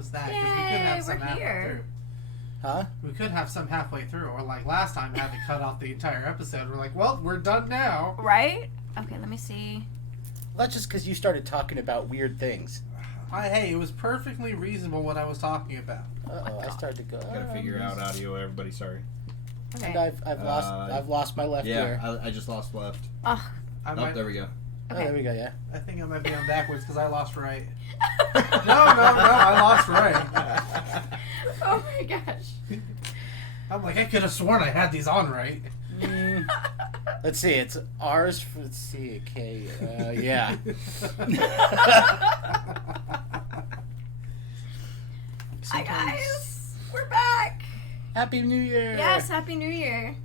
promise that. 'Cause we could Yay, have some we're halfway here. through. Huh? We could have some halfway through, or like last time, had to cut off the entire episode. We're like, well, we're done now. Right? Okay, let me see. Well, that's just because you started talking about weird things. Hey, it was perfectly reasonable what I was talking about. Uh-oh, I started to go. Gotta figure out audio, everybody. Sorry. Okay. And I've lost my left ear. I just lost left. Ugh. I Oh, might, there we go. Oh, there we go. Yeah. I think I might be on backwards because I lost right. No, I lost right. Oh my gosh. I'm like, I could have sworn I had these on right. Let's see. It's R's. Let's see. K. Yeah. Hi guys, we're back. Happy New Year. Yes, Happy New Year.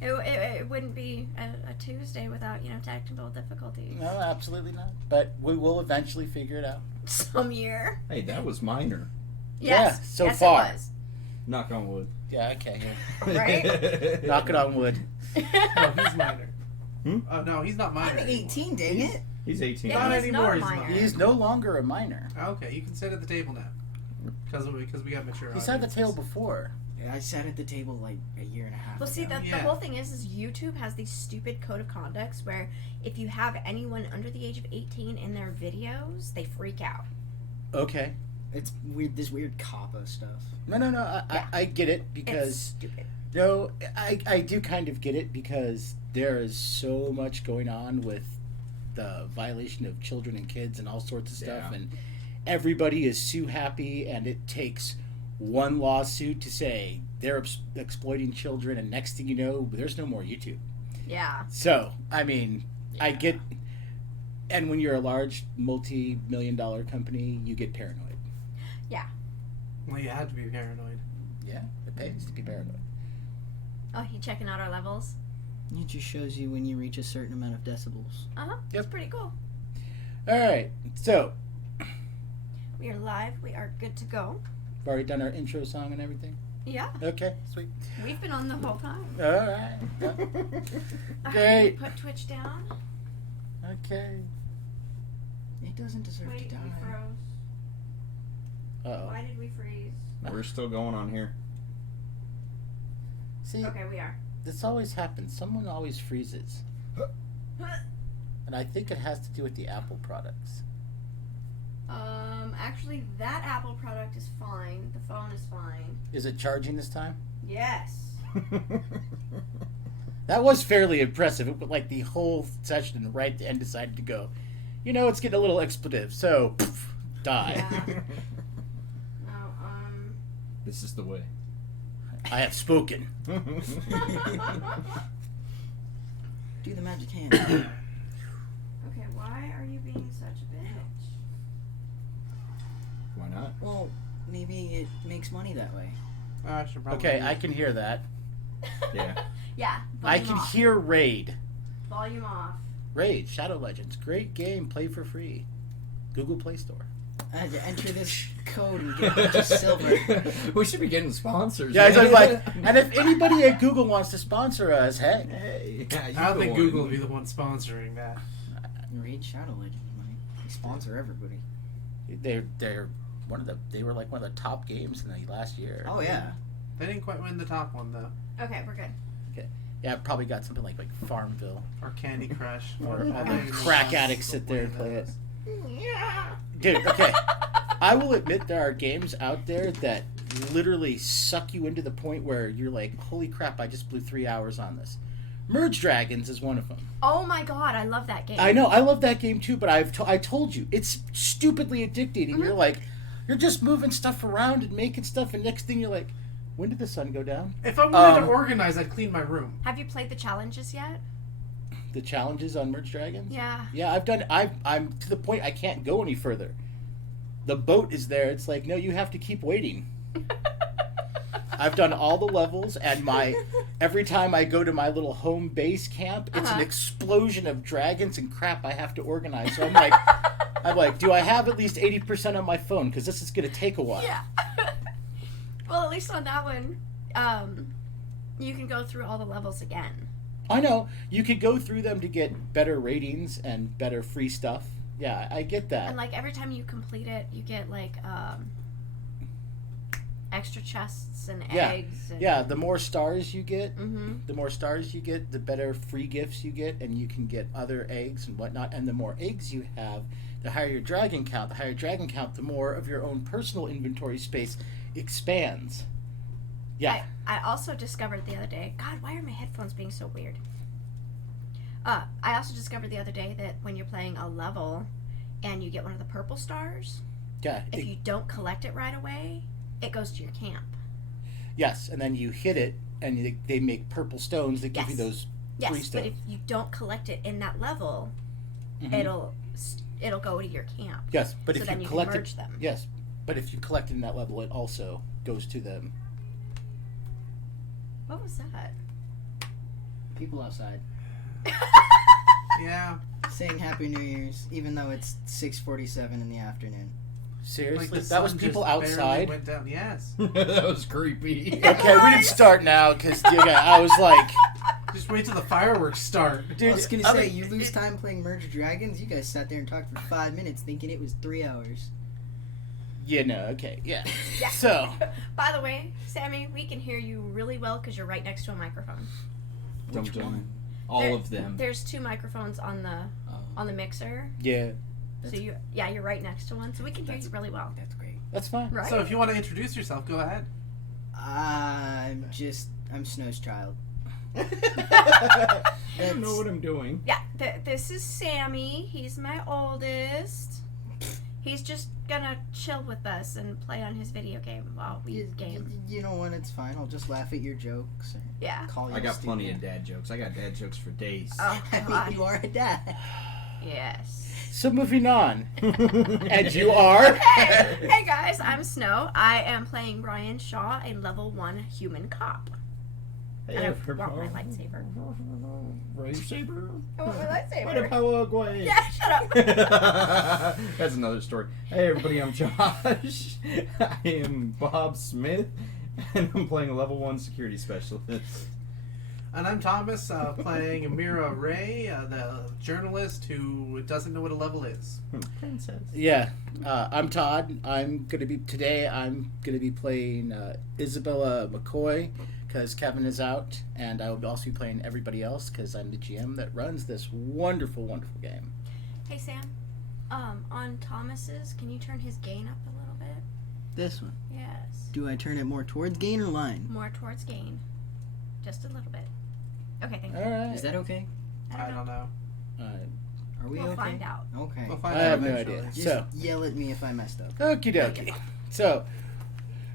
It wouldn't be a Tuesday without, technical difficulties. No, absolutely not. But we will eventually figure it out. Some year. Hey, that was minor. Yes. Yeah, so yes, far. It was. Knock on wood. Yeah. Okay. Yeah. Right? Knock it on wood. No, he's minor. Hmm? Oh, no, he's not minor. I'm 18, dang it. He's 18. Yeah, Not he's anymore, not he's minor. not. He's no longer a minor. Okay, you can sit at the table now. Because we got mature He sat at the audiences. table before. Yeah, I sat at the table like a year and a half Well, see, ago. the Yeah. whole thing is YouTube has these stupid code of conducts where if you have anyone under the age of 18 in their videos, they freak out. Okay. It's weird, this weird COPPA stuff. No. Yeah. I get it It's because stupid. no, I do kind of get it because there is so much going on with the violation of children and kids and all sorts of stuff, Yeah. and everybody is so happy, and it takes one lawsuit to say they're exploiting children, and next thing you know, there's no more YouTube. Yeah. So, I mean, I Yeah. get, and when you're a large multi-million-dollar company, you get paranoid. Well, you had to be paranoid. Yeah, it pays to be paranoid. Oh, you checking out our levels? It just shows you when you reach a certain amount of decibels. Uh-huh. Yep. It's pretty cool. All right, so We are live. We are good to go. we've already done our intro song and everything. Yeah. Okay, sweet. We've been on the whole time. All right. Yep. Great. Put Twitch down. Okay. It doesn't deserve Wait, to we die. froze. Uh-oh. Why did we freeze? We're still going on here. See, Okay, we are. this always happens. Someone always freezes. And I think it has to do with the Apple products. Actually, that Apple product is fine. The phone is fine. Is it charging this time? Yes. That was fairly impressive. It, like the whole session right at the end decided to go, it's getting a little expletive, so poof, die. Yeah. No, This is the way. I have spoken. Do the magic hand. Okay, why are you being such a bitch? Why not? Well, maybe it makes money that way. I should probably Okay, I can hear that. Yeah. Yeah. I Volume can off. hear Raid. Volume off. Raid, Shadow Legends. Great game. Play for free. Google Play Store. I had to enter this code and get a bunch of silver. We should be getting sponsors. Yeah, man. it's like, and if anybody at Google wants to sponsor us, hey. Hey, yeah, you I don't go think on. Google will be the one sponsoring that. Raid Shadow Legends, money. They sponsor everybody. They're they were like one of the top games in the last year. Oh yeah. They didn't quite win the top one though, Okay, we're good. Yeah, probably got something like Farmville. or Candy Crush, Or I all don't the even know crack what's addicts the sit there point and play of it. those. Dude, okay. I will admit there are games out there that literally suck you into the point where you're like, holy crap, I just blew 3 hours on this. Merge Dragons is one of them. Oh my god, I love that game. I know, I love that game too, but I told you, it's stupidly addicting. And you're like, you're just moving stuff around and making stuff, and next thing you're like, when did the sun go down? If I wanted to Um, organize, I'd clean my room. Have you played the challenges yet? The challenges on Merge Dragons? Yeah. Yeah, I've done. I'm to the point I can't go any further. The boat is there. It's like, no, you have to keep waiting. I've done all the levels, and every time I go to my little home base camp, it's an explosion of dragons and crap I have to organize. So I'm like, do I have at least 80% on my phone? Because this is gonna take a while. Yeah. Well, at least on that one, you can go through all the levels again. I know you could go through them to get better ratings and better free stuff. Yeah, I get that. And like every time you complete it, you get like extra chests and Yeah. eggs. And, Yeah, the more stars you get, Mm-hmm. the better free gifts you get, and you can get other eggs and whatnot. And the more eggs you have, the higher your dragon count. The higher dragon count, the more of your own personal inventory space expands. Yeah. I also discovered the other day. God, why are my headphones being so weird? I also discovered the other day that when you're playing a level and you get one of the purple stars, Yeah. if you don't collect it right away, it goes to your camp. Yes, and then you hit it, and they make purple stones that give you Yes. those Yes, free but stones. if you don't collect it in that level, Mhm. it'll go to your camp. Yes, but so if then you you collect can it, merge them. yes, but if you collect it in that level, it also goes to them. What was that? People outside Yeah. saying Happy New Year's, even though it's 6:47 in the afternoon. Seriously, Like the that was sun people just barely outside. Went down. Yes. That was creepy. Okay, we didn't start now because I was like, Just wait till the fireworks start. dude, I was gonna I say, mean, you lose time playing Merge Dragons. You guys sat there and talked for 5 minutes, thinking it was 3 hours. Yeah, no, okay, yeah. Yeah. So, By the way, Sammy, we can hear you really well because you're right next to a microphone. Dum Which dum. one? All There- of them. There's 2 microphones on the mixer. yeah, So you're right next to one, so we can hear you really well. That's great. that's fine. Right? So if you want to introduce yourself, go ahead. I'm Snow's child. I don't know what I'm doing. Yeah, this is Sammy. He's my oldest. He's just gonna chill with us and play on his video game while we game. You know what? It's fine. I'll just laugh at your jokes. Or Yeah. call you I got stupid. plenty of dad jokes. I got dad jokes for days. Oh I mean, God. you are a dad. Yes. So moving on, and you are. Hey guys, I'm Snow. I am playing Brian Shaw, a level 1 human cop. Hey, And I want my lightsaber. Lightsaber? I want my lightsaber. What a power away. Yeah, shut up. That's another story. Hey everybody, I'm Josh. I am Bob Smith, and I'm playing a level 1 security specialist. And I'm Thomas, playing Amira Ray, the journalist who doesn't know what a level is. Princess. Yeah, I'm Todd. I'm gonna be playing Isabella McCoy because Kevin is out, and I will also be playing everybody else because I'm the GM that runs this wonderful, wonderful game. Hey Sam, on Thomas's, can you turn his gain up a little bit? This one. Yes. Do I turn it more towards gain or line? More towards gain. Just a little bit. Okay, thank you. All right. Is that okay? I don't know. Are we We'll okay? find out. Okay. We'll find I out have no eventually. idea. Just So, yell at me if I messed up. okie dokie. So,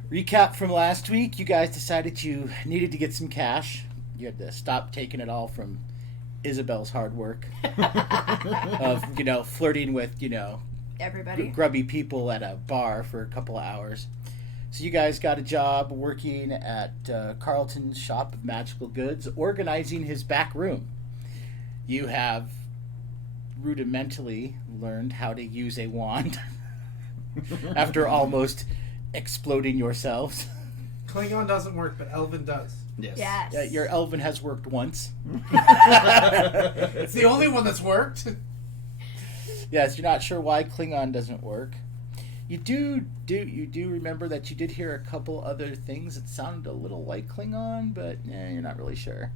recap from last week. You guys decided you needed to get some cash. You had to stop taking it all from Isabel's hard work of, flirting with, Everybody. grubby people at a bar for a couple of hours. So you guys got a job working at Carlton's Shop of Magical Goods, organizing his back room. You have rudimentally learned how to use a wand after almost exploding yourselves. Klingon doesn't work, but Elven does. Yes. Yes. Your Elven has worked once. It's the only one that's worked. Yes, you're not sure why Klingon doesn't work. You do remember that you did hear a couple other things that sounded a little like Klingon, but you're not really sure.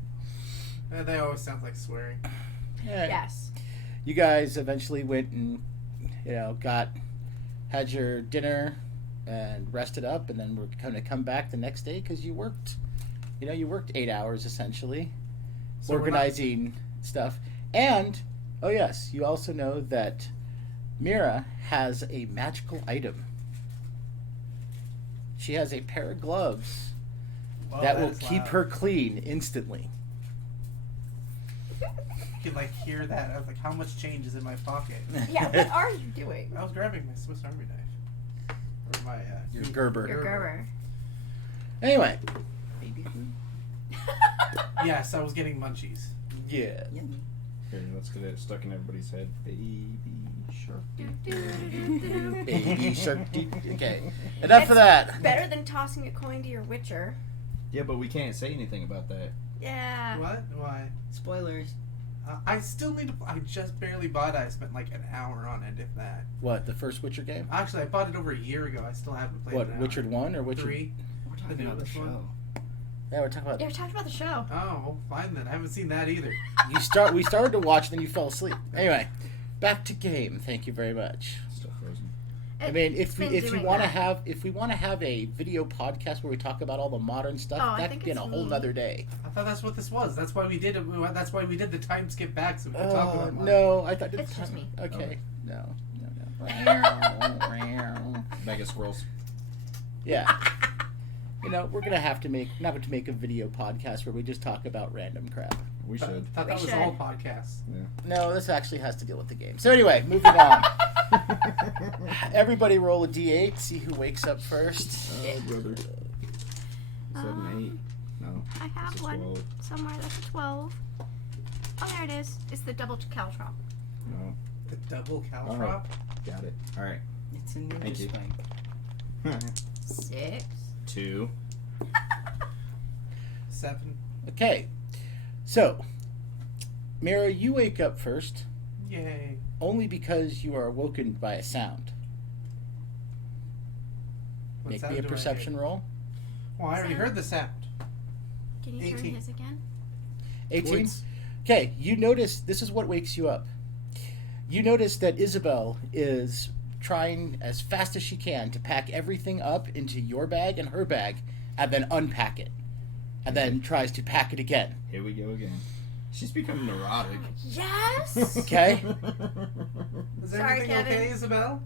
They always sound like swearing. Yeah. Yes. You guys eventually went and had your dinner and rested up, and then we're going to come back the next day because you worked. You worked 8 hours essentially, So we're not- organizing stuff. And oh yes, you also know that Mira has a magical item. She has a pair of gloves Well, that will is keep loud. her clean instantly. You can hear that. I was like, how much change is in my pocket? Yeah, what are you doing? I was grabbing my Swiss Army knife. Or my Your Gerber. Your Gerber. Anyway, Baby food? Yes, I was getting munchies. yeah. Yummy. Here, let's get it stuck in everybody's head. Baby shark. Baby shark. Okay, enough of that. Better than tossing a coin to your Witcher. Yeah, but we can't say anything about that. Yeah. What? Why? Spoilers. I still need to. I just barely bought it. I spent like an hour on it, if that. What, the first Witcher game? Actually, I bought it over a year ago. I still haven't played it. What, Witcher 1 or Witcher? 3. The Talking about the newest one? show. Yeah, we're talking about. Yeah, we talked about the show. Oh, fine then. I haven't seen that either. We started to watch, then you fell asleep. Anyway, back to game. Thank you very much. Still frozen. I mean, It's been if we doing want to that. have a video podcast where we talk about all the modern stuff, Oh, I that think could be in a it's whole me. nother day. I thought that's what this was. That's why we did it. That's why we did the time skip back so we could talk about mine. No, I thought It's just me. Okay, no. Bag of squirrels. Yeah. You know, we're gonna have to make a video podcast where we just talk about random crap. We I should. thought We that was should. the whole podcast. No, this actually has to deal with the game. So anyway, moving on. Everybody roll a d8. See who wakes up first. Oh, brother. 7, 8. No. I have This is one 12. somewhere that's a 12. Oh, there it is. It's the double caltrop. No. The double Oh. caltrop. Got it. All right. It's a ninja Thank you. spike. 6. 2. 7. Okay. So, Mira, you wake up first Yay. only because you are awoken by a sound. What Make sound me a do I perception hear? roll. Well, I already heard the sound. Can you 18. turn his again? 18. Points. Okay, you notice this is what wakes you up. You notice that Isabel is trying as fast as she can to pack everything up into your bag and her bag and then unpack it. And then tries to pack it again. Here we go again. She's becoming neurotic. Yes! Okay? Is Sorry, everything Kevin. okay, Isabel?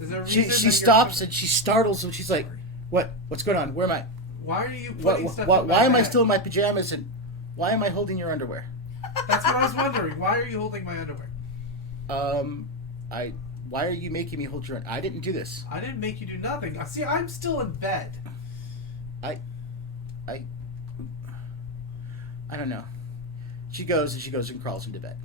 Is there a reason She that you're stops so- and she startles and she's like, "What? What's going on? Where am I? Why are you What, putting stuff what, in why my am I bag? still in my pajamas and why am I holding your underwear?" That's what I was wondering. Why are you holding my underwear? Why are you making me hold your I didn't do this. I didn't make you do nothing. See, I'm still in bed. I don't know. She goes and crawls into bed.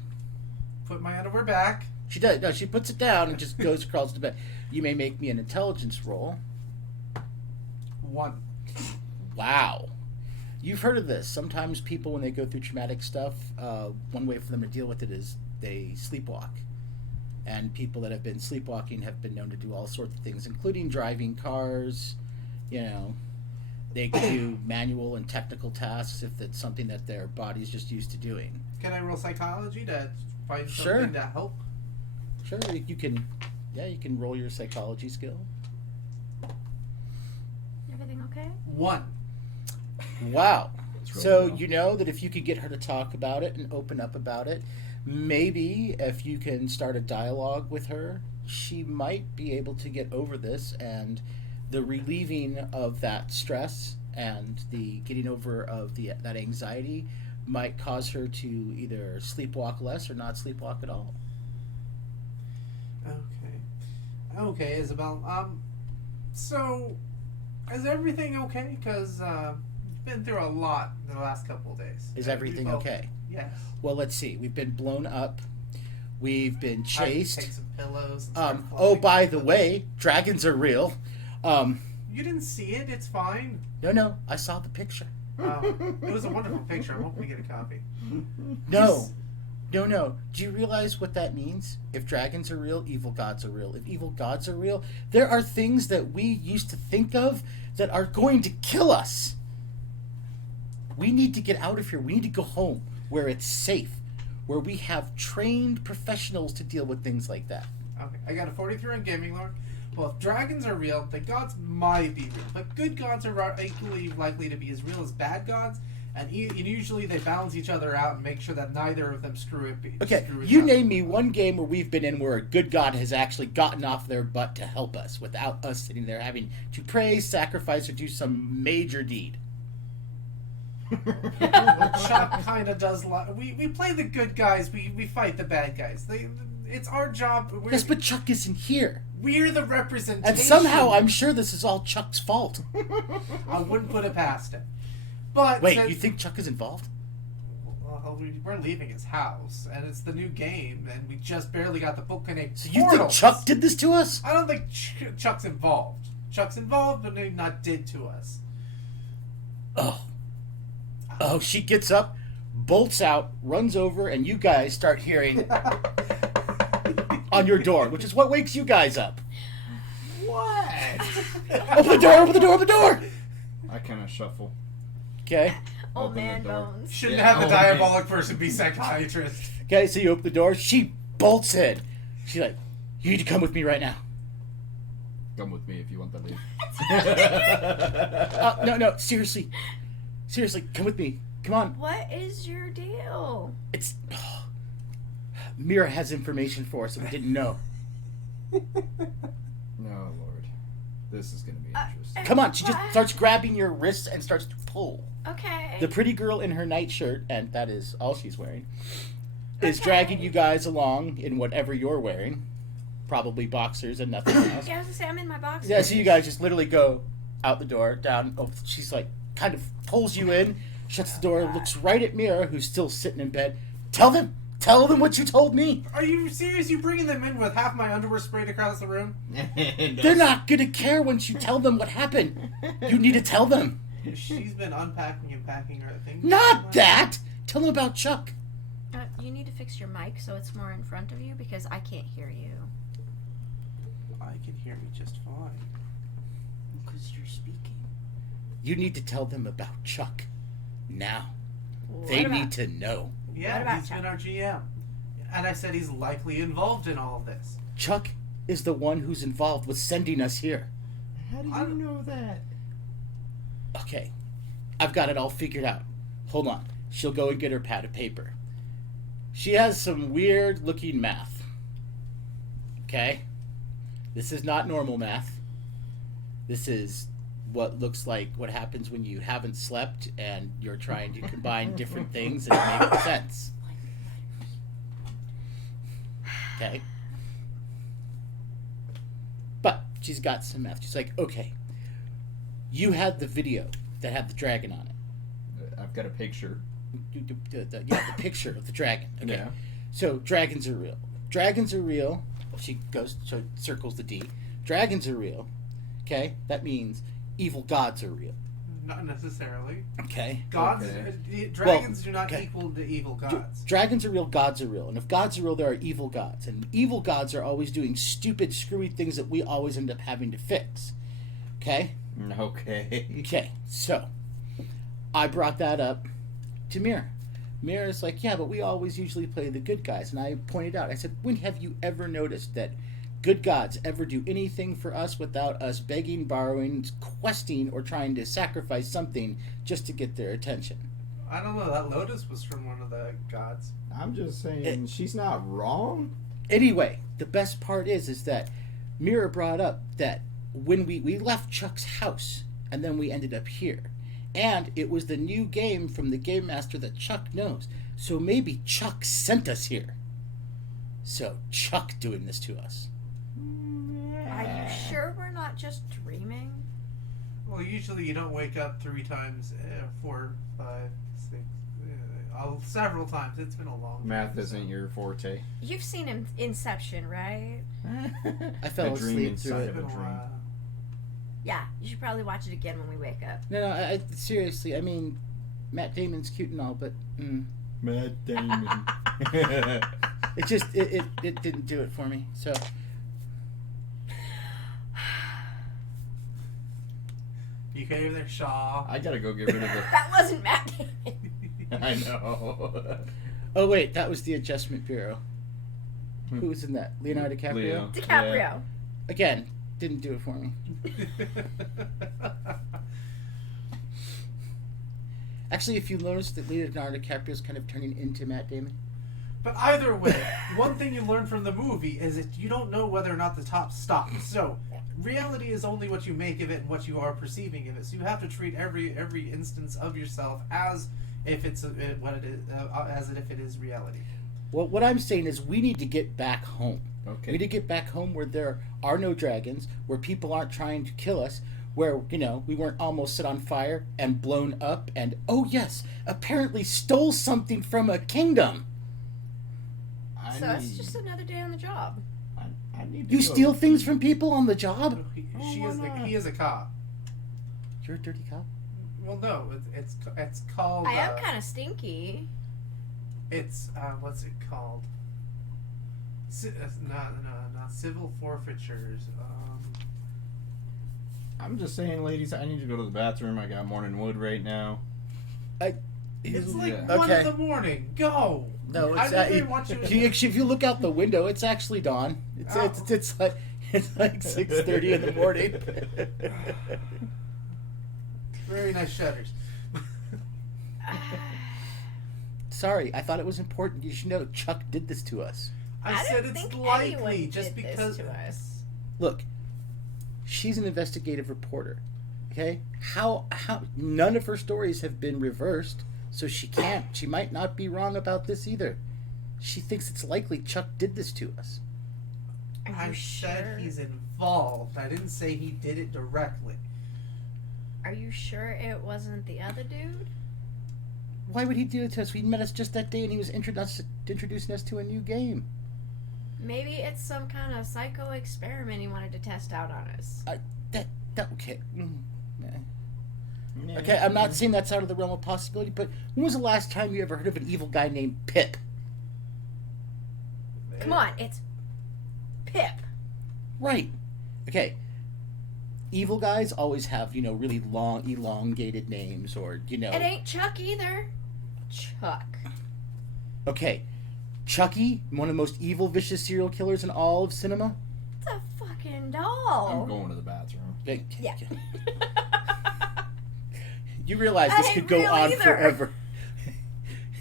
Put my underwear back. She does. No, she puts it down and just goes and crawls to bed. You may make me an intelligence roll. 1. Wow. You've heard of this. Sometimes people, when they go through traumatic stuff, one way for them to deal with it is they sleepwalk. And people that have been sleepwalking have been known to do all sorts of things, including driving cars. You know, they can do manual and technical tasks if it's something that their body's just used to doing. Can I roll psychology to find Sure. something to help? Sure, you can. Yeah, you can roll your psychology skill. Everything okay? 1. Wow. It's really So well. you know that if you could get her to talk about it and open up about it, maybe if you can start a dialogue with her, she might be able to get over this, and the relieving of that stress and the getting over of that anxiety might cause her to either sleepwalk less or not sleepwalk at all. Okay, Isabel. So, is everything okay? Because you've been through a lot in the last couple of days. Is We everything both- okay? Yes. Well, let's see. We've been blown up. We've been I can chased. take some pillows. And start Oh, floating by with the them. way, dragons are real. You didn't see it. It's fine. No, I saw the picture. It was a wonderful picture. I'm hoping to get a copy. No. Do you realize what that means? If dragons are real, evil gods are real. If evil gods are real, there are things that we used to think of that are going to kill us. We need to get out of here. We need to go home where it's safe, where we have trained professionals to deal with things like that. Okay, I got a 43 on Gaming Lore. Well, if dragons are real, the gods might be real. But good gods are equally likely to be as real as bad gods. And usually they balance each other out and make sure that neither of them screw it. Okay, screw each you other. name me one game where we've been in where a good god has actually gotten off their butt to help us without us sitting there having to pray, sacrifice, or do some major deed. Chuck kind of does. We play the good guys. We fight the bad guys. It's our job. Yes, but Chuck isn't here. We're the representation. And somehow I'm sure this is all Chuck's fault. I wouldn't put it past him. But Wait, since- you think Chuck is involved? Well, we're leaving his house, and it's the new game, and we just barely got the book connected. So you think Chuck did this to us? I don't think Chuck's involved. Chuck's involved, but maybe not did to us. Oh, she gets up, bolts out, runs over, and you guys start hearing on your door, which is what wakes you guys up. What? Open the door! Open the door! Open the door! I kind of shuffle. Okay. Old Open the man door. bones. Shouldn't Yeah, have the oh, man. diabolic person be psychiatrist. Okay, so you open the door. She bolts in. She's like, you need to come with me right now. Come with me if you want to leave. No, seriously. Seriously, come with me. Come on. What is your deal? It's... Mira has information for us that we didn't know. No, Lord. This is going to be interesting. Come on, she just starts grabbing your wrists and starts to pull. Okay. The pretty girl in her nightshirt, and that is all she's wearing, is Okay. dragging you guys along in whatever you're wearing. Probably boxers and nothing else. Yeah, I was gonna say I'm in my box. Yeah, so you guys just literally go out the door, down. Oh, she's like, kind of pulls you in, shuts the door, looks right at Mira, who's still sitting in bed. Tell them what you told me. Are you serious? You bringing them in with half my underwear sprayed across the room? They're not gonna care once you tell them what happened. You need to tell them. She's been unpacking and packing her things. Not that. Tell them about Chuck. You need to fix your mic so it's more in front of you because I can't hear you. I can hear me just fine. Because you're speaking. You need to tell them about Chuck. Now. What They about- need to know. Yeah, What about he's Chuck? been our GM. And I said he's likely involved in all of this. Chuck is the one who's involved with sending us here. How do I- you know that? Okay. I've got it all figured out. Hold on. She'll go and get her pad of paper. She has some weird looking math. Okay? This is not normal math. This is what looks like what happens when you haven't slept and you're trying to combine different things and make sense. Okay? But she's got some math. She's like, okay, you had the video that had the dragon on it. I've got a picture. Yeah, the picture of the dragon. Okay. Yeah. So dragons are real. Dragons are real. She goes, so circles the D. Dragons are real. Okay, that means evil gods are real. Not necessarily. Okay. Gods, Okay. dragons do not okay. equal to evil gods. Dragons are real. Gods are real. And if gods are real, there are evil gods. And evil gods are always doing stupid, screwy things that we always end up having to fix. Okay. Okay. Okay. So I brought that up to Mira. Mira's like, yeah, but we always usually play the good guys. And I pointed out, I said, when have you ever noticed that good gods ever do anything for us without us begging, borrowing, questing, or trying to sacrifice something just to get their attention? I don't know. That lotus was from one of the gods. I'm just saying, she's not wrong. Anyway, the best part is that Mira brought up that when we left Chuck's house, and then we ended up here. And it was the new game from the game master that Chuck knows. So maybe Chuck sent us here. So Chuck doing this to us. Are you sure we're not just dreaming? Well, usually you don't wake up 3 times, 4, 5, 6, several times. It's been a long Math time, isn't your forte. You've seen Inception, right? I fell A dream asleep inside through It's it. been a dream. while. Yeah, you should probably watch it again when we wake up. No, I seriously, I mean, Matt Damon's cute and all, but Matt Damon. it just, it didn't do it for me. So, You came over there, Shaw. I gotta go get rid of the. That wasn't Matt Damon. I know. oh wait, that was the Adjustment Bureau. Who was in that? Leonardo DiCaprio? Leo. DiCaprio. Yeah. Again, didn't do it for me. Actually, if you notice that Leonardo DiCaprio is kind of turning into Matt Damon. But either way, one thing you learn from the movie is that you don't know whether or not the top stops. So, reality is only what you make of it and what you are perceiving of it. So you have to treat every instance of yourself as if it's what it is, as if it is reality. Well, what I'm saying is we need to get back home. Okay. We need to get back home where there are no dragons, where people aren't trying to kill us, where, you know, we weren't almost set on fire and blown up and, oh yes, apparently stole something from a kingdom. So it's just another day on the job. I need to You go. steal things from people on the job? He is a cop. You're a dirty cop? Well, no, it's called. I am kind of stinky. It's what's it called? Not civil forfeitures. I'm just saying, ladies, I need to go to the bathroom. I got morning wood right now. It's like Yeah. 1 Okay. in the morning. Go. No, I it's don't even want you to. if you look out the window, it's actually dawn. It's like 6:30 in the morning. Very nice shutters. Sorry, I thought it was important. You should know Chuck did this to us. I said don't it's think likely anyone just did because. this to us. Look, she's an investigative reporter. Okay? How none of her stories have been reversed, so she might not be wrong about this either. She thinks it's likely Chuck did this to us. Are I you said sure? he's involved. I didn't say he did it directly. Are you sure it wasn't the other dude? Why would he do it to us? We met us just that day and he was introducing us to a new game. Maybe it's some kind of psycho experiment he wanted to test out on us. Okay. Okay, I'm not saying that's out of the realm of possibility, but when was the last time you ever heard of an evil guy named Pip? Come on, it's Pip. Right. Okay. Evil guys always have, really long, elongated names, or, It ain't Chuck either. Chuck. Okay. Chucky, one of the most evil, vicious serial killers in all of cinema. It's a fucking doll. I'm going to the bathroom. Yeah. You realize That this could ain't go real on either. forever.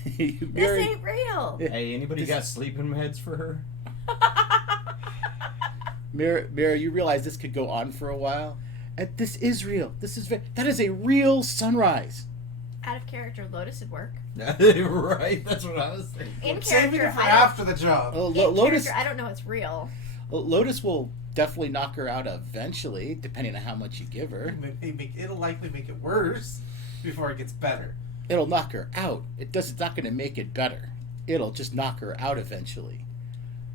This ain't real. Hey, anybody This- got sleeping meds for her? Mira, you realize this could go on for a while? And this is real. That is a real sunrise. Out of character, Lotus would work. Right, that's what I was thinking. In Saving character, it for I don't, after the job. Oh, in Lotus, character, I don't know it's real. Lotus will definitely knock her out eventually, depending on how much you give her. It'll likely make it worse before it gets better. It'll knock her out. It's not going to make it better. It'll just knock her out eventually,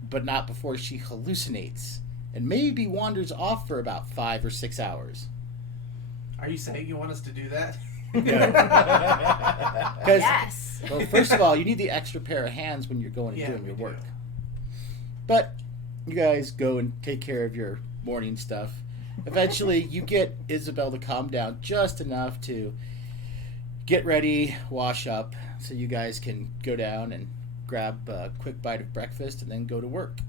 but not before she hallucinates and maybe wanders off for about 5 or 6 hours. Are you saying you want us to do that? Because Yes. well, first of all, you need the extra pair of hands when you're going and Yeah, doing we your do. work. But you guys go and take care of your morning stuff. Eventually, you get Isabel to calm down just enough to get ready, wash up, so you guys can go down and grab a quick bite of breakfast and then go to work.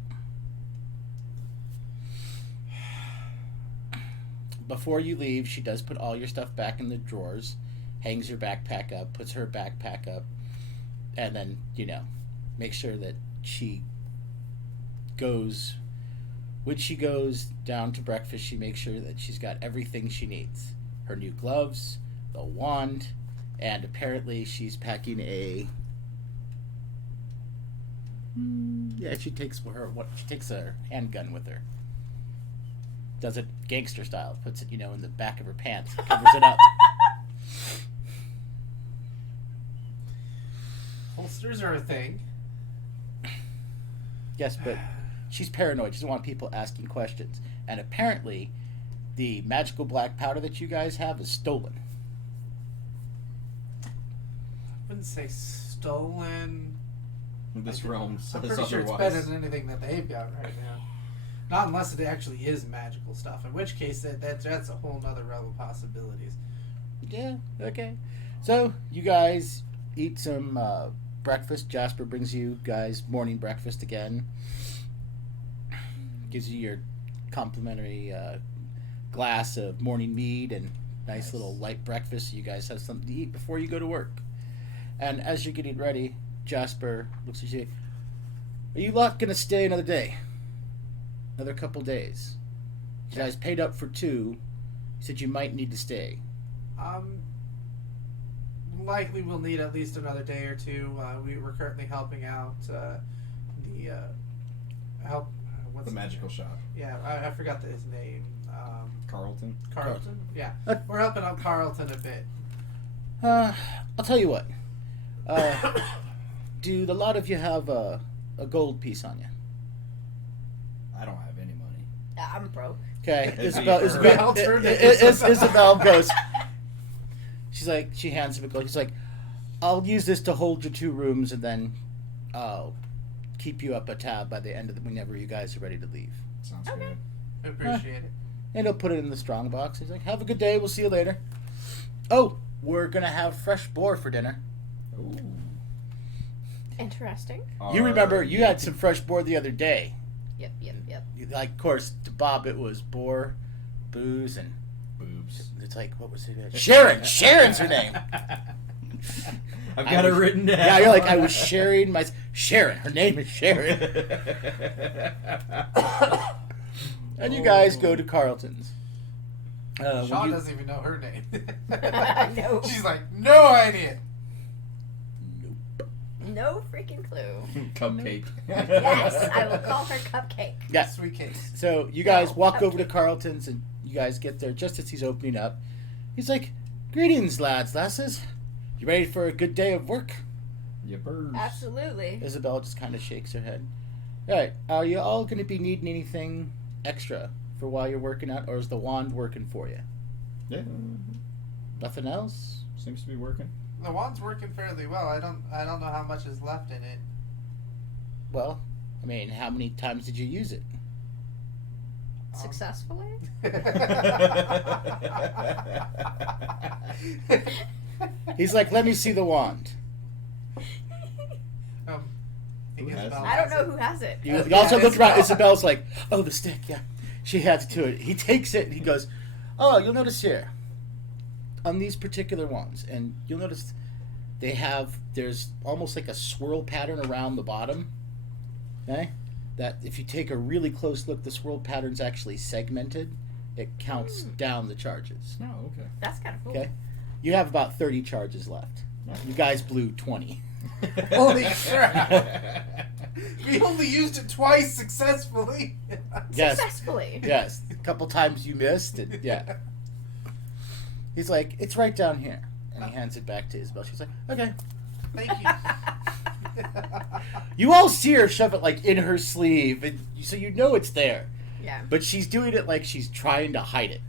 Before you leave, she does put all your stuff back in the drawers, hangs your backpack up, puts her backpack up, and then, make sure that she goes... When she goes down to breakfast, she makes sure that she's got everything she needs. Her new gloves, the wand, and apparently she's packing a... Yeah, she takes her handgun with her. Does it gangster style. Puts it, in the back of her pants. Covers it up. Holsters are a thing. Yes, but she's paranoid. She doesn't want people asking questions. And apparently, the magical black powder that you guys have is stolen. I wouldn't say stolen. This realm I'm says pretty sure it's otherwise. better than anything that they've got right now. Not unless it actually is magical stuff, in which case that's a whole nother realm of possibilities. Yeah, okay. So, you guys eat some breakfast. Jasper brings you guys morning breakfast again. Gives you your complimentary glass of morning mead and nice little light breakfast so you guys have something to eat before you go to work. And as you're getting ready, Jasper looks at you. Are you lot going to stay another day? Another couple days? You guys paid up for 2. You said you might need to stay. Likely we'll need at least another day or two. We're currently helping out the what's The magical shop. Yeah, I forgot his name. Carlton. Carlton. Yeah, we're helping out Carlton a bit. I'll tell you what. Do the lot of you have a gold piece on you? I don't have any money. I'm broke. Okay, It'd be Isabel for her. Isabel goes. She's like, she hands him a gold. She's like, I'll use this to hold your 2 rooms, and then I'll keep you up a tab by the end of whenever you guys are ready to leave. Sounds Okay. good. I appreciate it. and he'll put it in the strong box. He's like, "Have a good day. We'll see you later." Oh, we're gonna have fresh boar for dinner. Ooh. Interesting. You remember you had some fresh boar the other day. Yep. Like, of course, to Bob it was boar, booze, and boobs. it's like, what was it? Sharon. Sharon's her name. I've got it written down. Yeah, you're like, I was sharing my Sharon. Her name is Sharon. And you guys go to Carlton's. Shaw doesn't even know her name. No. She's like, no idea. No freaking clue. Cupcake. Yes, I will call her Cupcake. Yeah. Sweet cakes. So you guys No, walk over to cupcake. Carlton's, and you guys get there just as he's opening up. He's like, "Greetings, lads, lasses. You ready for a good day of work?" Yippers. Absolutely. Isabel just kind of shakes her head. All right, are you all going to be needing anything extra for while you're working out, or is the wand working for you? Yeah. Nothing else? Seems to be working. The wand's working fairly well. I don't know how much is left in it. Well, I mean, how many times did you use it? Successfully? He's like, "Let me see the wand." I think Who has Isabel it? I don't has know it. who has it. You Yeah, also look around. Isabel. Isabel's like, "Oh, the stick, yeah." She hands it to it. He takes it and he goes, "Oh, you'll notice here, on these particular ones, and you'll notice there's almost like a swirl pattern around the bottom. Okay? That if you take a really close look, the swirl pattern's actually segmented. It counts down the charges. Oh, okay. That's kind of cool. Okay? You have about 30 charges left. You guys blew 20. Holy crap! We only used it twice successfully. Yes. Successfully. Yes. A couple times you missed, and yeah. He's like, "It's right down here." And he hands it back to Isabel. She's like, "Okay." Thank you. You all see her shove it like in her sleeve, and so you know it's there. Yeah. But she's doing it like she's trying to hide it.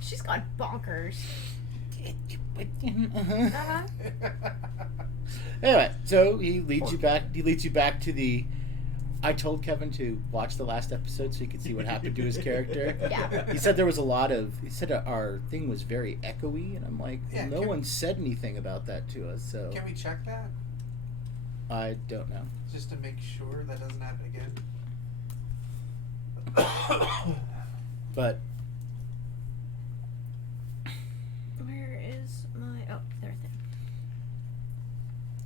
She's gone bonkers. Uh-huh. Uh-huh. Anyway, so he leads you back. He leads you back to the. I told Kevin to watch the last episode so he could see what happened to his character. Yeah. He said there was a lot of. He said our thing was very echoey, and I'm like, Yeah, no can- one said anything about that to us, so Can we check that? I don't know. Just to make sure that doesn't happen again. But Where is my... Oh, there.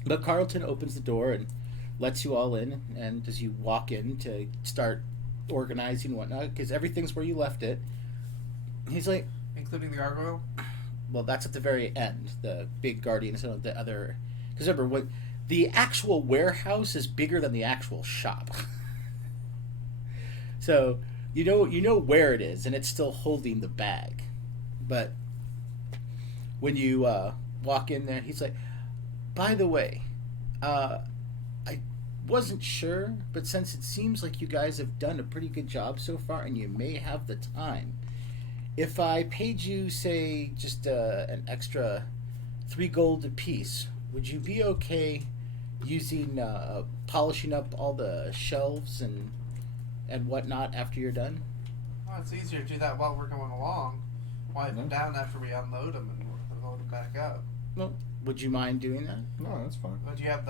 But Carlton opens the door and lets you all in, and as you walk in to start organizing and whatnot, because everything's where you left it, he's like, Including the gargoyle? well, that's at the very end, the big guardian, so the other, because remember, what the actual warehouse is bigger than the actual shop. So, you know where it is, and it's still holding the bag. But when you walk in there, he's like, by the way, I wasn't sure, but since it seems like you guys have done a pretty good job so far, and you may have the time, if I paid you, say, just an extra 3 gold apiece, would you be okay using polishing up all the shelves and whatnot after you're done? Well, it's easier to do that while we're going along. Wipe them down after we unload them and load them back up. Well, would you mind doing that? No, that's fine. But do you have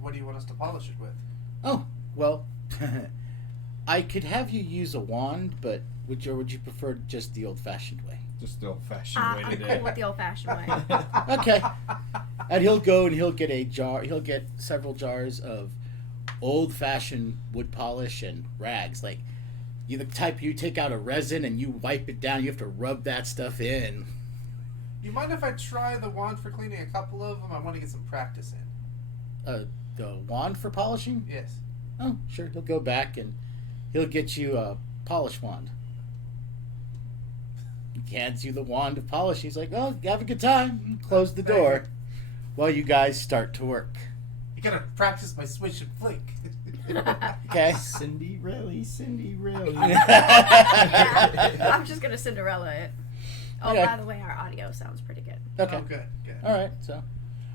what do you want us to polish it with? Oh, well, I could have you use a wand, but would you prefer just the old-fashioned way? Just the old-fashioned way I'm to do cool it. with the old-fashioned way. Okay. And he'll go and he'll get a jar. He'll get several jars of old-fashioned wood polish and rags. Like, you the type you take out a resin and you wipe it down. You have to rub that stuff in. You mind if I try the wand for cleaning a couple of them? I want to get some practice in. The wand for polishing? Yes. Oh, sure. He'll go back and he'll get you a polish wand. He hands you the wand of polish. He's like, "Oh, have a good time." Close the door while you guys start to work. You gotta practice my switch and flick. Okay. Cinderella. Yeah, I'm just gonna Cinderella it. Oh, Okay. by the way, our audio sounds pretty good. Okay. Oh, good. All right. So,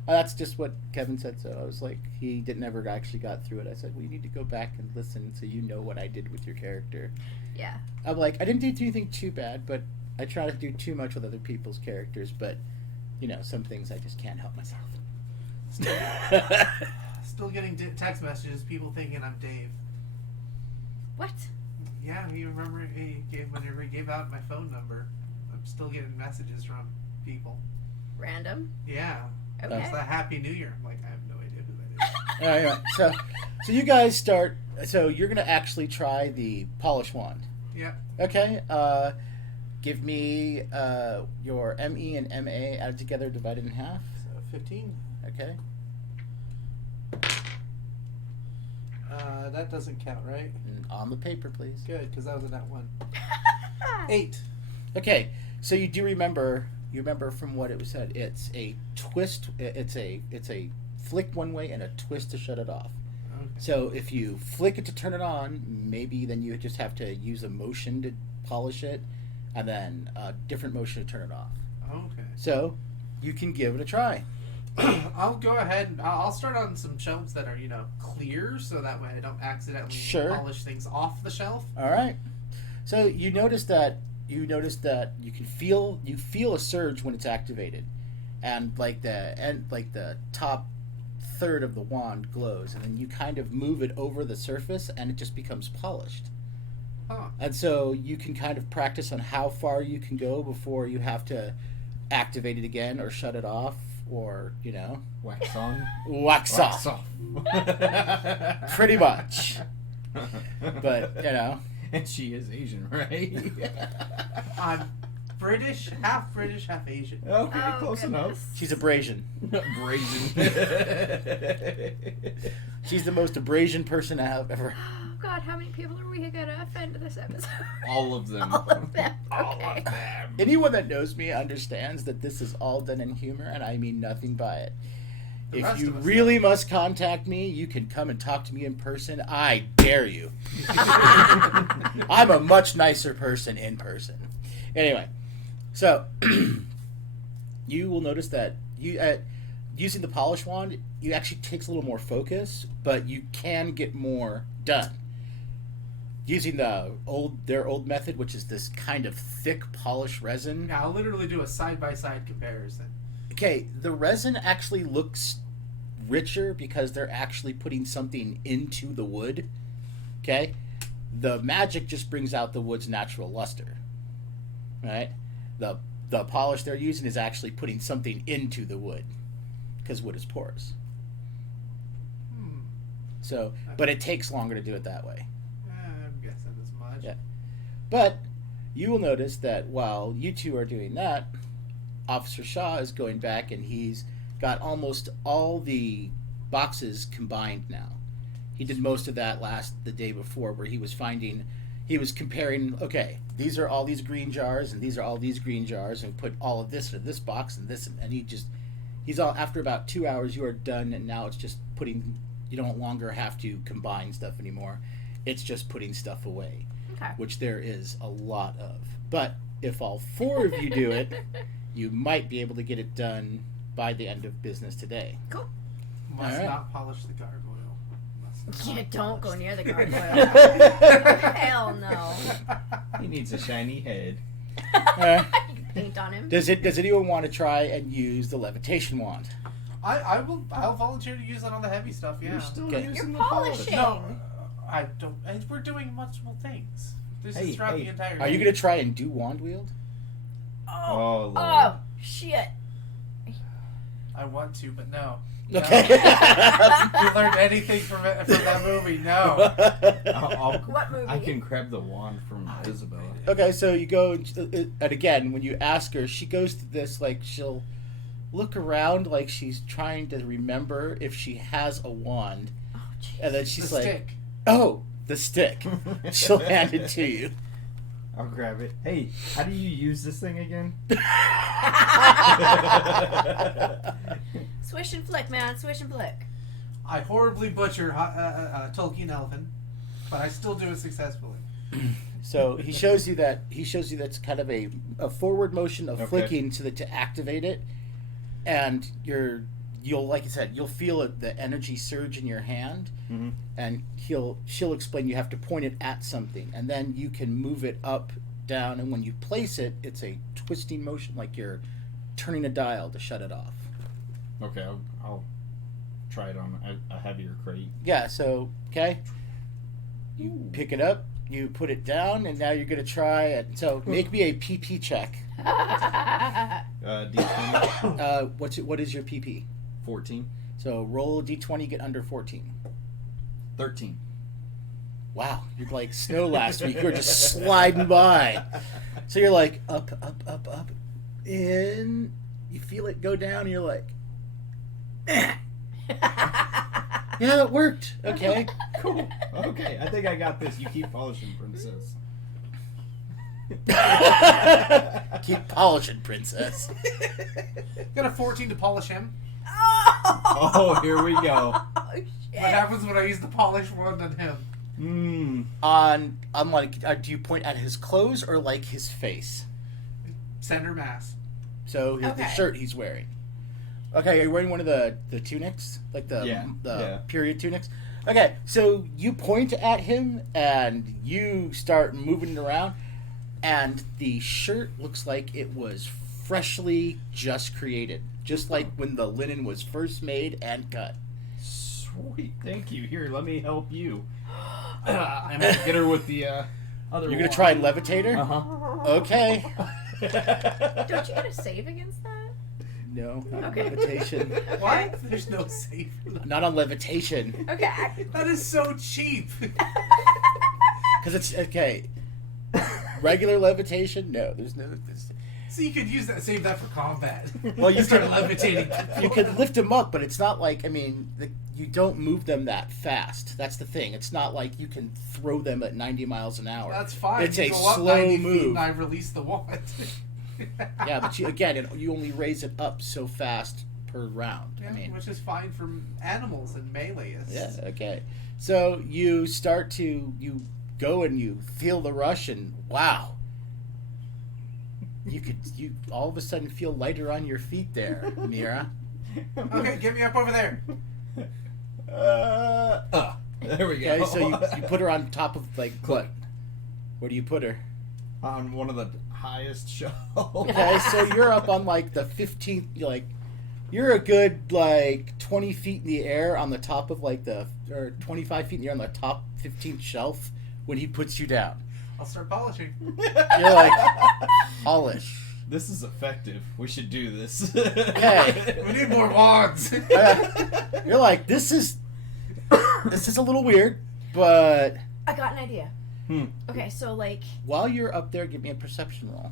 That's just what Kevin said. So I was like, he never actually got through it. I said, well, you need to go back and listen so you know what I did with your character. Yeah. I'm like, I didn't do anything too bad, but I try to do too much with other people's characters. But some things I just can't help myself. Still getting text messages, people thinking I'm Dave. What? Yeah, you remember whenever he gave out my phone number, I'm still getting messages from people. Random? Yeah. Okay. It's that Happy New Year. I'm like, I have no idea who that is. All right. So you guys start. So you're gonna actually try the polish wand. Yeah. Okay. Give me your ME and MA added together, divided in half. So 15. Okay. That doesn't count, right? And on the paper, please. Good, because that was a net 1. 8. Okay. So you do remember. You remember from what it was said. It's a twist. It's a flick one way and a twist to shut it off. Okay. So if you flick it to turn it on, maybe then you just have to use a motion to polish it, and then a different motion to turn it off. Okay. So you can give it a try. I'll go ahead and I'll start on some shelves that are, clear, so that way I don't accidentally Sure. polish things off the shelf. All right. So you notice that you can feel a surge when it's activated, and the top third of the wand glows, and then you kind of move it over the surface, and it just becomes polished. Huh. And so you can kind of practice on how far you can go before you have to activate it again or shut it off, or Wax on. wax off. Pretty much. But And she is Asian, right? I'm British, half Asian. Okay, Oh, close enough. goodness. she's abrasion. Brazen. She's the most abrasion person I have ever. Oh, God, how many people are we going to offend this episode? All of them. All of them. All Okay. of them. Anyone that knows me understands that this is all done in humor, and I mean nothing by it. The If rest you of us really must contact me, you can come and talk to me in person. I dare you. I'm a much nicer person in person. Anyway, so you will notice that using the polish wand, you actually takes a little more focus, but you can get more done. Using their old method, which is this kind of thick polish resin. Now, I'll literally do a side-by-side comparison. Okay, the resin actually looks richer because they're actually putting something into the wood. Okay? The magic just brings out the wood's natural luster. Right? The polish they're using is actually putting something into the wood because wood is porous. So, but it takes longer to do it that way. I'm guessing as much. Yeah. But you will notice that while you two are doing that, Officer Shaw is going back and he's got almost all the boxes combined now. He did most of that the day before, where he was comparing, okay, these are all these green jars and these are all these green jars, and put all of this in this box and this, and he's all, after about 2 hours you are done, and now it's just you don't longer have to combine stuff anymore. It's just putting stuff away, Okay. which there is a lot of. But if all 4 of you do it, you might be able to get it done by the end of business today. Cool. Must All right. not polish the gargoyle. Must not Yeah, don't go polish. near the gargoyle. Hell no. He needs a shiny head. You can paint on him. Does anyone want to try and use the levitation wand? I'll volunteer to use it on the heavy stuff, yeah. You're still Okay. using You're the polish. polishing. No, I don't. We're doing multiple things. This Hey, is throughout hey. the entire Are you game. going to try and do wand wield? Oh, Lord. Oh, shit. I want to, but no. Okay. You learned anything from that movie? No. I'll, What movie? I can grab the wand from Isabella. Okay, so you go, and again, when you ask her, she goes to this, like, she'll look around like she's trying to remember if she has a wand, Oh, jeez. and then she's the like, stick. oh, the stick. She'll hand it to you. I'll grab it. Hey, how do you use this thing again? Swish and flick, man. Swish and flick. I horribly butcher Tolkien Elfin, but I still do it successfully. So he shows you that's kind of a forward motion of Okay. flicking so that to activate it, and you'll, like I said, you'll feel it, the energy surge in your hand, Mm-hmm. and she'll explain you have to point it at something, and then you can move it up, down, and when you place it, it's a twisting motion, like you're turning a dial to shut it off. Okay, I'll try it on a heavier crate. Yeah, so, okay, you pick it up, you put it down, and now you're going to try it. So make me a PP check. D20. What is your PP? 14. So roll D20, get under 14. 13. Wow, you're like snow last week. You were just sliding by. So you're like up, in. You feel it go down, and you're like, yeah, it worked. Okay. Cool. Okay, I think I got this. You keep polishing, princess. Keep polishing, princess. Got a 14 to polish him. Oh, here we go. Oh, shit. What happens when I use the polish wand on him? On like, do you point at his clothes or like his face? Center mass. So the Okay. shirt he's wearing. Okay, are you wearing one of the tunics, like the Yeah. period tunics? Okay, so you point at him and you start moving it around, and the shirt looks like it was freshly just created, just like when the linen was first made and cut. Sweet. Thank you. Here, let me help you. I'm gonna get her with the other. You're gonna try levitator? Uh-huh. Okay. Don't you get a save against that? No, not Okay. levitation. What? There's no save for that. Not on levitation. Okay. That is so cheap. Because it's, okay. Regular levitation? No, there's no... So you could use that, save that for combat. Well, you start can- levitating. You could lift them up, but it's not like, I mean, you don't move them that fast. That's the thing. It's not like you can throw them at 90 miles an hour. That's fine. It's You a go up slow 90 feet move. and I release the wand. Yeah, but you only raise it up so fast per round. Yeah, I mean, which is fine for animals and meleeists. yeah, okay. So you go and you feel the rush, and wow. You all of a sudden feel lighter on your feet there, Mira. Okay, get me up over there. There we go. Okay, so you put her on top of, like, what? Where do you put her? On one of the highest shelves. Okay, so you're up on like the 15th, you're a good like 20 feet in the air on the top of or 25 feet in the air on the top 15th shelf when he puts you down. I'll start polishing. You're like, polish. This is effective. We should do this. Okay. We need more wands. You're like, this is a little weird, but I got an idea. Hmm. Okay, so like while you're up there, give me a perception roll.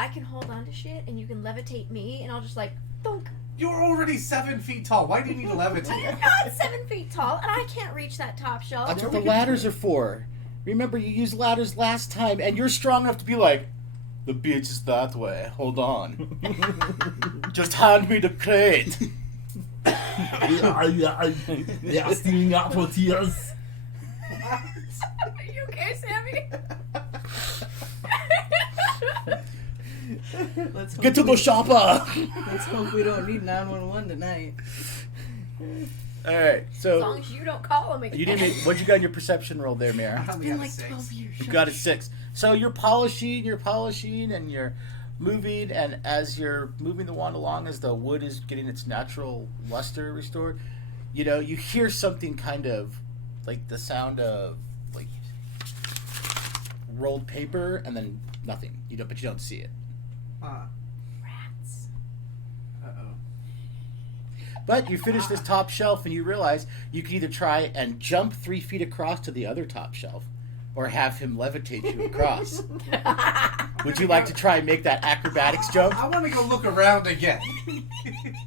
I can hold on to shit and you can levitate me and I'll just like thunk. You're already 7 feet tall. Why do you need to I'm levitate? not 7 feet tall and I can't reach that top shelf. That's what the ladders are for. Remember, you used ladders last time, and you're strong enough to be like, the beach is that way. Hold on. Just hand me the crate. They are stealing apple tears. Are you okay, Sammy? Let's hope Get to the shopper. Let's hope we don't need 911 tonight. All right, As so long as you don't call him again. you didn't. What'd you got in your perception roll there, Mira? I only Been got a like 6. 12 years. You got a 6. So you're polishing, and you're moving, and as you're moving the wand along, as the wood is getting its natural luster restored, you hear something kind of like the sound of like rolled paper, and then nothing. But you don't see it. Rats. Uh-oh. But you finish this top shelf, and you realize you can either try and jump 3 feet across to the other top shelf, or have him levitate you across. Would you like to try and make that acrobatics jump? I want to go look around again.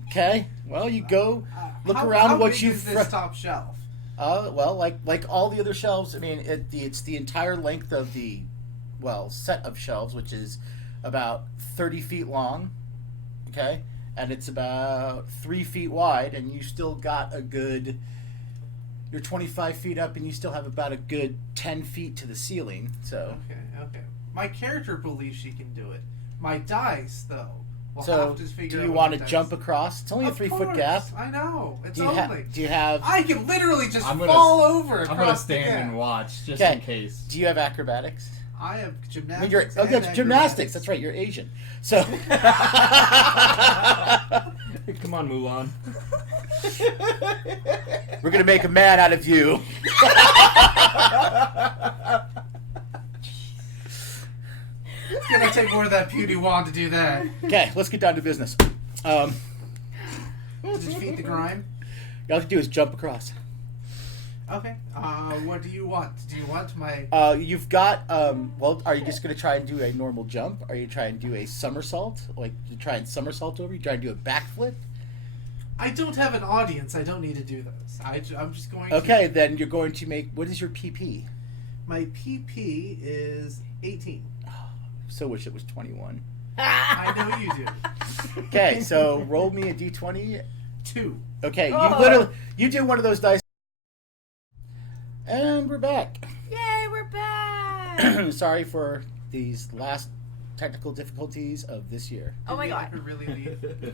Okay. Well, you go look how, around how what big you. is this top shelf? Well, like all the other shelves. I mean, it's the entire length of the set of shelves, which is about 30 feet long. Okay, and it's about 3 feet wide, and you still got a good. You're 25 feet up, and you still have about a good 10 feet to the ceiling. So. Okay. My character believes she can do it. My dice, though, We'll So, have to figure do out you what want the to dice- jump across? It's only a Of 3-foot course, gap. I know. It's Do you, only. do you have? I can literally just I'm gonna- fall over I'm across gonna the stand gap. and watch just Okay. in case. Do you have acrobatics? I have I gymnastics. mean, you're and that's gymnastics. acrobatics. That's right. You're Asian. So. Come on, Mulan. We're gonna make a man out of you. It's gonna take more of that beauty wand to do that. Okay, let's get down to business. To defeat the grime. All you have to do is jump across. Okay. What do you want? Do you want my? You've got. Well, are you just gonna try and do a normal jump? Are you trying to do a somersault? Like you try and somersault over? You try and do a backflip? I don't have an audience. I don't need to do those. I'm just going. Okay, then you're going to make. What is your PP? My PP is 18. So wish it was 21. I know you do. Okay, so roll me a d20. 2. Okay, you Oh. literally you do one of those dice. And we're back. Yay, we're back! Sorry for these last technical difficulties of this year. Oh my Did we god. ever really leave?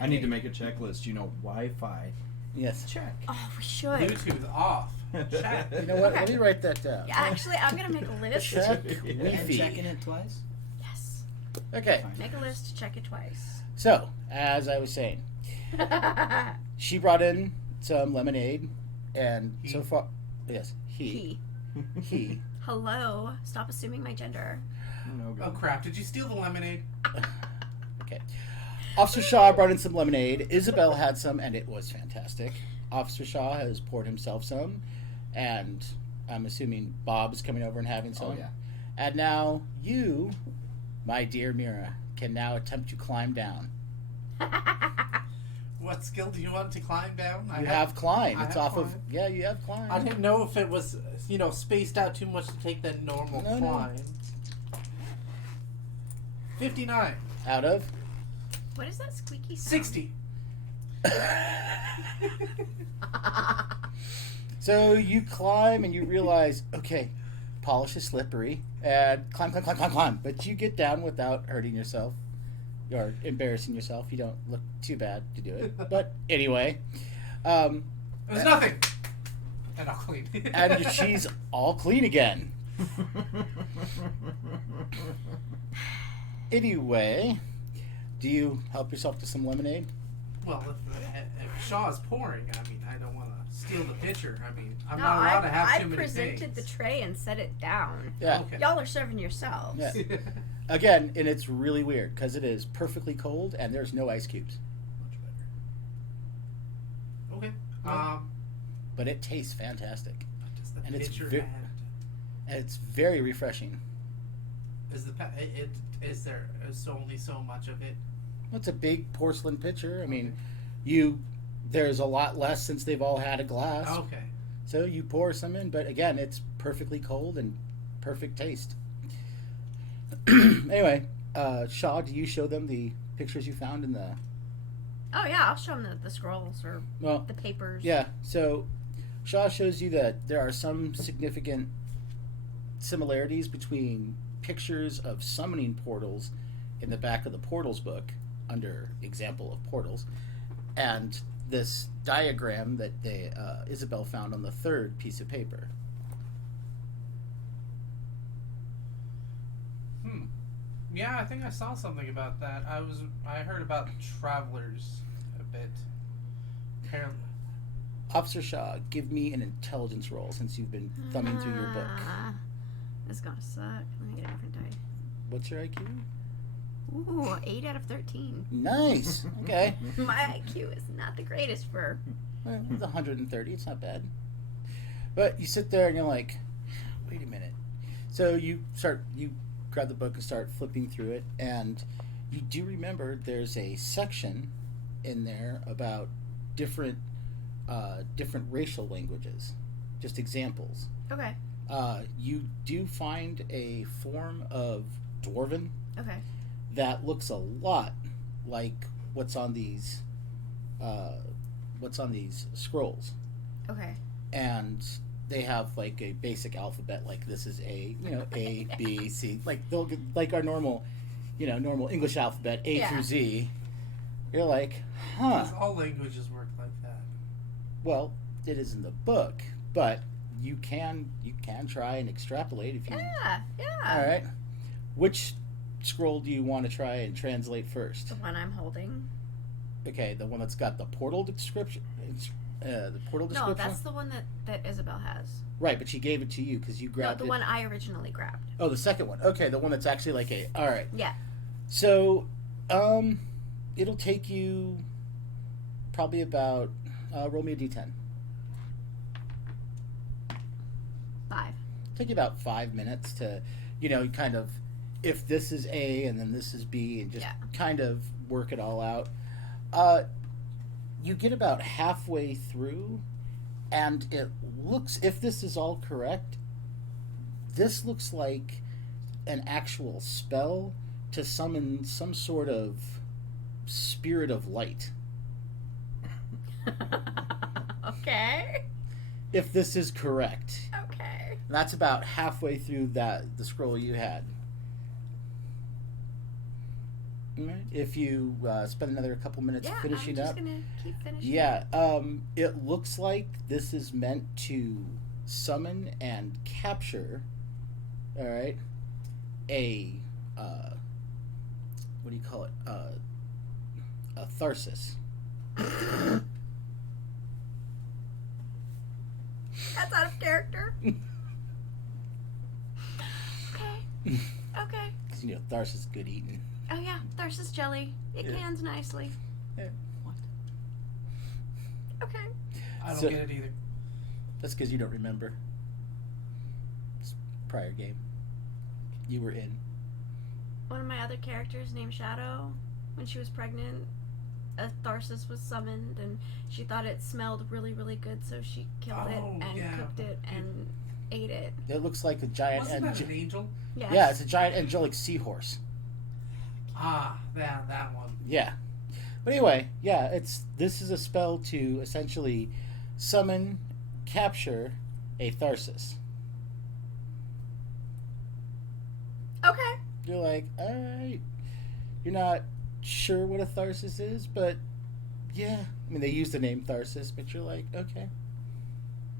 I need to make a checklist. You know, Wi-Fi. Yes. Check. Oh, we should. Bluetooth off. Chat. You know what? Okay. Let me write that down. Yeah, actually, I'm gonna make a list. Check And Wi-Fi. checking it twice. Yes. Okay, Make a list, check it twice. so as I was saying, she brought in some lemonade, and so far, yes, he. Hello. Stop assuming my gender. No Oh go. crap! Did you steal the lemonade? Okay. Officer Shaw brought in some lemonade. Isabel had some, and it was fantastic. Officer Shaw has poured himself some, and I'm assuming Bob is coming over and having some. Oh yeah. And now you, my dear Mira, can now attempt to climb down. What skill do you want to climb down? You have climb. I It's have off of climb. yeah. You have climb. I didn't know if it was, spaced out too much to take that normal No, no. climb. 59. Out of What is that squeaky sound? 60. So you climb and you realize, okay, polish is slippery, and climb, climb, climb, climb, climb. But you get down without hurting yourself or embarrassing yourself. You don't look too bad to do it. But anyway, It was nothing. And I'll clean. and she's all clean again. Anyway, do you help yourself to some lemonade? Well, if Shaw's pouring, I mean, I don't want to steal the pitcher. I mean, I'm No, not allowed to have I too many presented the things. tray and set it down. Yeah. Okay. Y'all are serving yourselves. Yeah. Again, and it's really weird because it is perfectly cold and there's no ice cubes, Much better. Okay. but it tastes fantastic Does the And it's pitcher ve- add? and it's very refreshing. Is the is there is only so much of it? It's a big porcelain pitcher. I mean, there's a lot less since they've all had a glass. Okay. So you pour some in, but again, it's perfectly cold and perfect taste. Anyway, Shaw, do you show them the pictures you found in the? Oh yeah, I'll show them the scrolls or Well, the papers. yeah. So Shaw shows you that there are some significant similarities between pictures of summoning portals in the back of the portals book under example of portals and this diagram that Isabel found on the third piece of paper. Yeah, I think I saw something about that. I heard about travelers a bit. Apparently. Officer Shaw, give me an intelligence roll since you've been thumbing through your book. This is gonna suck. Let me get a different die. What's your IQ? Ooh, 8 out of 13. Nice. Okay. My IQ is not the greatest for. Well, it's 130. It's not bad. But you sit there and you're like, wait a minute. So you grab the book and start flipping through it, and you do remember there's a section in there about different racial languages, just examples. Okay. You do find a form of Dwarven Okay. that looks a lot like what's on these scrolls, Okay. and they have like a basic alphabet, like this is A, A, B, C, like they'll get like our normal normal English alphabet, A Yeah. through Z, you're like, huh. Because all languages work like that. Well, it is in the book, but you can try and extrapolate if you. Yeah, yeah. All right. Which scroll do you want to try and translate first? The one I'm holding. Okay, the one that's got the portal description. The portal No, description. that's the one that Isabel has. Right, but she gave it to you because you No, grabbed the it. one I originally grabbed. Oh, the second one. Okay, the one that's actually like a. All right. Yeah. So, it'll take you probably about. Roll me a d10. 5. Take you about 5 minutes to, kind of, if this is A and then this is B, and just Yeah. kind of work it all out. You get about halfway through, and it looks, if this is all correct, this looks like an actual spell to summon some sort of spirit of light. Okay. If this is correct. Okay. That's about halfway through the scroll you had. Alright. If you spend another couple minutes Yeah, finishing I'm just up. gonna keep finishing. Yeah, it looks like this is meant to summon and capture, all right, a what do you call it? A Tharsis. That's out of character. Okay. Okay. Because Tharsis is good eating. Oh yeah, Tharsis jelly. It Yeah. cans nicely. Yeah. What? Okay. I don't So- get it either. That's because you don't remember. It's prior game. You were in. One of my other characters named Shadow, when she was pregnant, a Tharsis was summoned and she thought it smelled really, really good, so she killed it Oh, and yeah. cooked it and ate it. It looks like a giant Wasn't that an angel? Yes. yeah, it's a giant angelic seahorse. Ah, that one. Yeah. But anyway, yeah, this is a spell to essentially summon, capture a Tharsis. Okay. You're like, alright. You're not sure what a Tharsis is, but yeah. I mean, they use the name Tharsis, but you're like, okay.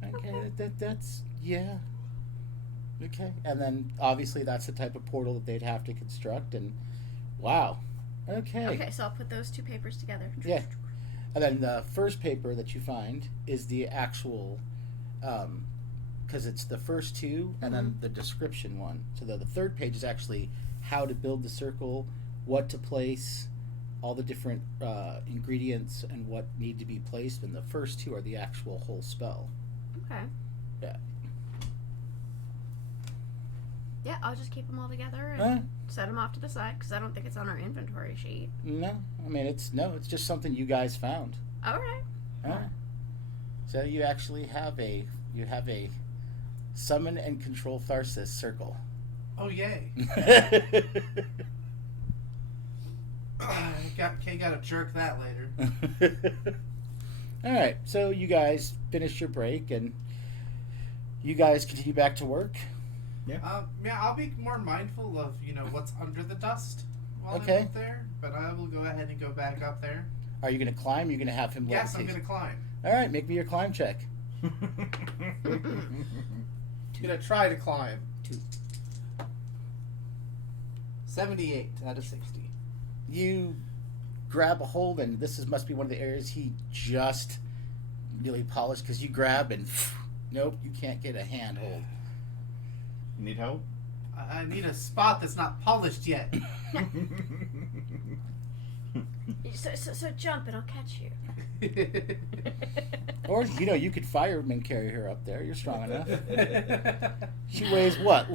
Okay, that's, yeah. Okay. And then, obviously, that's the type of portal that they'd have to construct, and wow. Okay. Okay, so I'll put those two papers together. Yeah. And then the first paper that you find is the actual, because it's the first two and then the description one. So the third page is actually how to build the circle, what to place, all the different ingredients and what need to be placed. And the first two are the actual whole spell. Okay. Yeah. Yeah, I'll just keep them all together and Uh, set them off to the side because I don't think it's on our inventory sheet. no, I mean it's just something you guys found. All right. So you actually have a summon and control Tharsis circle. Oh yay! Gotta jerk that later. All right, so you guys finish your break and you guys continue back to work. Yeah, I'll be more mindful of what's under the dust while Okay. I'm up there. But I will go ahead and go back up there. Are you going to climb? You're going to have him Yes, I'm levitate? gonna climb. All right, make me your climb check. Gonna try to climb. 2. 78 out of 60. You grab a hold, and must be one of the areas he just really polished because you grab and nope, you can't get a handhold. You need help? I need a spot that's not polished yet. So jump and I'll catch you. Or you could fireman carry her up there. You're strong enough. She weighs what,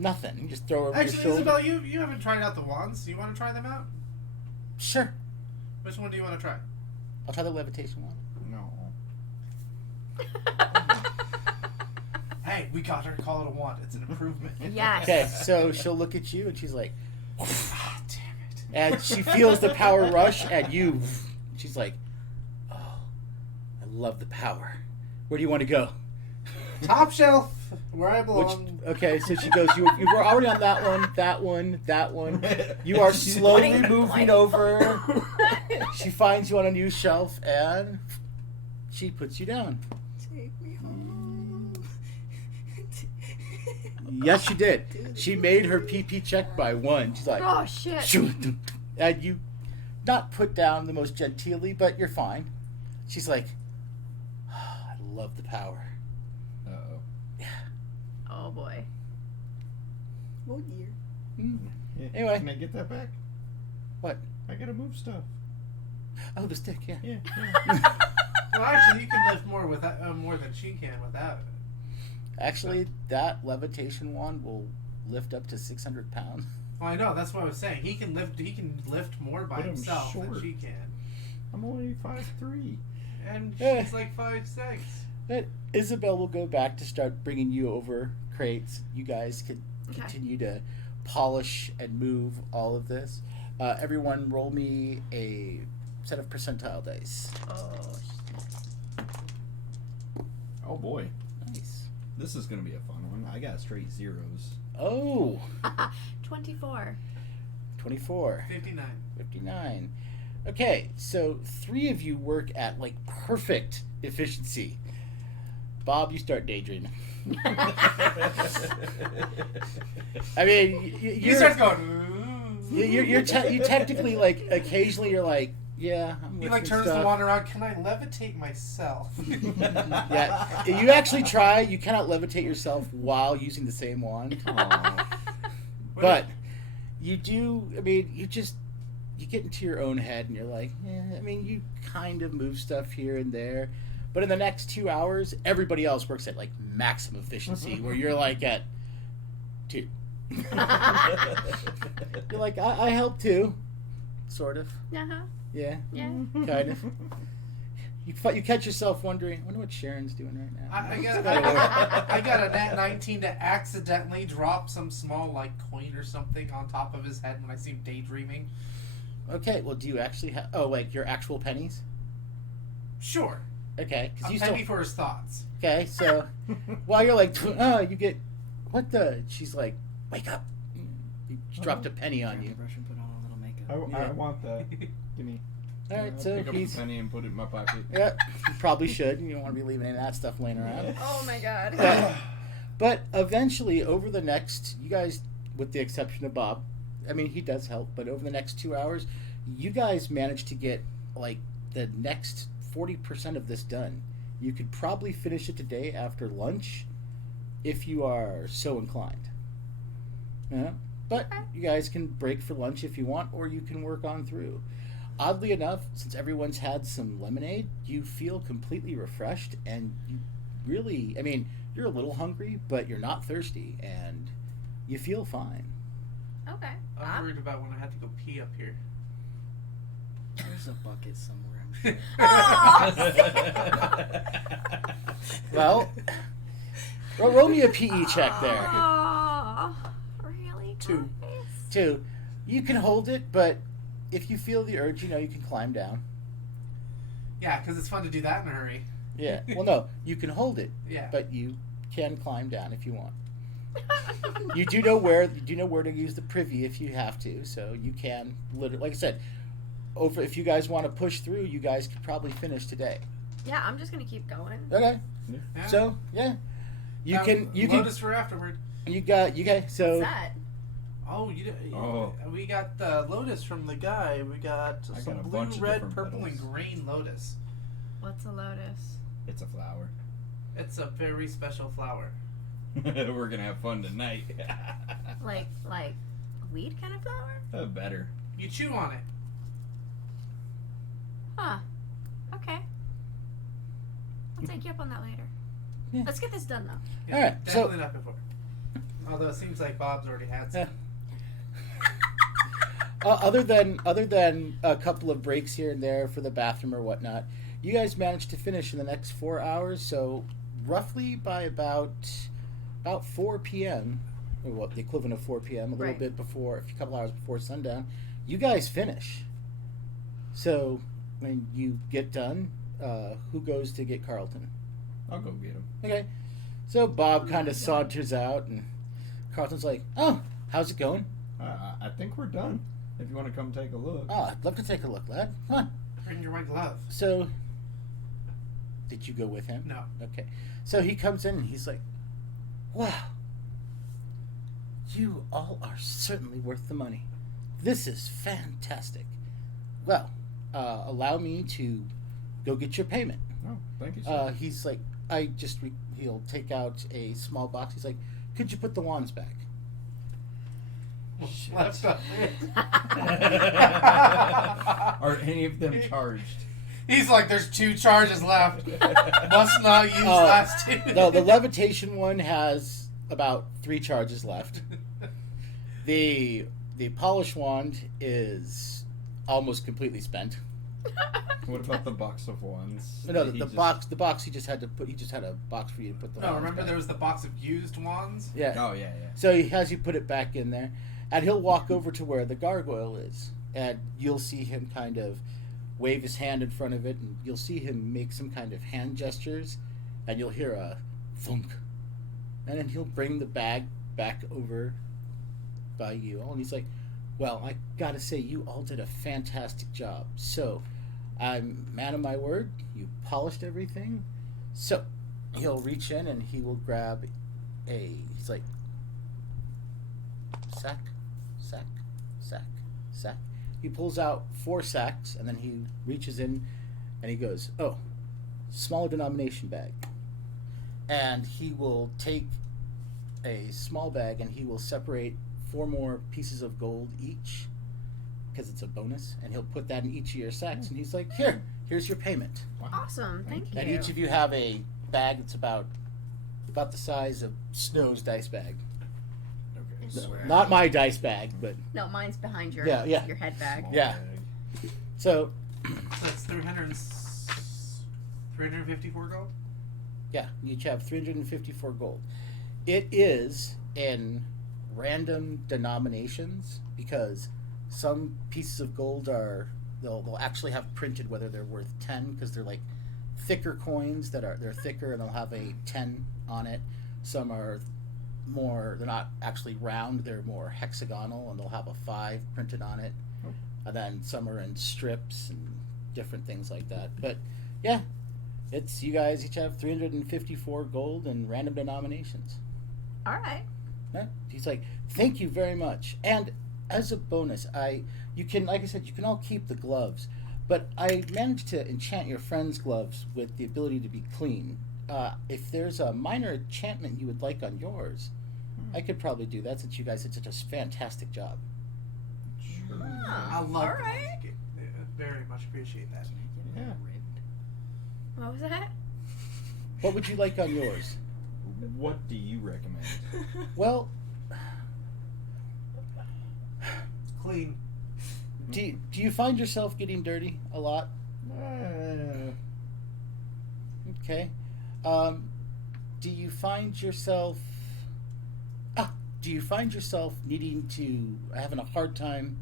nothing. You just throw her over your Actually, shoulder. Isabel, you haven't tried out the wands. You want to try them out? Sure, Which one do you want to try? I'll try the levitation one. No. Hey, we got her to call it a wand. It's an improvement. Yes. Okay, so she'll look at you and she's like, Ah, damn it. and she feels the power rush, and she's like, oh, I love the power. Where do you want to go? Top shelf. Where I Which, belong. okay, so she goes, you were already on that one. You are She's slowly pointing. moving over. She finds you on a new shelf and she puts you down. Take me home. Yes, she did. She made her PP check by 1. She's like, Oh shit. "Shoot." And you not put down the most genteelly, but you're fine. She's like, I love the power. Uh-oh. Oh boy. Oh dear. Yeah. Anyway. Can I get that back? What? I gotta move stuff. Oh, the stick, yeah. Yeah. Well, actually, you can lift more without more than she can without it. Actually, that levitation wand will lift up to 600 pounds. Well, I know. That's what I was saying. He can lift more by But I'm himself than short. she can, I'm only 5'3". and Yeah. she's like 5'6". But Isabel will go back to start bringing you over crates. You guys can Okay. continue to polish and move all of this. Everyone roll me a set of percentile dice. Oh shit. Oh boy. Nice. This is gonna be a fun one. I got straight zeros. Oh, 24. 24. 59. 59. Okay, so 3 of you work at like perfect efficiency. Bob, you start daydreaming. I mean, He starts going. you technically like occasionally you're like, yeah, I'm He like lifting turns the stuff. wand around. Can I levitate myself? Yeah, you actually try. You cannot levitate yourself while using the same wand, Aw. but you do. I mean, you get into your own head and you're like, yeah. I mean, you kind of move stuff here and there, but in the next 2 hours, everybody else works at like maximum efficiency, where you're like at 2. You're like, I help too, sort of. Uh-huh. Yeah, Yeah. kind of. You catch yourself wondering, I wonder what Sharon's doing right now. I got a nat 19 to accidentally drop some small like coin or something on top of his head when I see him daydreaming. Okay, well, do you actually have? Oh, like your actual pennies? Sure, Okay, because a you penny still. for his thoughts. Okay, so while you're like, oh, you get what the? She's like, wake up! She dropped a penny on Grab you. the brush and put on a little makeup. I Yeah. want that. Give me. All right, I'll so pick up he's. a penny and put it in my pocket. Yeah, you probably should. You don't want to be leaving any of that stuff laying around. Oh my god. But eventually, over the next, you guys, with the exception of Bob, I mean, he does help, but over the next 2 hours, you guys manage to get like the next 40% of this done. You could probably finish it today after lunch if you are so inclined. Yeah. But you guys can break for lunch if you want, or you can work on through. Oddly enough, since everyone's had some lemonade, you feel completely refreshed, and you really, I mean, you're a little hungry, but you're not thirsty, and you feel fine. Okay. I'm worried about when I have to go pee up here. There's a bucket somewhere, I'm sure. Well, roll me a PE check there. Oh, really? 2. guys? 2. You can hold it, but if you feel the urge, you know, you can climb down. Yeah, because it's fun to do that in a hurry. Yeah. Well, no, you can hold it, Yeah. but you can climb down if you want. You do know where to use the privy if you have to, so you can literally, like I said, over if you guys want to push through, you guys could probably finish today. Yeah, I'm just gonna keep going. Okay. Yeah. So yeah, you Now, can Lotus for afterward. you guys. So What's that? Oh, Oh. we got the lotus from the guy. We got I some got a blue, bunch of red, different purple, and petals. green lotus. What's a lotus? It's a flower. It's a very special flower. We're gonna have fun tonight. Like weed kind of flower? Better. You chew on it. Huh. Okay. I'll take you up on that later. Yeah. Let's get this done though. Yeah, All right, so- definitely not before. Although it seems like Bob's already had some. other than a couple of breaks here and there for the bathroom or whatnot, you guys managed to finish in the next 4 hours. So roughly by about 4 p.m. or what the equivalent of 4 p.m. a little Right. bit before, a couple hours before sundown, you guys finish. So when you get done, who goes to get Carlton? I'll go get him. Okay. So Bob kind of saunters out, and Carlton's like, "Oh, how's it going?" I think we're done. If you want to come take a look. "Oh, I'd love to take a look, lad. Come on." Bring your white glove. So, did you go with him? No. Okay. So he comes in and he's like, "Wow, you all are certainly worth the money. This is fantastic. Well, allow me to go get your payment." Oh, thank you, sir. He's like, he'll take out a small box. He's like, "Could you put the wands back?" Left up. Are any of them charged? He's like, there's 2 charges left. Must not use last 2. No, the levitation one has about 3 charges left. The polish wand is almost completely spent. What about the box of wands? No, Did he the just- box he just had to put. He just had a box for you to put the. No, wands remember back. there was the box of used wands? Yeah. Oh yeah. So he has you put it back in there, and he'll walk over to where the gargoyle is, and you'll see him kind of wave his hand in front of it, and you'll see him make some kind of hand gestures, and you'll hear a thunk, and then he'll bring the bag back over by you all, and he's like, "Well, I gotta say, you all did a fantastic job. So, I'm man of my word. You polished everything. So, he'll reach in and he will grab he's like, sack, sack, sack, sack. He pulls out 4 sacks, and then he reaches in and he goes, "Oh, smaller denomination bag." And he will take a small bag and he will separate 4 more pieces of gold each, because it's a bonus, and he'll put that in each of your sacks, and he's like, here's your payment. Awesome. Thank you. And each of you have a bag that's about the size of Snow's dice bag. Okay. No, swear. not my dice bag, but No, mine's behind your Yeah. your head bag. Small Yeah. bag. so So it's 354 gold? yeah, you each have 354 gold. It is in random denominations, because some pieces of gold they'll actually have printed whether they're worth 10, because they're like thicker coins they're thicker, and they'll have a 10 on it. Some are more, they're not actually round, they're more hexagonal, and they'll have a 5 printed on it. Oh. And then some are in strips and different things like that. But yeah, it's, you guys each have 354 gold in random denominations. All right. Yeah. He's like, "Thank you very much. And as a bonus, you can, like I said, you can all keep the gloves, but I managed to enchant your friend's gloves with the ability to be clean. If there's a minor enchantment you would like on yours, I could probably do that, since you guys did such a fantastic job." Sure. I love all the right. ones you get. Yeah, very much appreciate that. Yeah. What was that? What would you like on yours? What do you recommend? Well, Clean. do you find yourself getting dirty a lot? Okay. Do you find yourself needing to, having a hard time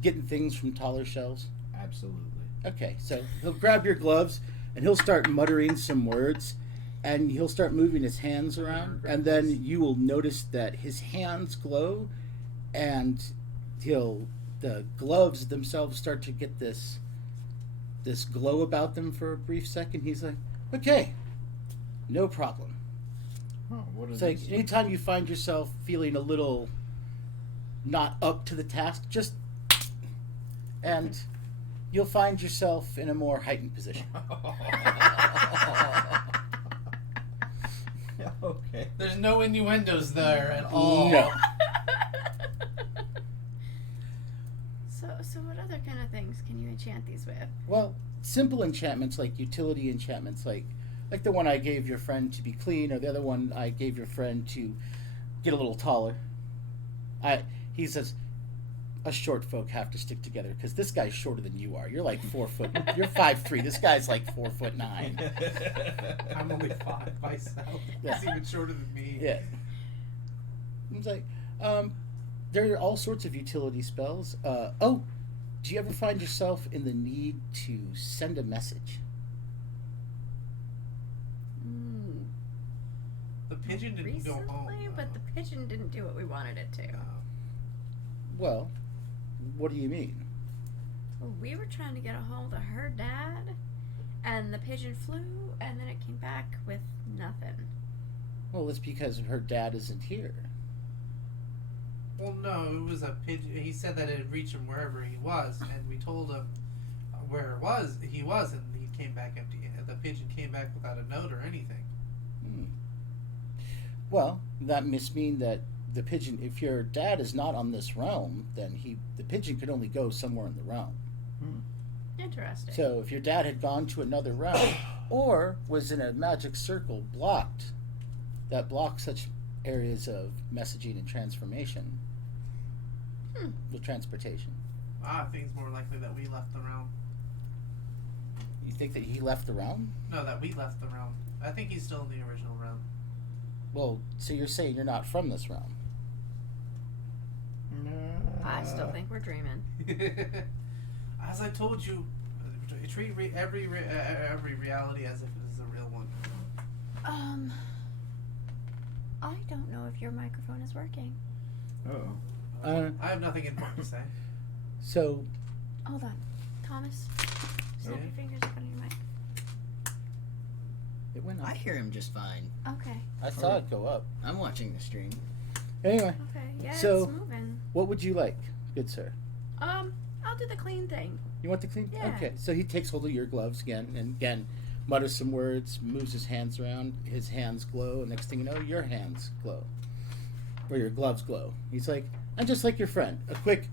getting things from taller shelves? Absolutely. Okay, so he'll grab your gloves and he'll start muttering some words, and he'll start moving his hands around, and then you will notice that his hands glow, and the gloves themselves start to get this glow about them for a brief second. He's like, "Okay, no problem." Oh, what is It's like this? anytime you find yourself feeling a little not up to the task, just, and you'll find yourself in a more heightened position. Okay. There's no innuendos there at all. No. So what other kind of things can you enchant these with? Well, simple enchantments like utility enchantments, like the one I gave your friend to be clean, or the other one I gave your friend to get a little taller. He says, "Us short folk have to stick together, because this guy's shorter than you are. You're like 4 foot. You're 5'3". This guy's like 4'9". I'm only 5 myself. Yeah. He's even shorter than me. Yeah. He's like, there are all sorts of utility spells. Do you ever find yourself in the need to send a message? pigeon didn't go home. recently, but the pigeon didn't do what we wanted it to. Well, what do you mean? Well, we were trying to get a hold of her dad, and the pigeon flew, and then it came back with nothing. Well, it's because her dad isn't here. Well, no, it was a pigeon. He said that it had reached him wherever he was, and we told him where it was. He was, and he came back empty. The pigeon came back without a note or anything. Well, that must mean that the pigeon, if your dad is not on this realm, then the pigeon could only go somewhere in the realm. Interesting. So if your dad had gone to another realm or was in a magic circle that blocked such areas of messaging and transformation, the transportation. I think it's more likely that we left the realm. You think that he left the realm? No, that we left the realm. I think he's still in the original realm. Well, so you're saying you're not from this realm. I still think we're dreaming. As I told you, treat every reality as if it is a real one. I don't know if your microphone is working. Uh-oh. I have nothing important to say. So, Hold on. Thomas, snap your fingers up on your mic. it went I up. hear him just fine. Okay. I saw it go up. I'm watching the stream. Anyway, Okay. Yeah, So- it's moving. what would you like, good sir? I'll do the clean thing. You want the clean? Yeah. Okay. So he takes hold of your gloves again, and again, mutters some words, moves his hands around. His hands glow, and next thing you know, your hands glow, or your gloves glow. He's like, "I'm just like your friend. A quick,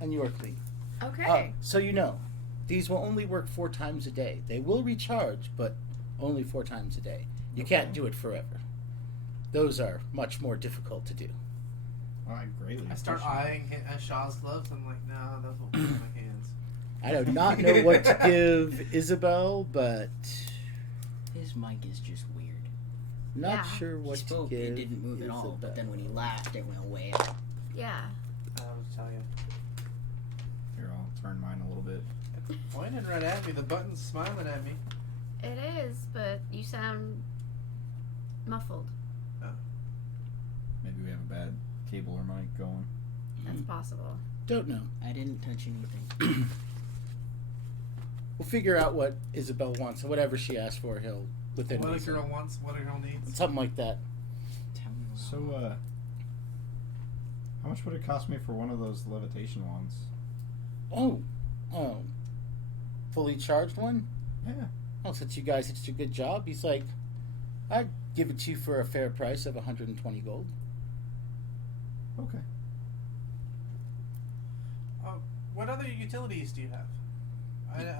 and you are clean." Okay. So you know, these will only work 4 times a day. They will recharge, but only 4 times a day. You can't do it forever. Those are much more difficult to do. I greatly I start appreciate eyeing Shaw's gloves. I'm like, no, those won't fit in my hands. I do not know what to give Isabel, but His mic is just weird. not Yeah. sure He what spoke, to give it didn't move at all, Isabel. but then when he laughed, it went way up. Yeah. I'll tell you. Here, I'll turn mine a little bit. It's pointing right at me. The button's smiling at me. It is, but you sound muffled. Maybe we have a bad cable or mic going. That's possible. Don't know. I didn't touch anything. We'll figure out what Isabel wants, and whatever she asks for, he'll within What a reason. girl wants, what a girl needs. Something like that. Tell me what I So, want. how much would it cost me for one of those levitation wands? Oh, fully charged one. Yeah. Oh, since you guys did such a good job, he's like, I'd give it to you for a fair price of 120 gold. Okay. What other utilities do you have?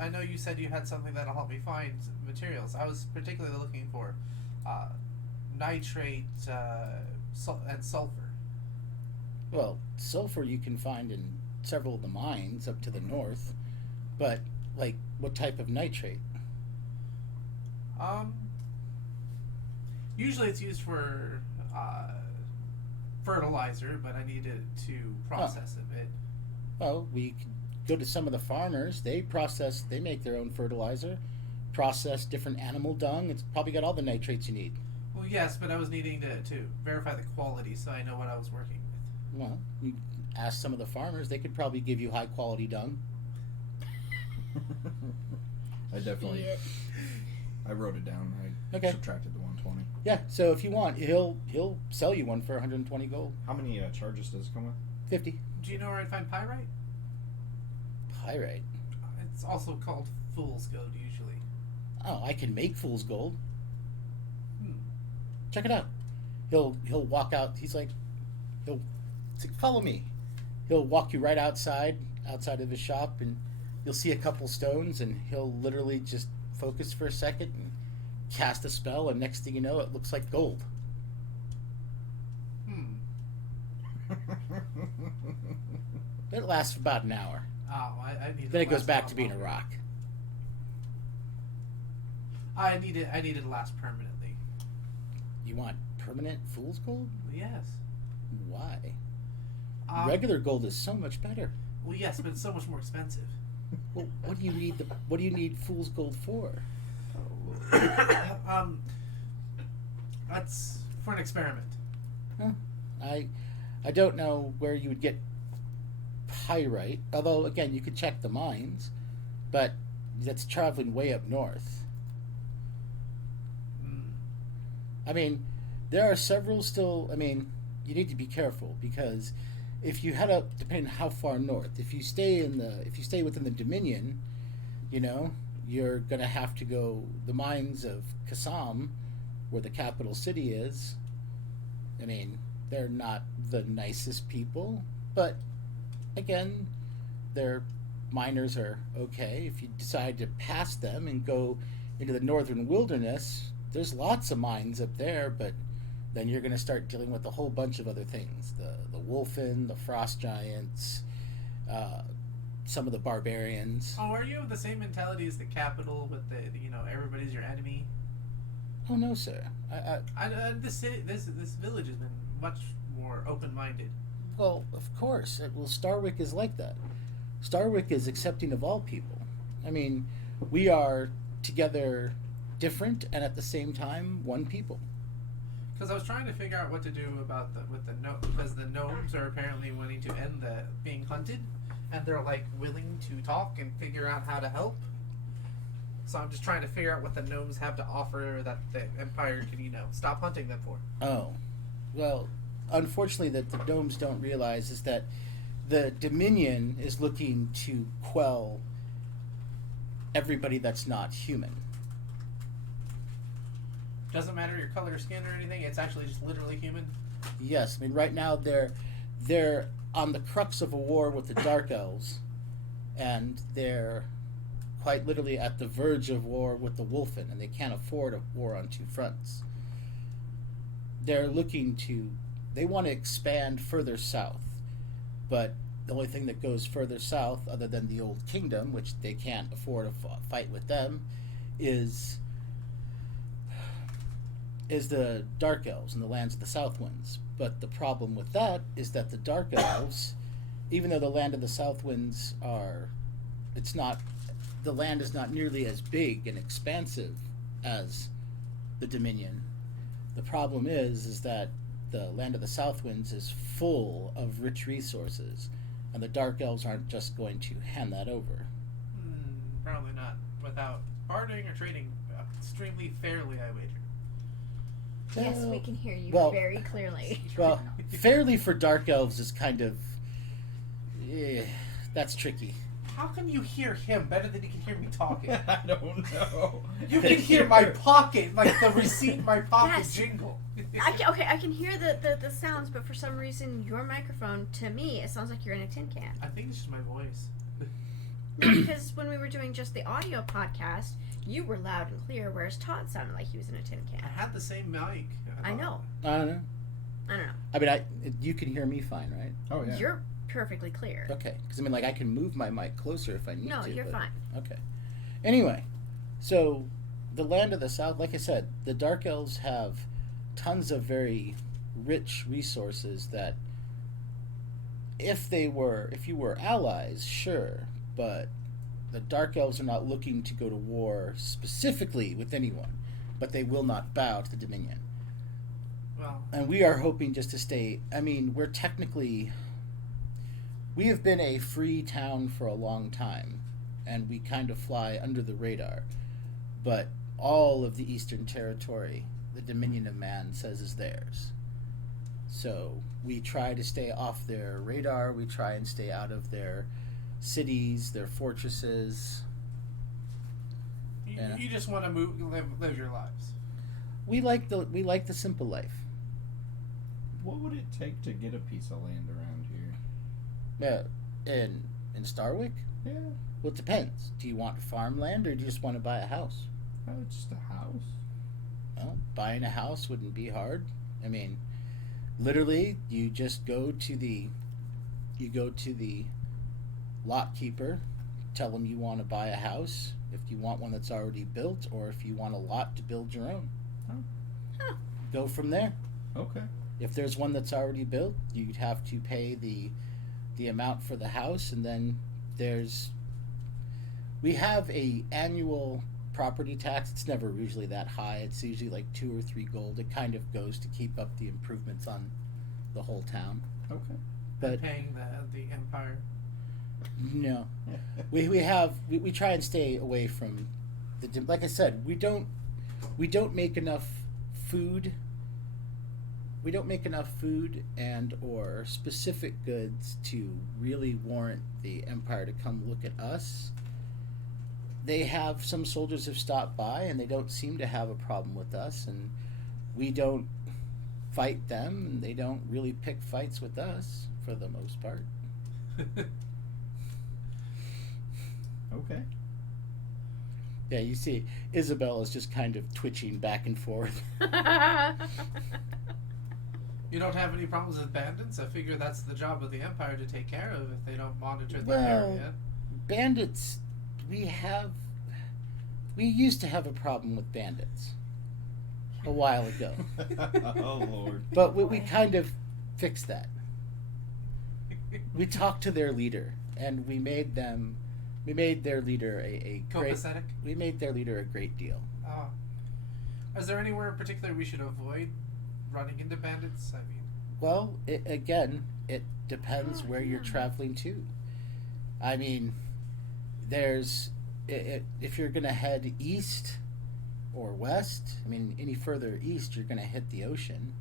I know you said you had something that'll help me find materials. I was particularly looking for nitrate and sulfur. Well, sulfur you can find in several of the mines up to the north, but like what type of nitrate? Usually it's used for fertilizer, but I needed to process a bit. Well, we could go to some of the farmers. They make their own fertilizer, process different animal dung. It's probably got all the nitrates you need. Well, yes, but I was needing to verify the quality so I know what I was working with. Well, you ask some of the farmers. They could probably give you high quality dung. I definitely. I wrote it down. I Okay. subtracted the 120. Yeah, so if you want, he'll sell you one for 120 gold. How many charges does it come with? 50. Do you know where I'd find pyrite? Pyrite. It's also called fool's gold usually. Oh, I can make fool's gold. Hmm. Check it out. He'll walk out. He's like, follow me. He'll walk you right outside of his shop, and you'll see a couple stones, and he'll literally just focus for a second and cast a spell, and next thing you know, it looks like gold. It lasts for about an hour. Oh, I need. Then it goes back to being a rock. I need it to last permanently. You want permanent fool's gold? Yes. Why? Um, Regular gold is so much better. Well, yes, but it's so much more expensive. Well, what do you need fool's gold for? That's for an experiment. I don't know where you would get pyrite. Although again, you could check the mines, but that's traveling way up north. Mm. I mean, there are several still. I mean, you need to be careful because if you head up, depending on how far north, if you stay within the Dominion, you know, you're gonna have to go the mines of Kassam, where the capital city is. I mean, they're not the nicest people, but again, their miners are okay. If you decide to pass them and go into the northern wilderness, there's lots of mines up there, but then you're going to start dealing with a whole bunch of other things. The Wolfen, the Frost Giants, some of the barbarians. Oh, are you of the same mentality as the capital with the everybody's your enemy? Oh, no, sir. This village has been much more open-minded. Well, of course. Well, Starwick is like that. Starwick is accepting of all people. I mean, we are together different and at the same time one people. Because I was trying to figure out what to do about because the gnomes are apparently wanting to end the being hunted, and they're like willing to talk and figure out how to help. So I'm just trying to figure out what the gnomes have to offer that the Empire can stop hunting them for. Oh, well, unfortunately, that the gnomes don't realize is that the Dominion is looking to quell everybody that's not human. Doesn't matter your color, skin, or anything. It's actually just literally human. Yes, I mean right now they're on the crux of a war with the Dark Elves, and they're quite literally at the verge of war with the Wolfen, and they can't afford a war on two fronts. They want to expand further south, but the only thing that goes further south, other than the Old Kingdom, which they can't afford a fight with them, is the Dark Elves and the lands of the South Winds. But the problem with that is that the Dark Elves, even though the land of the South Winds the land is not nearly as big and expansive as the Dominion. The problem is that the land of the South Winds is full of rich resources, and the Dark Elves aren't just going to hand that over. Probably not. Without bartering or trading extremely fairly, I wager. Yes, we can hear you well- very clearly. Well, fairly for Dark Elves is kind of... that's tricky. How can you hear him better than you can hear me talking? I don't know. You can hear my pocket, like the receipt in my pocket Yes. jingle. I can hear the sounds, but for some reason, your microphone, to me, it sounds like you're in a tin can. I think it's just my voice. No, because when we were doing just the audio podcast, you were loud and clear, whereas Todd sounded like he was in a tin I can. had the same mic. I know. I don't know. I don't know. I mean, you can hear me fine, right? Oh yeah. You're perfectly clear. Okay. Because, I mean, like, I can move my mic closer if I need No, to. you're but- fine. Okay. Anyway, so the land of the South, like I said, the Dark Elves have tons of very rich resources that if you were allies, sure, but the Dark Elves are not looking to go to war specifically with anyone, but they will not bow to the Dominion. Well, And we are hoping just to stay, I mean, we have been a free town for a long time, and we kind of fly under the radar. But all of the Eastern Territory, the Dominion of Man says is theirs. So we try to stay off their radar, we try and stay out of their cities, their fortresses. Yeah. you just want to live your lives. We like the simple life. What would it take to get a piece of land around here? In Starwick? Yeah. Well, it depends. Do you want farmland or do you just want to buy a house? Oh, it's just a house. Well, buying a house wouldn't be hard. I mean, literally, you just go to the lot keeper, tell them you want to buy a house, if you want one that's already built, or if you want a lot to build your own. Oh. Huh. Go from there. Okay. If there's one that's already built, you'd have to pay the amount for the house, and then we have a annual property tax, it's never usually that high. It's usually like 2 or 3 gold. It kind of goes to keep up the improvements on the whole town. Okay. But Paying the empire. no, we try and stay away from like I said, we don't make enough food. We don't make enough food and or specific goods to really warrant the empire to come look at us. They have some soldiers have stopped by and they don't seem to have a problem with us, and we don't fight them and they don't really pick fights with us for the most part. Okay. Yeah, you see Isabel is just kind of twitching back and forth. You don't have any problems with bandits? I figure that's the job of the empire to take care of if they don't monitor the Well, area. Bandits, we used to have a problem with bandits a while ago, Oh Lord. but we kind of fixed that. We talked to their leader, and we made their leader a great. Copacetic? We made their leader a great deal. Oh. Is there anywhere in particular we should avoid running into bandits? I mean, Well, it depends where you're traveling to. I mean, if you're gonna head east or west. I mean, any further east, you're gonna hit the ocean.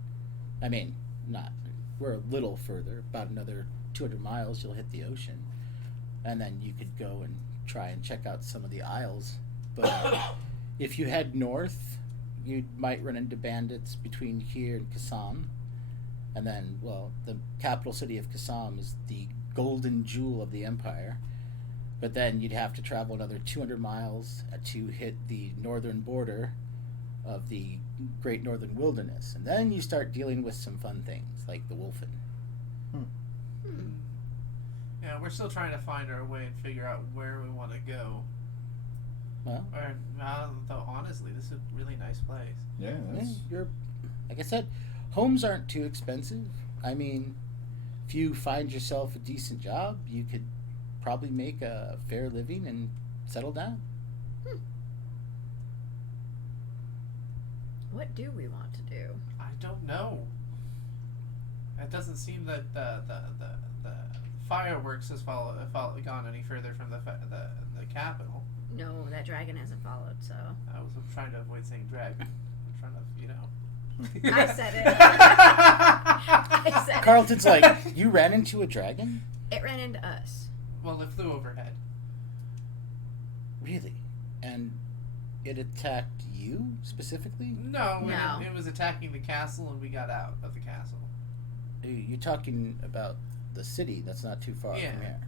I mean, we're a little further, about another 200 miles, you'll hit the ocean. And then you could go and try and check out some of the isles. But if you head north, you might run into bandits between here and Kassam. And then, well, the capital city of Kassam is the golden jewel of the empire. But then you'd have to travel another 200 miles to hit the northern border of the Great Northern Wilderness. And then you start dealing with some fun things, like the Wolfen. yeah, we're still trying to find our way and figure out where we want to go. Well, Or, though, honestly, this is a really nice place. Yeah, that's you're, like I said, homes aren't too expensive. I mean, if you find yourself a decent job, you could probably make a fair living and settle down. What do we want to do? I don't know. It doesn't seem that the fireworks has gone any further from the capital. No, that dragon hasn't followed, so. I was trying to avoid saying dragon. I'm trying to, I said it. I said Carlton's like, you ran into a dragon? it ran into us. Well, it flew overhead. Really? And it attacked you specifically? No, No. It was attacking the castle, and we got out of the castle. You're talking about the city that's not too far Yeah. from here.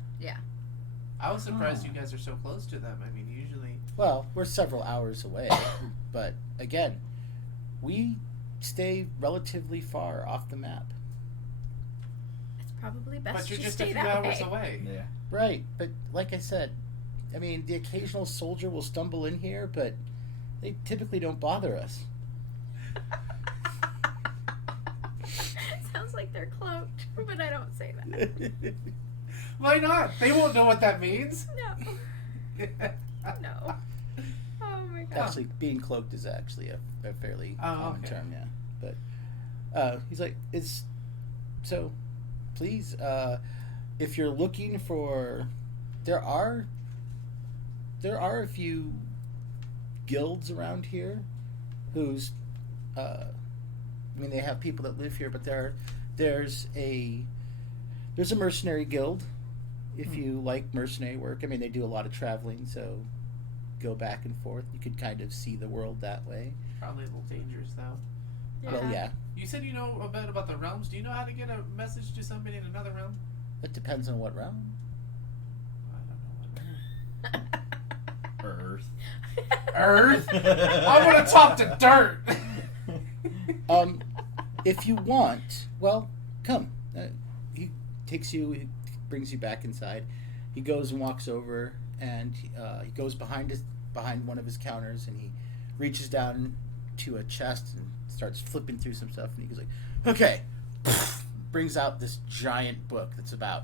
I was surprised you guys are so close to them. I mean, usually. Well, we're several hours away, but again, we stay relatively far off the map. It's probably best But you're to just stay a few that hours way. away. yeah. Right, but like I said, I mean, the occasional soldier will stumble in here, but they typically don't bother us. Sounds like they're cloaked, but I don't say that. Why not? They won't know what that means. No. No. Oh my god. Actually, being cloaked is actually a fairly common okay. term, yeah. But he's like, so please, if you're looking for, there are a few guilds around here whose, I mean, they have people that live here, but there's a mercenary guild. If you like mercenary work, I mean, they do a lot of traveling, so go back and forth. You could kind of see the world that way. Probably a little dangerous, though. Well, yeah, You said you know a bit about the realms. Do you know how to get a message to somebody in another realm? it depends on what realm. I don't know what realm. Earth. Earth? I want to talk to dirt. If you want, well, come. He brings you back inside. He goes and walks over, and he goes behind one of his counters, and he reaches down to a chest and starts flipping through some stuff. And he goes like, "Okay," brings out this giant book that's about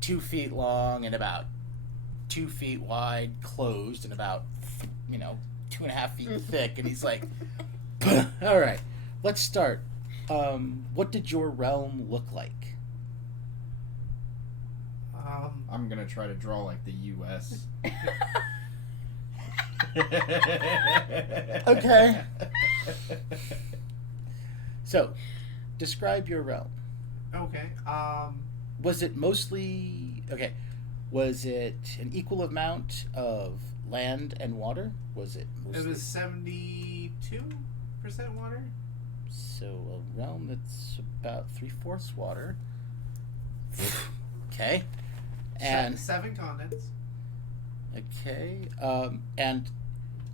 2 feet long and about 2 feet wide, closed, and about 2.5 feet thick, and he's like, all right, let's start. What did your realm look like? I'm gonna try to draw like the U.S. Okay. So, describe your realm. Okay. Was it mostly Was it an equal amount of land and water? Was it mostly? It was 72% water. So a realm that's about 3/4 water. Okay. And 7 continents. okay. And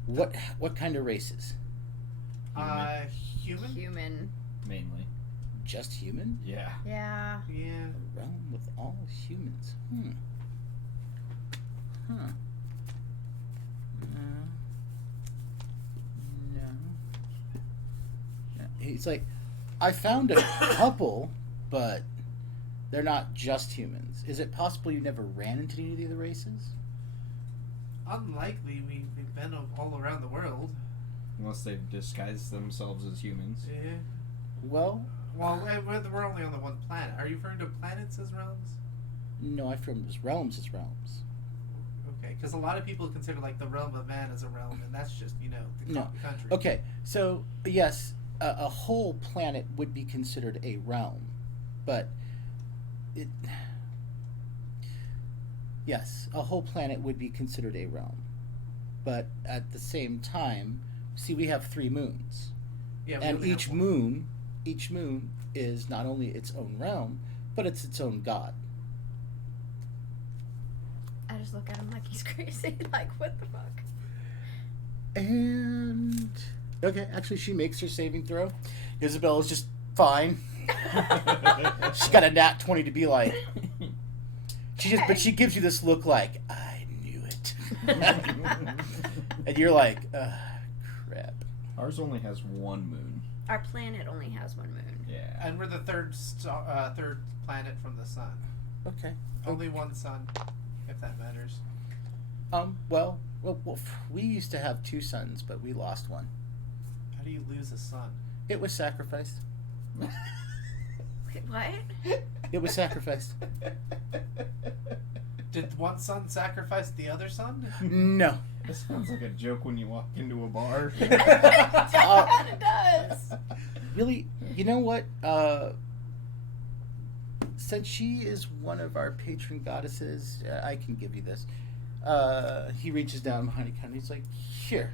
what kind of races? Human. Human. Mainly. Just human? Yeah. Yeah. Yeah. A realm with all humans. Huh. No. He's like, I found a couple, but they're not just humans. Is it possible you never ran into any of the other races? Unlikely. We've been all around the world. Unless they've disguised themselves as humans. Yeah. Well, We're only on the one planet. Are you referring to planets as realms? no, I from realms as realms. Okay, because a lot of people consider like the realm of man as a realm, and that's just the No. country. Okay, so yes, a whole planet would be considered a realm, but yes, a whole planet would be considered a realm, but at the same time, see, we have 3 moons, Yeah. we and only each have one. moon is not only its own realm, but it's its own god. I just look at him like he's crazy. Like, what the fuck? And okay, actually, she makes her saving throw. Isabella's just fine. She's got a nat 20 to be like. But she gives you this look like, I knew it. And you're like, crap. Ours only has 1 moon. Our planet only has 1 moon. Yeah. And we're the third planet from the sun. Okay. Only one sun, if that matters. Well, we used to have 2 suns, but we lost one. How do you lose a sun? It was sacrificed. Wait, what? It was sacrificed. Did one sun sacrifice the other sun? No. This sounds like a joke when you walk into a bar. It does. Really, you know what? Since she is one of our patron goddesses, I can give you this. He reaches down behind the counter. He's like, here.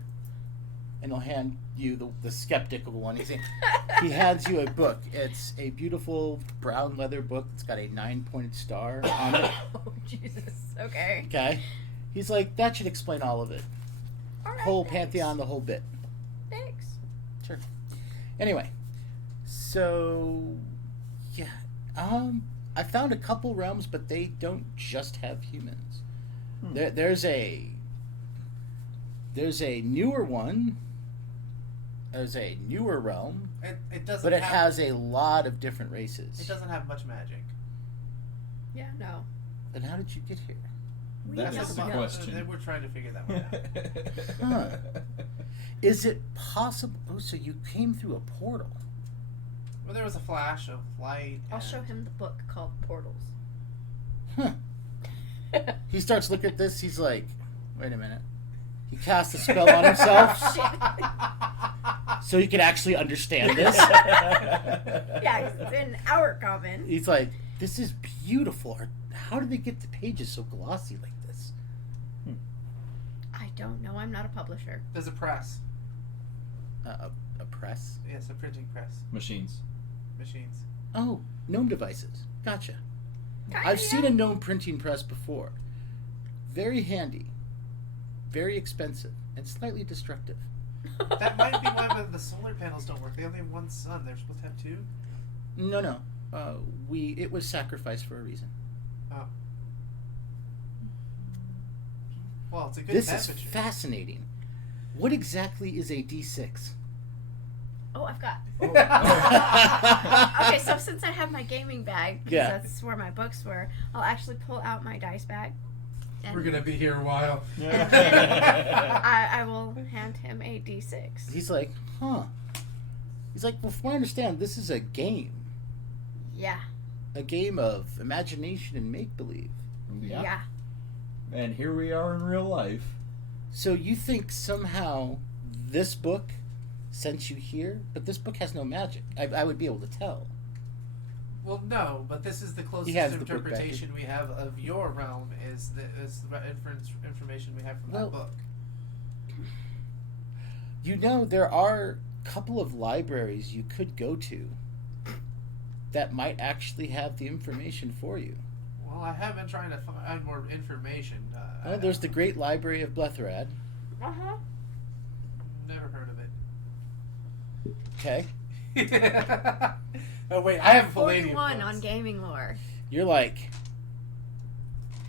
And he'll hand you the skeptical one. He hands you a book. It's a beautiful brown leather book. It's got a 9-pointed star on it. Oh, Jesus. Okay. Okay? He's like, that should explain all of it. All right, Whole thanks. pantheon, the whole bit. Thanks. Sure. Anyway, so yeah, I found a couple realms, but they don't just have humans. There's a newer one. There's a newer realm, It doesn't. but it have, has a lot of different races. It doesn't have much magic. Yeah, no. Then how did you get here? We That's don't the know. question. We're trying to figure that one out. Huh. Is it possible? Oh, so you came through a portal? Well, there was a flash of light. I'll and- show him the book called Portals. Huh. He starts looking at this. He's like, wait a minute. He casts a spell on himself so he can actually understand this. Yeah, 'cause it's in our common. He's like, this is beautiful. How did they get the pages so glossy like this? I don't know. I'm not a publisher. There's a press. A press? Yes, a printing press. Machines. Machines. Oh, gnome devices. Gotcha. Kinda, I've seen yeah. a gnome printing press before. Very handy. Very expensive. And slightly destructive. That might be why the solar panels don't work. They only have one sun. They're supposed to have 2. No. It was sacrificed for a reason. Oh. Well, it's a good This is temperature. fascinating. What exactly is a D6? Oh, I've got. Oh. Okay, so since I have my gaming bag, because Yeah. that's where my books were, I'll actually pull out my dice bag. And We're gonna be here a while. I will hand him a D6. He's like, huh. He's like, well, from what I understand, this is a game. Yeah. A game of imagination and make-believe. Yeah. And here we are in real life. So you think somehow this book sent you here? But this book has no magic. I would be able to tell. Well, no, but this is the closest has the book back interpretation we have of your realm is the information we have from Well, that book. You know, there are a couple of libraries you could go to that might actually have the information for you. Well, I have been trying to find more information. There's the Great Library of Blethrad. Uh-huh. Never heard of it. Okay. Oh wait, I have a Palladium 41 books. on gaming lore. You're like,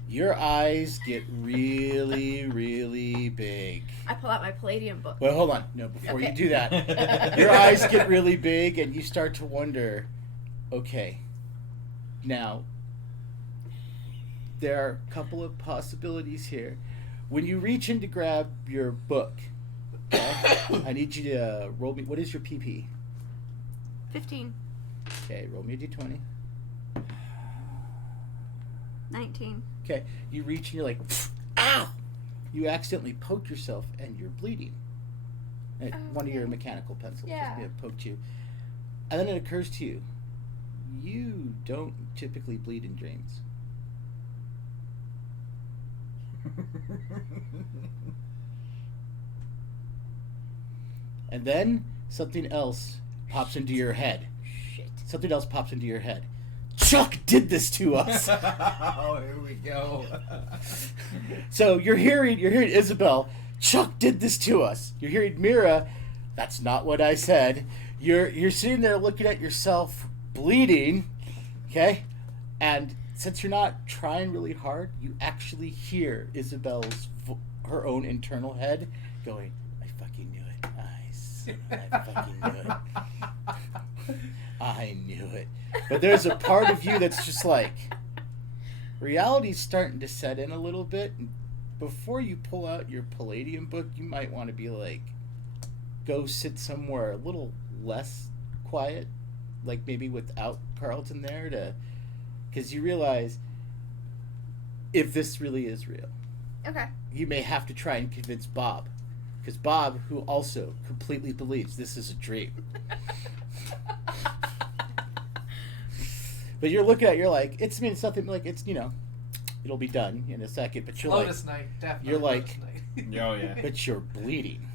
your eyes get really, really big. I pull out my Palladium book. Well, hold on. No, before you Okay. do that, your eyes get really big and you start to wonder, okay, now, there are a couple of possibilities here. When you reach in to grab your book, okay, I need you to roll me, what is your PP? 15. Okay, roll me a d20. 19. Okay, you reach and you're like, ow! You accidentally poke yourself and you're bleeding. And one of your Okay. mechanical pencils Yeah. just poked you. And then it occurs to you, you don't typically bleed in dreams. And then something else pops into your head. Shit. Something else pops into your head. Chuck did this to us. Oh, here we go. So you're hearing Isabel, Chuck did this to us. You're hearing Mira, that's not what I said. You're sitting there looking at yourself bleeding, okay? And since you're not trying really hard, you actually hear Isabel's her own internal head going, I fucking knew it. I fucking knew it. I knew it. But there's a part of you that's just like, reality's starting to set in a little bit. And before you pull out your Palladium book, you might want to be like, go sit somewhere a little less quiet, like maybe without Carlton there, to, because you realize if this really is real, Okay. you may have to try and convince Bob, because Bob, who also completely believes this is a dream. But you're looking at it, you're like, it's something like, it's, it'll be done in a second, but you're Lotus like, Knight, definitely. you're Lotus like- Knight. Oh, yeah. but you're bleeding.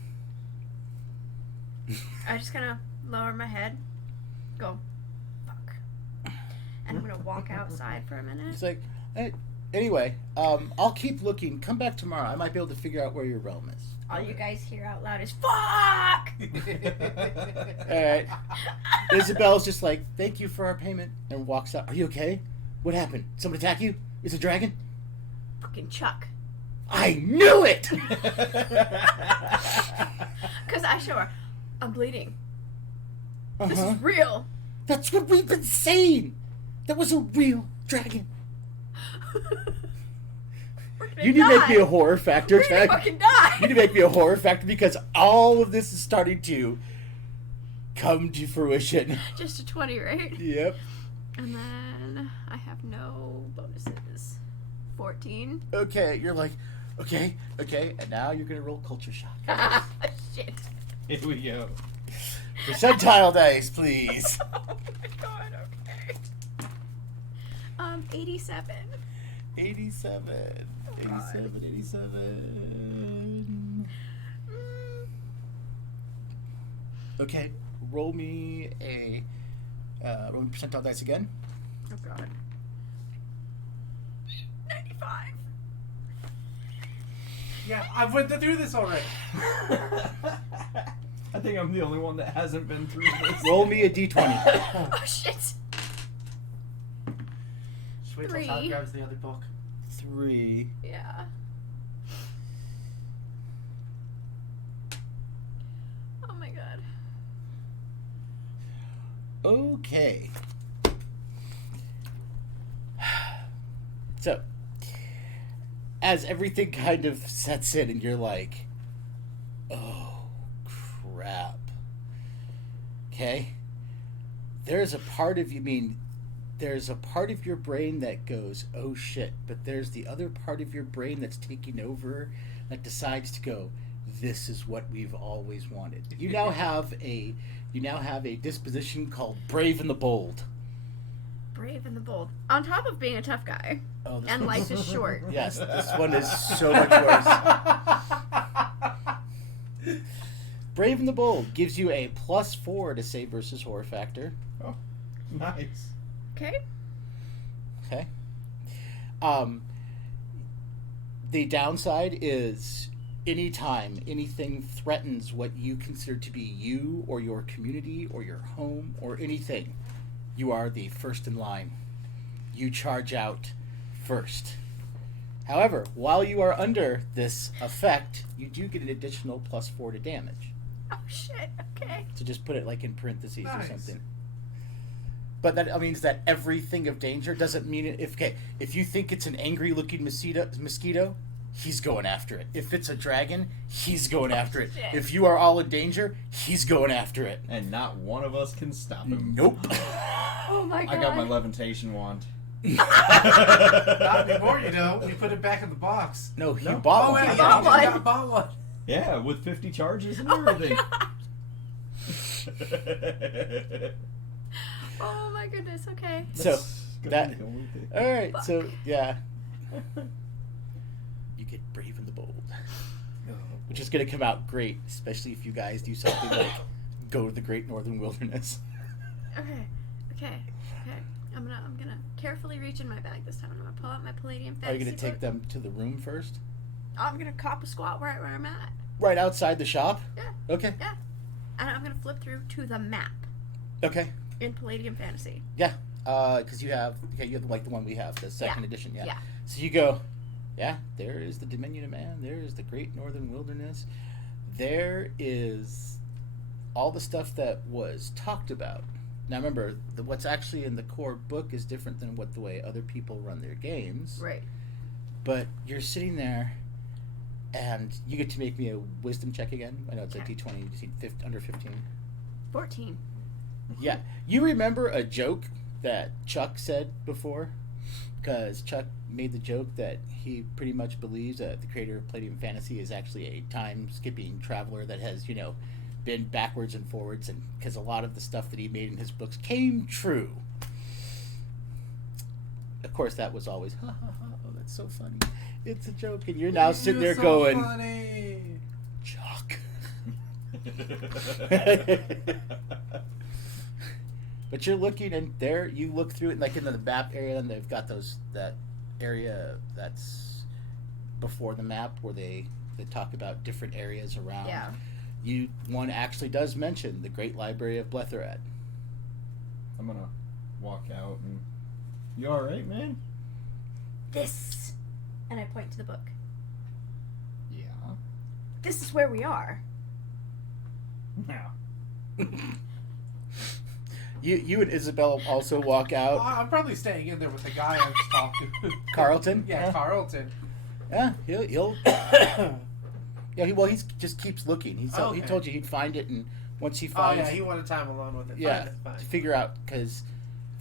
I just kind of lower my head, go, fuck. And I'm going to walk outside for a minute. He's like, anyway, I'll keep looking. Come back tomorrow. I might be able to figure out where your realm is. All you guys hear out loud is, fuck! All right. Isabel's just like, thank you for our payment, and walks out. Are you okay? What happened? Someone attack you? Is it a dragon? Fucking Chuck. I knew it! Because I show her, I'm bleeding. This Uh-huh. is real. That's what we've been saying. That was a real dragon. We're gonna You need to make die. me a horror factor. We're gonna Jack. fucking die. You need to make me a horror factor because all of this is starting to come to fruition. Just a 20, right? Yep. And then I have no bonuses. 14. Okay, you're like, okay, and now you're gonna roll culture shock. Shit. Here we go. Percentile dice, please. Oh my god, okay. 87. 87. 87. Okay, roll me percentile dice again. Oh god. 95. Yeah, I've went through this already. I think I'm the only one that hasn't been through this. Roll me a d20. Oh shit. Just wait till Todd 3. grabs the other book. 3. Yeah. Oh my god. Okay. So, as everything kind of sets in and you're like, oh, crap. Okay? There's a part of your brain that goes, oh shit, but there's the other part of your brain that's taking over that decides to go, this is what we've always wanted. You now have a disposition called Brave and the Bold. Brave and the bold. On top of being a tough guy. Oh, this And one- life is short. Yes, this one is so much worse. Brave and the Bold gives you a +4 to save versus horror factor. Nice. Okay. Okay. The downside is anytime anything threatens what you consider to be you or your community or your home or anything, you are the first in line. You charge out first. However, while you are under this effect, you do get an additional +4 to damage. Oh shit. Okay. So just put it like in parentheses or Nice. something. But that means that everything of danger doesn't mean it. If you think it's an angry looking mosquito, he's going after it. If it's a dragon, he's going after it. Shit. If you are all in danger, he's going after it. And not one of us can stop him. Nope. Oh my god. I got my levitation wand. Not anymore, you don't. We put it back in the box. No, he No. bought Oh, one. wait, bought yeah, one. you bought one. Yeah, with 50 charges and Oh my everything. god. Oh my goodness. Okay. So, Let's go that- and go with it. All right, Fuck. so yeah, you get Brave and the Bold, which is going to come out great, especially if you guys do something like go to the Great Northern Wilderness. Okay. I'm gonna carefully reach in my bag this time. I'm gonna pull out my Palladium Are you fantasy going to take book. them to the room first? I'm gonna cop a squat where I'm at. Right outside the shop? Yeah. Okay. And I'm gonna flip through to the map Okay. in Palladium Fantasy. Because you have like the one we have, the second edition. Yeah. Yeah. So you go, yeah, there is the Dominion of Man. There is the Great Northern Wilderness. There is all the stuff that was talked about. Now remember, what's actually in the core book is different than what the way other people run their games. Right. But you're sitting there, and you get to make me a wisdom check again. I know it's a Okay. D20. You see under 15. 14. Yeah. You remember a joke that Chuck said before? Because Chuck made the joke that he pretty much believes that the creator of Palladium Fantasy is actually a time-skipping traveler that has, been backwards and forwards, and because a lot of the stuff that he made in his books came true. Of course, that was always, ha ha ha, oh, that's so funny. It's a joke, and you're now sitting there so going, funny. Chuck. But you're looking, and there you look through it, like in the map area, and they've got that area that's before the map where they talk about different areas around. Yeah. One actually does mention the Great Library of Bletherad. I'm gonna walk out and. You alright, man? This. And I point to the book. Yeah. This is where we are. Now. You and Isabel also walk Well, out. I'm probably staying in there with the guy I was talking to. Carlton? Yeah, Carlton. Yeah, he'll yeah, he just keeps looking. He Okay. told you he'd find it, and once he Oh finds yeah, he wanted time alone with it. yeah, Fine. to figure out, because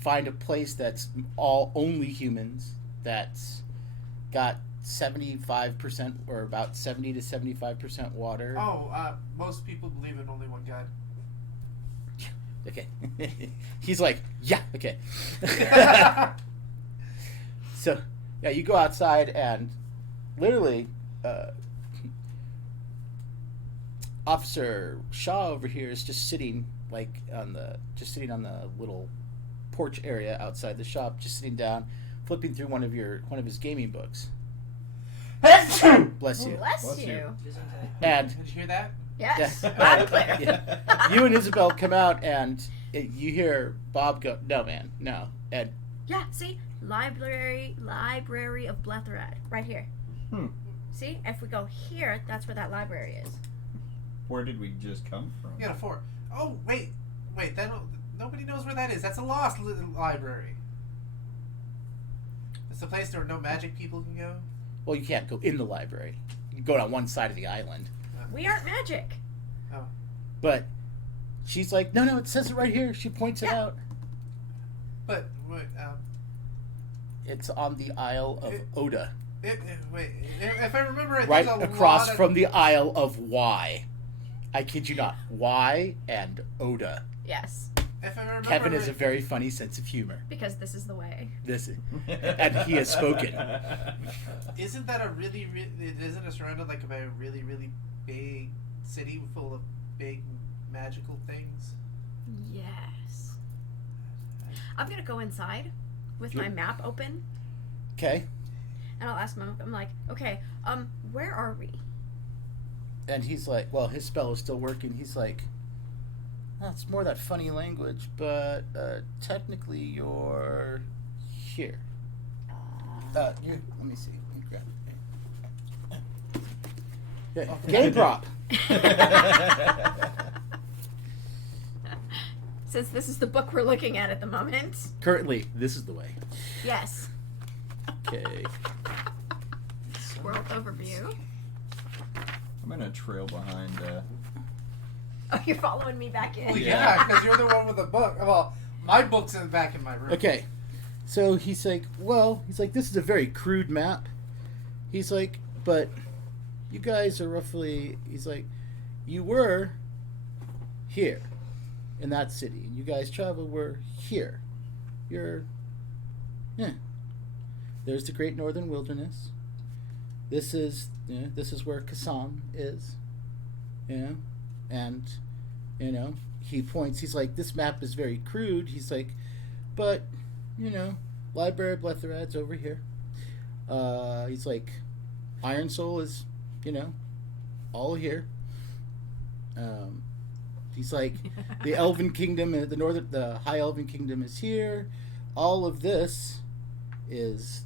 find a place that's all only humans, that's got 75% or about 70 to 75% water. Oh, most people believe in only one God. Okay. He's like, yeah, okay. So, yeah, you go outside, and literally, Officer Shaw over here is just sitting on the little porch area outside the shop, just sitting down, flipping through one of his gaming books. Bless you. Bless Bless you. you. And Did you hear that? Yes. Yeah. Loud and clear. Yeah. You and Isabel come out, and you hear Bob go, "No, man, no." And Yeah, see? Library of Bletherad. Right here. See? If we go here, that's where that library is. Where did we just come from? You got a 4. Oh, wait. Nobody knows where that is. That's a lost library. It's a place where no magic people can go. Well, you can't go in the library. You go on one side of the island. We aren't magic. But she's like, no, it says it right here. She points it Yeah. out. But wait, It's on the Isle of Oda. wait. If I remember right, Right there's a across lot from the Isle of Y. I kid you not. Y and Oda. Yes, If I remember Kevin has a right, very funny sense of humor. because this is the way. And he has spoken. isn't that a really, isn't it surrounded like by a really, really big city full of big magical things? Yes. I'm gonna go inside with my Sure. map open, Okay. and I'll ask my map. I'm like, okay, where are we? And he's like, well, his spell is still working. He's like, well, it's more that funny language, but technically you're here. Let me see. Let me grab it. Yeah, game prop. Since this is the book we're looking at the moment. Currently, this is the way. Yes. Okay. World overview. I'm gonna trail behind. Oh, you're following me back in. Well, Yeah. yeah, because you're the one with the book. Well, my book's in the back in my room. Okay. So he's like, well, this is a very crude map. He's like, but you guys are roughly, he's like, you were here in that city. And you guys traveled, were here. You're, yeah. There's the Great Northern Wilderness. This is where Kassam is. And, he points, he's like, this map is very crude. He's like, but, Library of Bletherad's over here. He's like, Iron Soul is, all here. He's like, the Elven Kingdom, the High Elven Kingdom is here. All of this is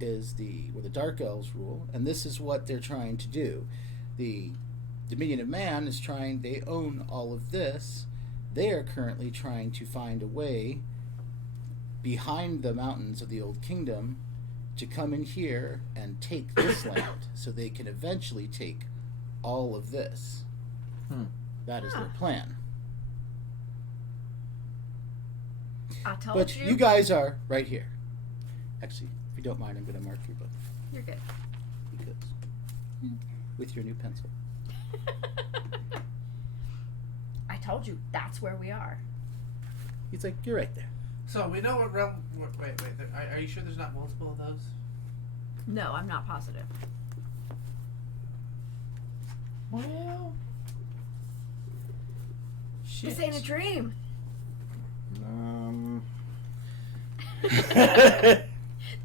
where the Dark Elves rule, and this is what they're trying to do. The Dominion of Man is they own all of this. They are currently trying to find a way behind the mountains of the Old Kingdom to come in here and take this land so they can eventually take all of this. That is their plan. I told But you. you guys are right here. Actually, if you don't mind, I'm going to mark your book. You're good. Because, with your new pencil. I told you that's where we are. He's like, you're right there. So we know what realm. Wait. Are you sure there's not multiple of those? No, I'm not positive. Well, shit. This ain't a dream.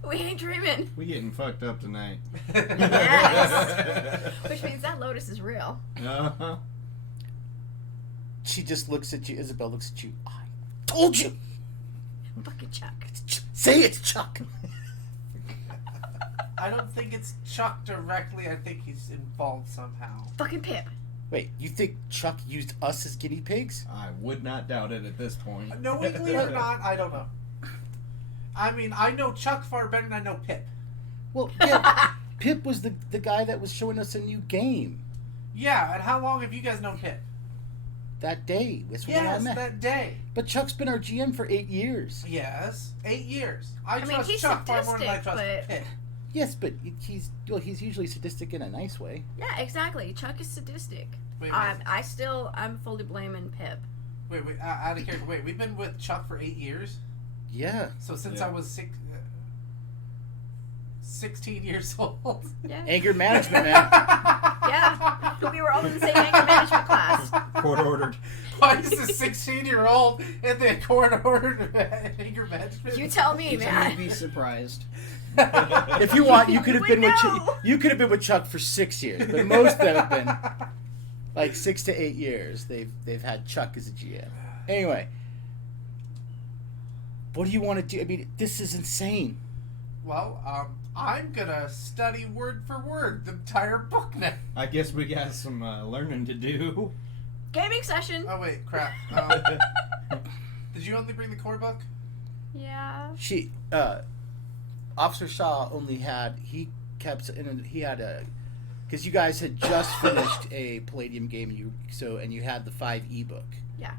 We ain't dreaming. We getting fucked up tonight. Yes. Which means that Lotus is real. Uh-huh. She just looks at you. Isabel looks at you. I told you. Fucking Chuck. Say it's Chuck. I don't think it's Chuck directly. I think he's involved somehow. Fucking Pip. Wait, you think Chuck used us as guinea pigs? I would not doubt it at this point. Knowingly or not, I don't know. I mean, I know Chuck far better than I know Pip. Well, yeah, Pip was the guy that was showing us a new game Yeah, and how long have you guys known Pip? that day. That's when I Yes, met. that day. But Chuck's been our GM for 8 years. Yes, 8 years. I mean, trust he's Chuck far more than I sadistic, trust but- Pip. Yes, but he's usually sadistic in a nice way. Yeah, exactly. Chuck is sadistic. Wait, I'm fully blaming Pip. wait, out of character. Wait, we've been with Chuck for 8 years? Yeah. So since Yeah. I was 16 years old. Yeah. Anger management, man. Yeah. We were all in the same anger management class. Court ordered. Why is a 16-year-old in the court ordered anger management? You tell me, You'd man. be surprised. If you want, you could have We been with know. you could have been with Chuck for 6 years, but most of them have been like 6 to 8 years. They've had Chuck as a GM. Anyway, what do you want to do? I mean, this is insane. Well, I'm gonna study word for word the entire book now. I guess we got some learning to do. Gaming session. Oh wait, crap. Did you only bring the core book? Yeah. Officer Shaw only had kept, and he had a, because you guys had just finished a Palladium game, and you had the 5e book. Yeah.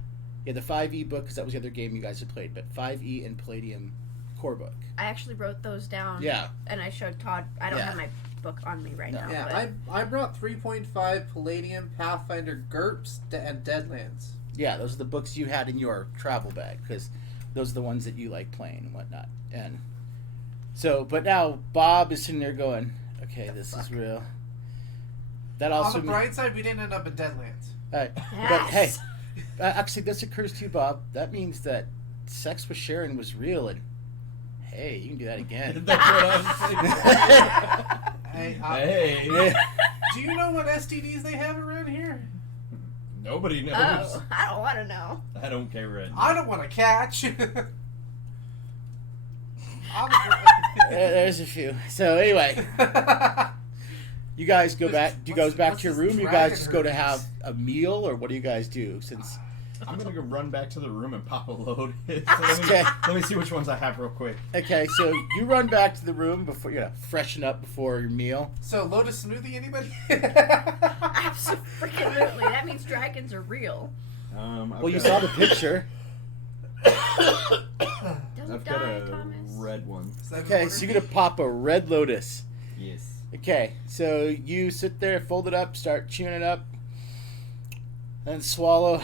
Yeah, the 5e book, because that was the other game you guys had played, but 5e and Palladium core book. I actually wrote those down. Yeah. And I showed Todd. I don't Yeah. have my book on me right No. now. Yeah, but I brought 3.5 Palladium, Pathfinder, GURPS, and Deadlands. Yeah, those are the books you had in your travel bag, because those are the ones that you like playing and whatnot. And so, but now Bob is sitting there going, okay, this is real. That also On the bright side, we didn't end up in Deadlands. but hey, actually, this occurs to you, Bob. That means that sex with Sharon was real, and hey, you can do that again. That's what I'm Hey, Hey. Yeah. do you know what STDs they have around here? Nobody knows. Oh, I don't want to know. I don't care, Red. I don't want to catch. There's a few. So anyway, you guys go back. Do you guys back to your what's this room? You guys dragon just go to herpes? have a meal, or what do you guys do? Since I'm gonna go run back to the room and pop a load. Okay. Let me see which ones I have real quick. okay, so you run back to the room before freshen up before your meal. So, Lotus Smoothie, anybody? Absolutely. That means dragons are real. Well, you saw the picture. Don't I've got die, a Thomas. red one. Okay, so you're gonna pop a red lotus. Yes. Okay, so you sit there, fold it up, start chewing it up, then swallow,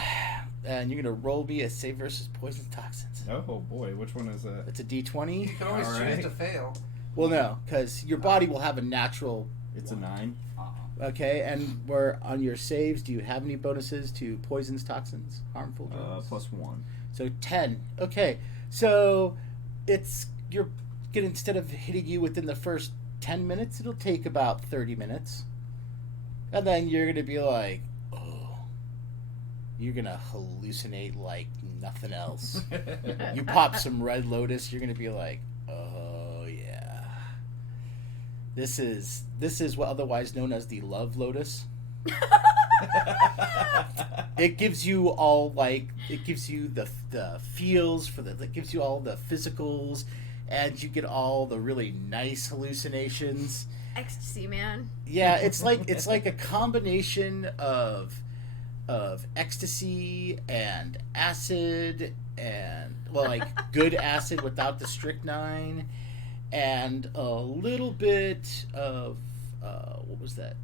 and you're gonna roll me a save versus poison toxins. Oh boy, which one is that? It's a You D20. can always Alright. choose to fail. Well, no, because your body will have a natural. It's a 9. Okay, and we're on your saves. Do you have any bonuses to poisons, toxins, harmful drugs? +1. So 10. Okay, so you're gonna, instead of hitting you within the first 10 minutes, it'll take about 30 minutes, and then you're gonna be like, oh, you're gonna hallucinate like nothing else. You pop some red lotus, you're gonna be like, oh yeah, this is what otherwise known as the love lotus. It gives you all it gives you the feels it gives you all the physicals, and you get all the really nice hallucinations. Ecstasy, man. Yeah, it's like a combination of ecstasy and acid, and like good acid without the strychnine, and a little bit of what was that?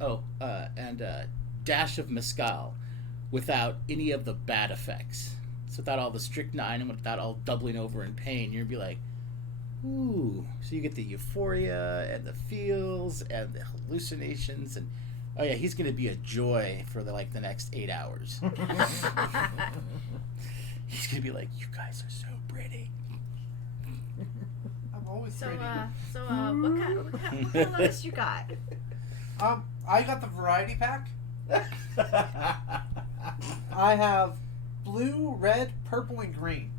And a dash of mezcal without any of the bad effects. So without all the strychnine and without all doubling over in pain, you'd be like, ooh. So you get the euphoria and the feels and the hallucinations, and oh yeah, he's gonna be a joy for the next 8 hours. He's gonna be like, you guys are so pretty. I'm always So, ready. what kind of lotus you got? I got the variety pack. I have blue, red, purple, and green.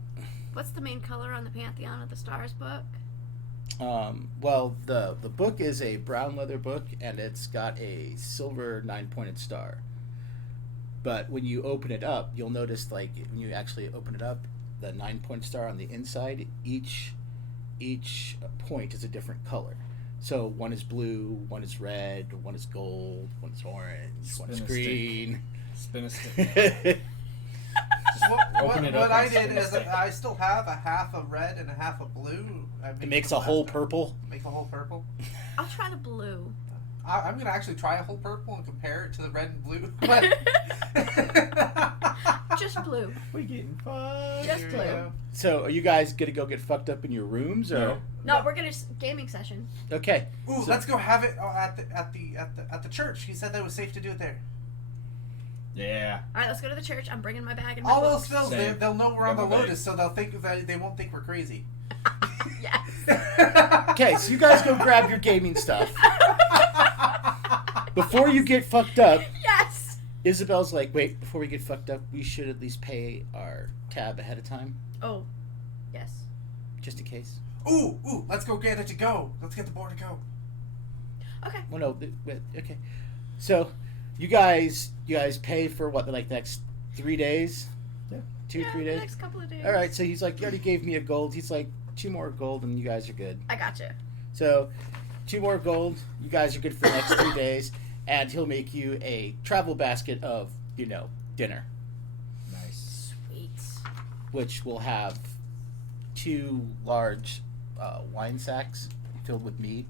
What's the main color on the Pantheon of the Stars book? Well, the book is a brown leather book, and it's got a silver 9-pointed star. But when you open it up, you'll notice, when you actually open it up, the 9-point star on the inside, each point is a different color. So one is blue, one is red, one is gold, one is orange, one is Spin a green. Spin a stick. Open it What up I and did spin a is stick. I still have a half of red and a half of blue. It makes a whole purple. Make a whole purple. I'll try the blue. I'm gonna actually try a whole purple and compare it to the red and blue. But Just blue. We getting fun. Just Here blue. we go. So are you guys gonna go get fucked up in your rooms, or No. No, we're gonna gaming session. okay? Ooh, So- let's go have it at the church. He said that it was safe to do it there. Yeah. All right, let's go to the church. I'm bringing my bag and my All books. those fills, Same. they'll know we're on the Got my bag. Lotus, so they'll think that they won't think we're crazy. Yes. Okay, so you guys go grab your gaming stuff. Before you get fucked up, Yes. Isabel's like, wait, before we get fucked up, we should at least pay our tab ahead of time, Oh, yes. just in case. Ooh, let's go get it to go. Let's get the board to go. Okay. Well, no, okay. So, you guys pay for what, the next 3 days? Yeah. 2, Yeah, 3 the days? next couple of days. All right, so he's like, you already gave me a gold. He's like, 2 more gold and you guys are good. I gotcha. So, 2 more gold. You guys are good for the next 2 days, and he'll make you a travel basket of, dinner, Nice. Sweet. which will have 2 large wine sacks filled with mead,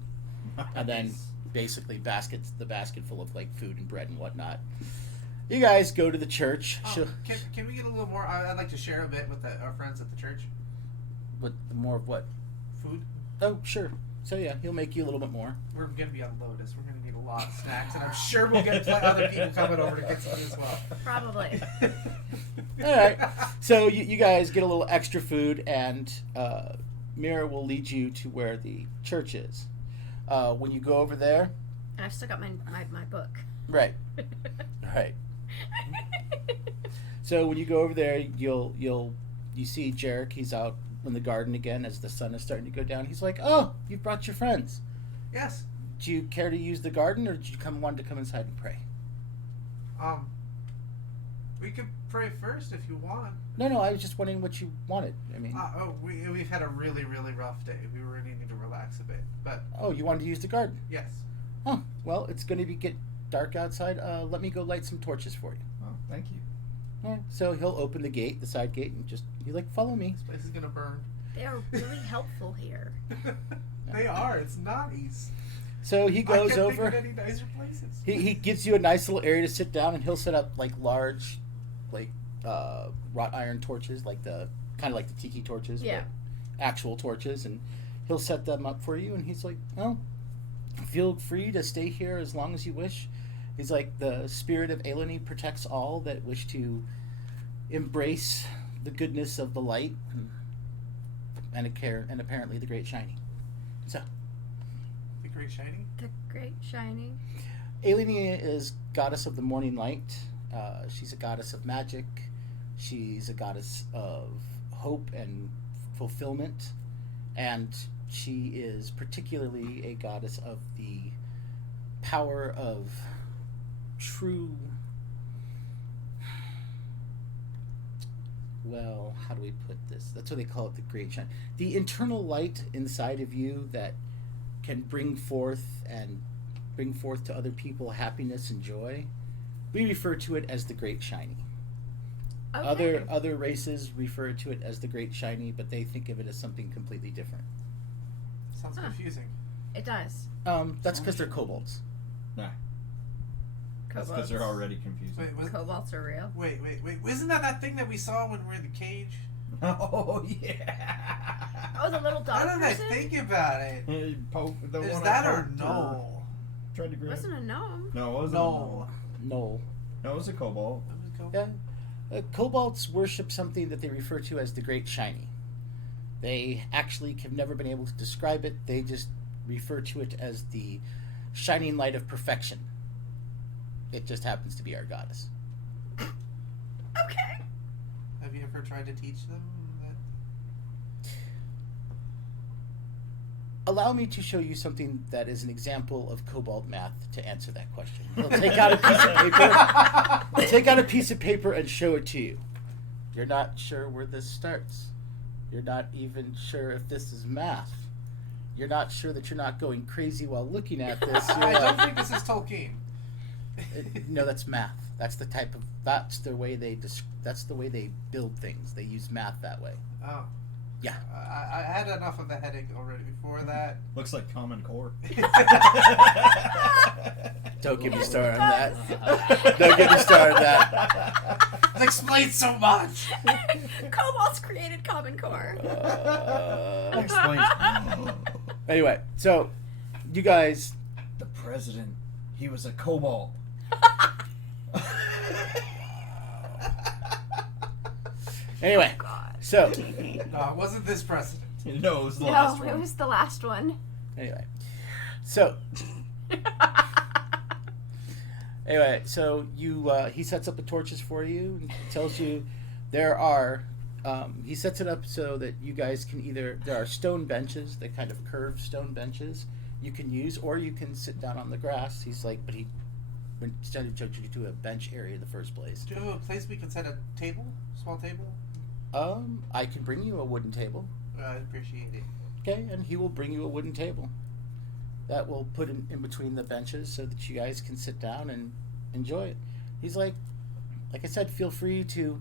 and then basically the basket full of like food and bread and whatnot. You guys go to the church. Oh, can we get a little more? I'd like to share a bit with our friends at the church. With more of what? Food. Oh, sure. So yeah, he'll make you a little bit more. We're gonna be on Lotus. We're gonna need a lot of snacks, and I'm sure we'll get other people coming over to get some as well. Probably. All right. So you guys get a little extra food, and Mira will lead you to where the church is. When you go over there, And I've still got my book. right. So when you go over there, you see Jarek. He's out in the garden again as the sun is starting to go down. He's like, "Oh, you brought your friends. Yes. Do you care to use the garden, or did you want to come inside and pray?" We could pray first if you want. No. I was just wondering what you wanted. I mean, We've had a really, really rough day. We were needing to relax a bit, but oh, you wanted to use the garden. yes. Oh, well, it's going to get dark outside. Let me go light some torches for you. Oh, thank you. Yeah. So he'll open the gate, the side gate, and you're like, follow me. This place is gonna burn. They are really helpful here. They are. It's nice. So he I goes can't over. think of any nicer places. He gives you a nice little area to sit down, and he'll set up like large, like wrought iron torches, like the tiki torches, Yeah. but actual torches, and he'll set them up for you. And he's like, "Oh, feel free to stay here as long as you wish." He's like, "The spirit of Eleni protects all that wish to embrace the goodness of the light, and apparently the great shining." So. The Great Shining. The Great Shining. Eleni is goddess of the morning light. She's a goddess of magic. She's a goddess of hope and fulfillment. And she is particularly a goddess of the power of true... Well, how do we put this? That's what they call it, the Great Shine. The internal light inside of you that can bring forth to other people happiness and joy. We refer to it as the Great Shiny. Okay. Other races refer to it as the Great Shiny, but they think of it as something completely different. Sounds confusing. It does. That's because they're kobolds. Nah, that's Kobolds. because they're already confused. Wait, Kobolds are real. wait. Isn't that thing that we saw when we were in the cage? Oh yeah. Oh, the little dog Now that I person? think about it, Is is that or no? Tried to It grab. wasn't a gnome. No, it wasn't. No. No. No, it was a kobold. Yeah. Kobolds worship something that they refer to as the Great Shiny. They actually have never been able to describe it. They just refer to it as the shining light of perfection. It just happens to be our goddess. Okay. Have you ever tried to teach them that? Allow me to show you something that is an example of kobold math to answer that question. He'll take out a piece of paper. He'll take out a piece of paper and show it to you. You're not sure where this starts. You're not even sure if this is math. You're not sure that you're not going crazy while looking at this. You're I don't like, think this is Tolkien. no, that's math. That's the way they build things. They use math that way. Oh. Yeah. I had enough of a headache already before that. Looks like Common Core. Don't get me started on that. Don't get me started on that. It explains so much. Kobolds created Common Core. Explains. Anyway, so you guys. The president, he was a kobold. Anyway, God. so No, it wasn't this president. No, it was the last No, one. it was the last one. anyway, so you he sets up the torches for you and tells you there are. He sets it up so that you guys can there are stone benches, the kind of curved stone benches you can use, or you can sit down on the grass. He's like, but he instead of you to a bench area in the first place. Do you have a place we can set a table? Small table? I can bring you a wooden table. I appreciate it. Okay, and he will bring you a wooden table. that we'll put in between the benches so that you guys can sit down and enjoy it. He's like I said, feel free to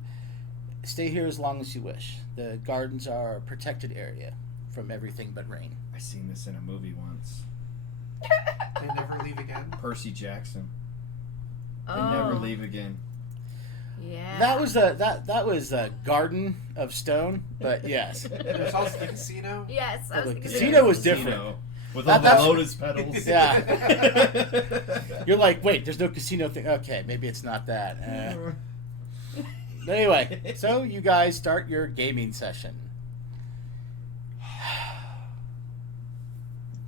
stay here as long as you wish. The gardens are a protected area from everything but rain. I seen this in a movie once. They never leave again. Percy Jackson. They Oh, never leave again. Yeah. That was a garden of stone, but yes. There's also the casino. Yes, I was the thinking casino was different. Casino with That- all the that's- lotus petals. Yeah. You're like, wait, there's no casino thing. Okay, maybe it's not that. But anyway, so you guys start your gaming session.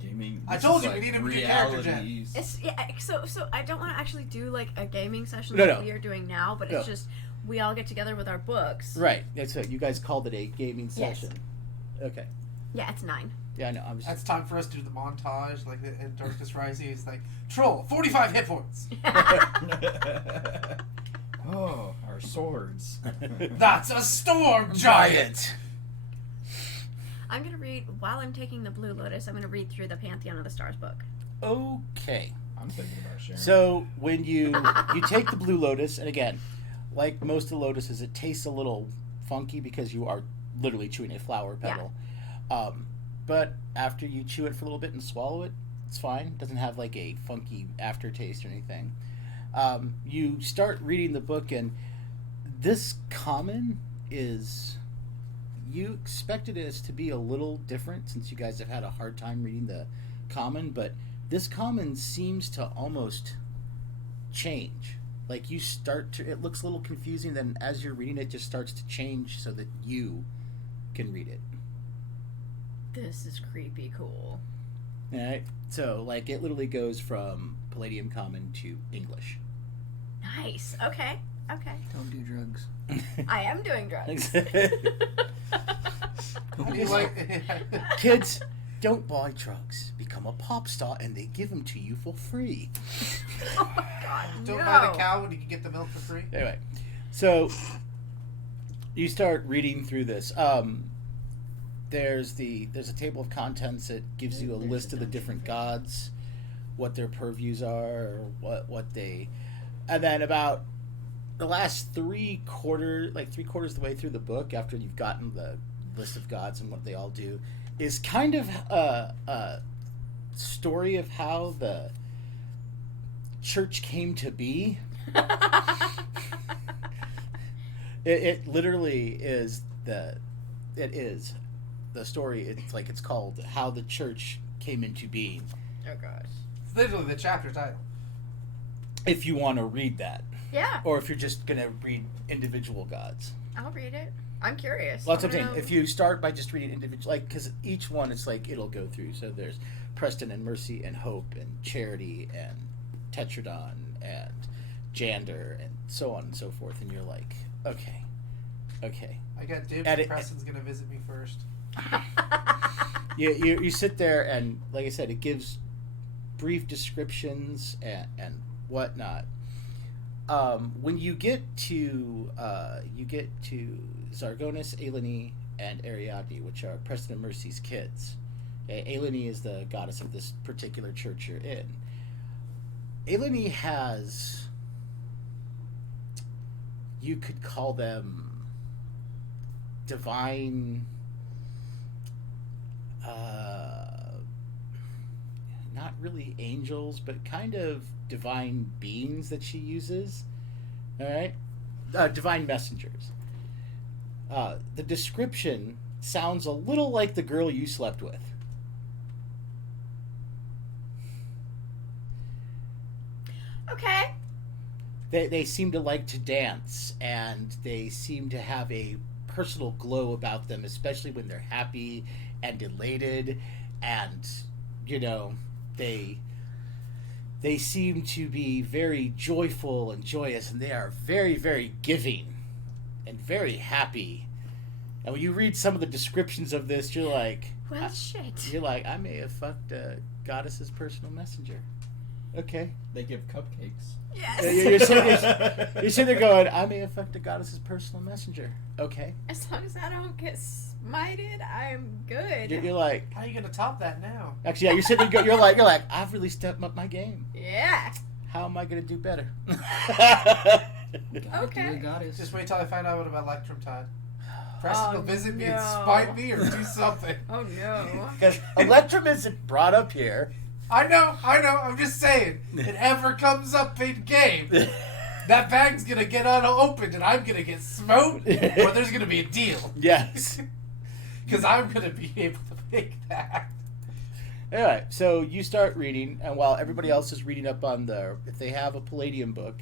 Gaming. I this told is you, we like need to do character gen. realities. It's so I don't want to actually do like a gaming session No, like no. we are doing now, but No. it's just we all get together with our books. Right. That's it. You guys called it a gaming Yes. session. Okay. Yeah, it's 9. Yeah, I know. I'm just. That's time for us to do the montage, like in Darkness Rising. It's like troll, 45 hit points. Oh, our swords. That's a storm giant. I'm gonna read while I'm taking the Blue Lotus. I'm gonna read through the Pantheon of the Stars book. Okay. I'm thinking about sharing. So when you take the Blue Lotus, and again, like most of the lotuses, it tastes a little funky because you are literally chewing a flower petal. But after you chew it for a little bit and swallow it, it's fine. It doesn't have like a funky aftertaste or anything. You start reading the book, and this common is. You expected it to be a little different since you guys have had a hard time reading the common, but this common seems to almost change. Like you start to, it looks a little confusing, then as you're reading it just starts to change so that you can read it. This is creepy cool. Alright? So, like, it literally goes from Palladium Common to English. Nice. Okay. Don't do drugs. I am doing drugs. How do you like? Kids, don't buy drugs. Become a pop star and they give them to you for free. Oh my god, Don't no. buy the cow when you can get the milk for free. Anyway, so you start reading through this. There's a table of contents that gives you a There's list a of the dungeon different thing. gods, what their purviews are, what they, and then about the last three quarters of the way through the book, after you've gotten the list of gods and what they all do, is kind of a story of how the church came to be. It literally is the story. It's called How the Church Came into Being. Oh gosh. It's literally the chapter title. If you want to read that, Yeah, or if you're just gonna read individual gods. I'll read it. I'm curious. Well, that's what I I'm saying. wanna If you start by just reading individual, like, because each one, it's like it'll go through. So there's Preston and Mercy and Hope and Charity and Tetradon and Jander and so on and so forth, and you're like, okay. I got dibs. Edit- Preston's gonna visit me first. You sit there and, like I said, it gives brief descriptions and whatnot. When you get to Zargonis, Ailene, and Ariadne, which are Preston and Mercy's kids. Ailene is the goddess of this particular church you're in. Ailene has, you could call them divine, not really angels, but kind of divine beings that she uses. All right, divine messengers. The description sounds a little like the girl you slept with. Okay. They seem to like to dance, and they seem to have a personal glow about them, especially when they're happy and elated, and they seem to be very joyful and joyous, and they are very, very giving and very happy. And when you read some of the descriptions of this, you're like, Well, shit. I may have fucked a goddess's personal messenger. Okay. They give cupcakes. Yes. You're sitting there going, I may have fucked a goddess's personal messenger. Okay. As long as I don't get minded. I'm good. You're like, How are you gonna top that now? actually, yeah, you're sitting there, you're like, I've really stepped up my game. Yeah. How am I going to do better? Okay. Goddess. Just wait till I find out about Electrum Tide. Preston will visit me and no. spite me or do something. Oh no. Because Electrum isn't brought up here. I know. I'm just saying. It ever comes up in game, that bag's gonna get unopened and I'm gonna get smote, or there's gonna be a deal. Yes. Because I'm gonna be able to make that. Alright, so you start reading, and while everybody else is reading up on if they have a Palladium book,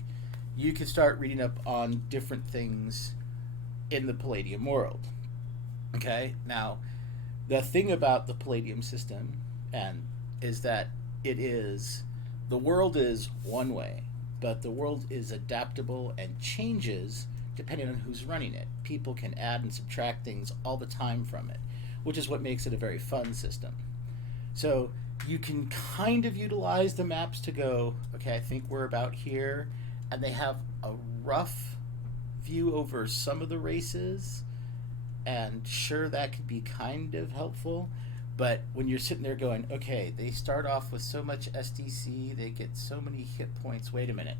you can start reading up on different things in the Palladium world. Okay? Now, the thing about the Palladium system is that the world is one way, but the world is adaptable and changes depending on who's running it. People can add and subtract things all the time from it, which is what makes it a very fun system. So you can kind of utilize the maps to go, okay, I think we're about here, and they have a rough view over some of the races, and sure, that could be kind of helpful, but when you're sitting there going, okay, they start off with so much SDC, they get so many hit points, wait a minute,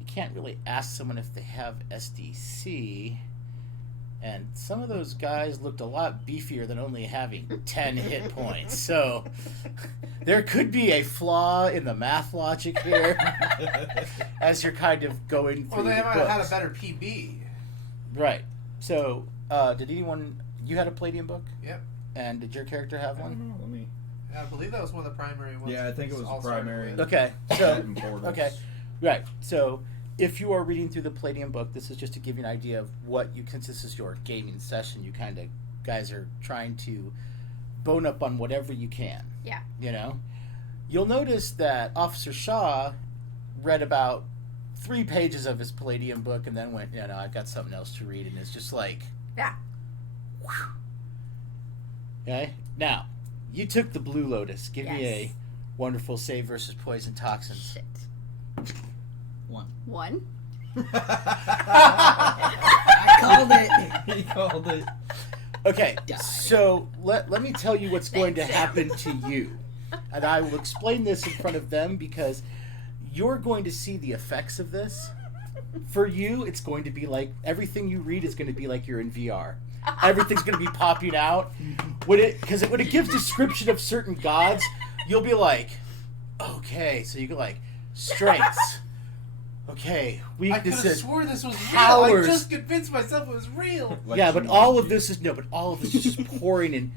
you can't really ask someone if they have SDC. And some of those guys looked a lot beefier than only having 10 hit points. So there could be a flaw in the math logic here as you're kind of going through Well, they the might books. have had a better PB. Right. So did anyone... You had a Palladium book? Yep. And did your character have I one? don't know. Let me. I believe that was one of the primary ones. Yeah, I think it was all the started primary. with. Okay. That So... and Portals. Okay. Right. So if you are reading through the Palladium book, this is just to give you an idea of since this is your gaming session, you kind of guys are trying to bone up on whatever you can. Yeah. You know? You'll notice that Officer Shaw read about 3 pages of his Palladium book and then went, no, I've got something else to read, and it's just like... Yeah. Whew. Okay? Now, you took the Blue Lotus. Give me a Yes. wonderful save versus poison toxins. Shit. 1. 1. I called it. He called it. Okay, Die. so let me tell you what's going to Thanks. happen to you. And I will explain this in front of them because you're going to see the effects of this. For you, it's going to be like everything you read is going to be like you're in VR. Everything's going to be popping out. When it gives description of certain gods, you'll be like, okay, so you go like strengths. Okay, I could have weaknesses. swore this was real. powers. I just convinced myself it was real. Yeah, but all of this is just pouring in.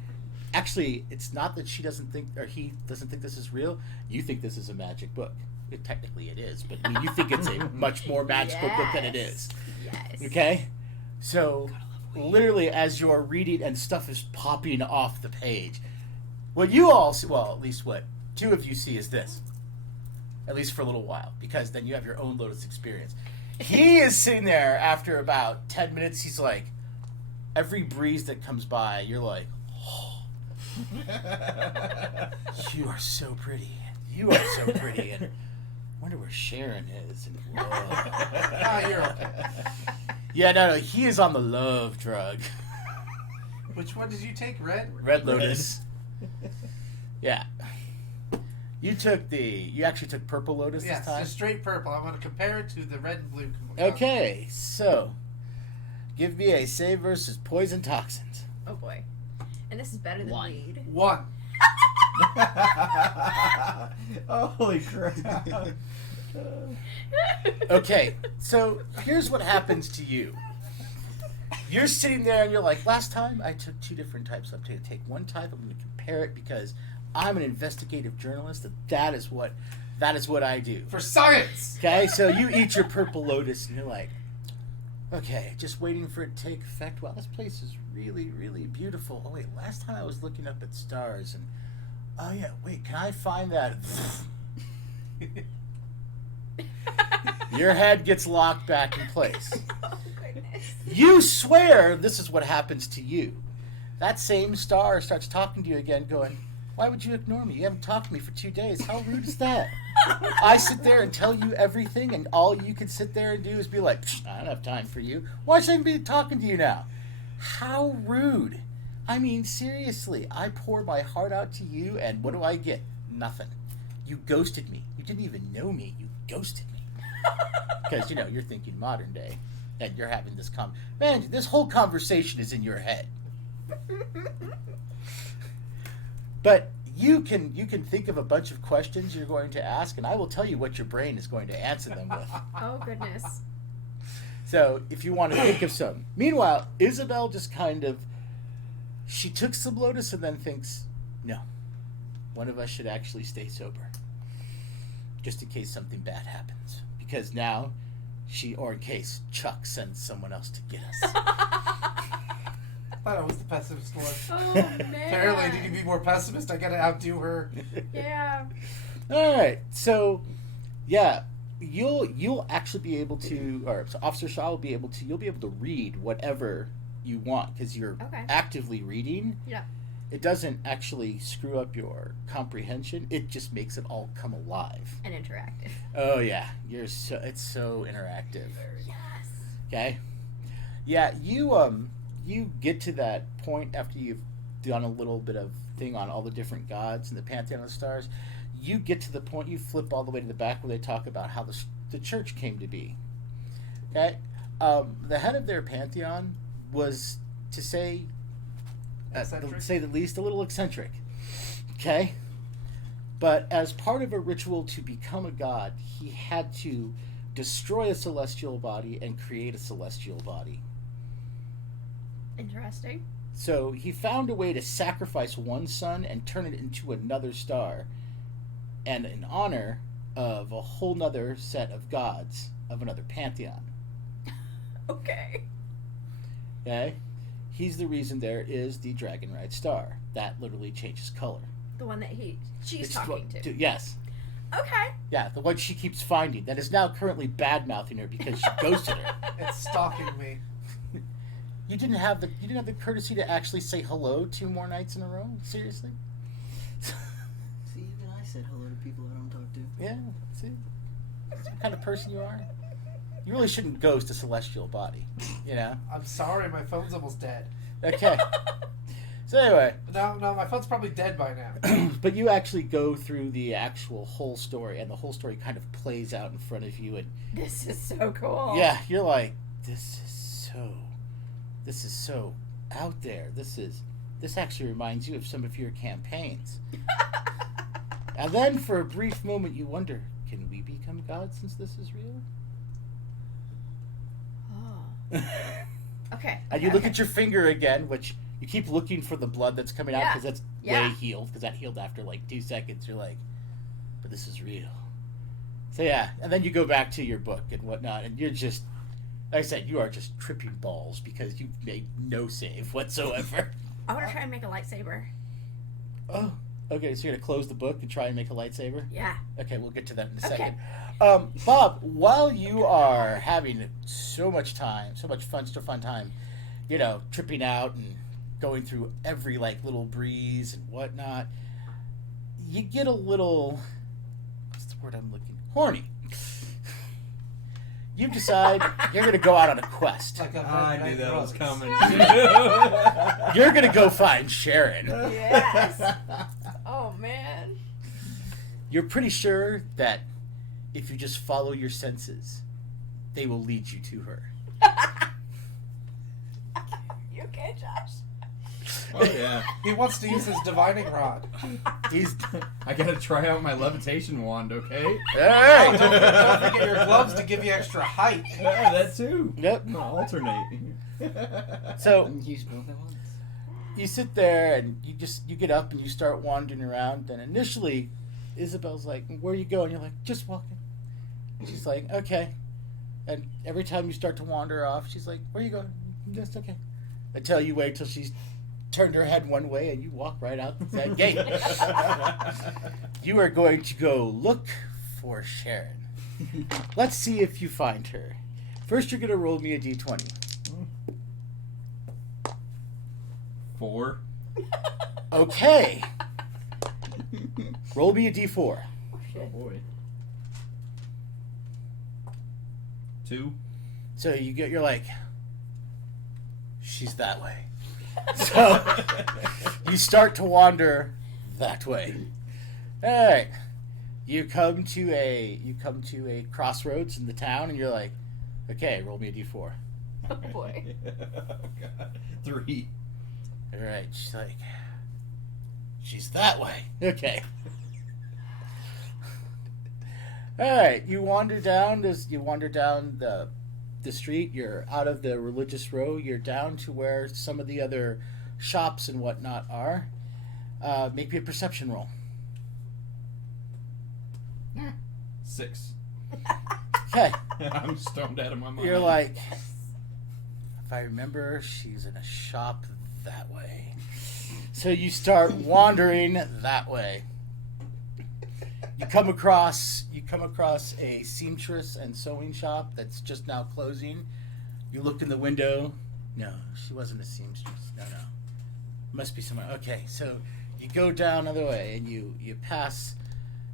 Actually, it's not that she doesn't think or he doesn't think this is real. You think this is a magic book. Technically, it is, but I mean, you think it's a much more magical book than it is. Yes. Okay, so literally, as you're reading and stuff is popping off the page, what you all see, well, at least what 2 of you see is this. At least for a little while, because then you have your own Lotus experience. He is sitting there after about 10 minutes. He's like, every breeze that comes by, you're like, oh, you are so pretty. You are so pretty. And I wonder where Sharon is. And whoa. You're okay. Yeah, no, he is on the love drug. Which one did you take? Red? Red Lotus. Yeah. You actually took Purple Lotus Yes, this time? just straight purple. I want to compare it to the red and blue. Okay, so give me a save versus poison toxins. Oh boy. And this is better than 1. weed. 1. Holy crap. Okay, so here's what happens to you. You're sitting there and you're like, last time I took 2 different types. I'm going to take one type, I'm going to compare it because I'm an investigative journalist, and that is what I do. For science! Okay, so you eat your Purple Lotus and you're like, okay, just waiting for it to take effect. Wow, this place is really, really beautiful. Oh wait, last time I was looking up at stars and, oh yeah, wait, can I find that? Your head gets locked back in place. Oh goodness. You swear this is what happens to you. That same star starts talking to you again, going, why would you ignore me? You haven't talked to me for 2 days. How rude is that? I sit there and tell you everything, and all you can sit there and do is be like, I don't have time for you. Why should I be talking to you now? How rude. I mean, seriously, I pour my heart out to you, and what do I get? Nothing. You ghosted me. You didn't even know me. You ghosted me. Because, you know, you're thinking modern day, and you're having this man, this whole conversation is in your head. But you can think of a bunch of questions you're going to ask, and I will tell you what your brain is going to answer them with. Oh, goodness. So, if you want to think of some. Meanwhile, Isabel just kind of, she took some Lotus and then thinks, no, one of us should actually stay sober. Just in case something bad happens. Because now, or in case Chuck sends someone else to get us. I thought I was the pessimist one. Oh, man. Apparently, I need to be more pessimist. I gotta outdo her. Yeah. All right, so yeah, you'll actually be able to, or so Officer Shaw will be able to. You'll be able to read whatever you want because you're Okay. actively reading. Yeah. It doesn't actually screw up your comprehension. It just makes it all come alive. And interactive. Oh yeah, it's so interactive. Yes. Okay. Yeah, you get to that point after you've done a little bit of thing on all the different gods and the Pantheon of the Stars. You get to the point, you flip all the way to the back where they talk about how the church came to be. Okay? The head of their pantheon was, to say the least, a little eccentric. Okay? But as part of a ritual to become a god, he had to destroy a celestial body and create a celestial body. Interesting. So he found a way to sacrifice one sun and turn it into another star, and in honor of a whole nother set of gods of another pantheon. Okay. Okay? He's the reason there is the Dragonride star. That literally changes color. The one that she's It's talking to. Yes. Okay. Yeah, the one she keeps finding that is now currently bad-mouthing her because she ghosted her. It's stalking me. You didn't have the courtesy to actually say hello 2 more nights in a row? Seriously? See, even I said hello to people I don't talk to. Yeah, see? That's the kind of person you are. You really shouldn't ghost a celestial body, you know? I'm sorry, my phone's almost dead. Okay. So anyway, No, my phone's probably dead by now. but you actually go through the actual whole story, and the whole story kind of plays out in front of you, and This is so cool. yeah, you're like, this is so out there. This actually reminds you of some of your campaigns. And then for a brief moment you wonder, can we become gods since this is real? Oh. Okay. And you okay, look okay. at your finger again, which you keep looking for the blood that's coming out Yeah. because that's Yeah. way healed, because that healed after like 2 seconds. You're like, but this is real. So yeah, and then you go back to your book and whatnot, and you're just, like I said, you are just tripping balls because you've made no save whatsoever. I want to try and make a lightsaber. Oh, okay, so you're going to close the book and try and make a lightsaber? Yeah. Okay, we'll get to that in a Okay. second. Bob, while you are having so much fun time, you know, tripping out and going through every, like, little breeze and whatnot, you get a little, what's the word I'm looking, horny. You decide you're going to go out on a quest. Like a I Midnight knew that was Rose. coming. You're going to go find Sharon. Yes. Oh, man. You're pretty sure that if you just follow your senses, they will lead you to her. You okay, Josh? Oh yeah. He wants to use his divining rod. He's I gotta try out my levitation wand, okay? all Oh, right. don't forget your gloves to give you extra height. Yeah, that too. Yep. No, alternate. So Use both at once. you sit there and you get up and you start wandering around. And initially, Isabel's like, "Where are you going?" You're like, "Just walking." And she's like, "Okay." And every time you start to wander off, she's like, "Where are you going?" "Just okay." Until you wait till she's turned her head one way and you walk right out that gate. You are going to go look for Sharon. Let's see if you find her. First, you're going to roll me a d20. 4. Okay. Roll me a d4. Oh, Oh shit. boy. 2. So you're like, she's that way. So you start to wander that way. All right. You come to a crossroads in the town, and you're like, okay, roll me a d4. Oh boy. Oh God. 3. All right. She's like, she's that way. Okay. All right. You wander down the street. You're out of the religious row. You're down to where some of the other shops and whatnot are. Make me a perception roll. 6. Okay. I'm stoned out of my mind. You're like, if I remember, she's in a shop that way. So you start wandering that way. You come across a seamstress and sewing shop that's just now closing. You looked in the window. No, she wasn't a seamstress. No. Must be somewhere. Okay, so you go down another way and you pass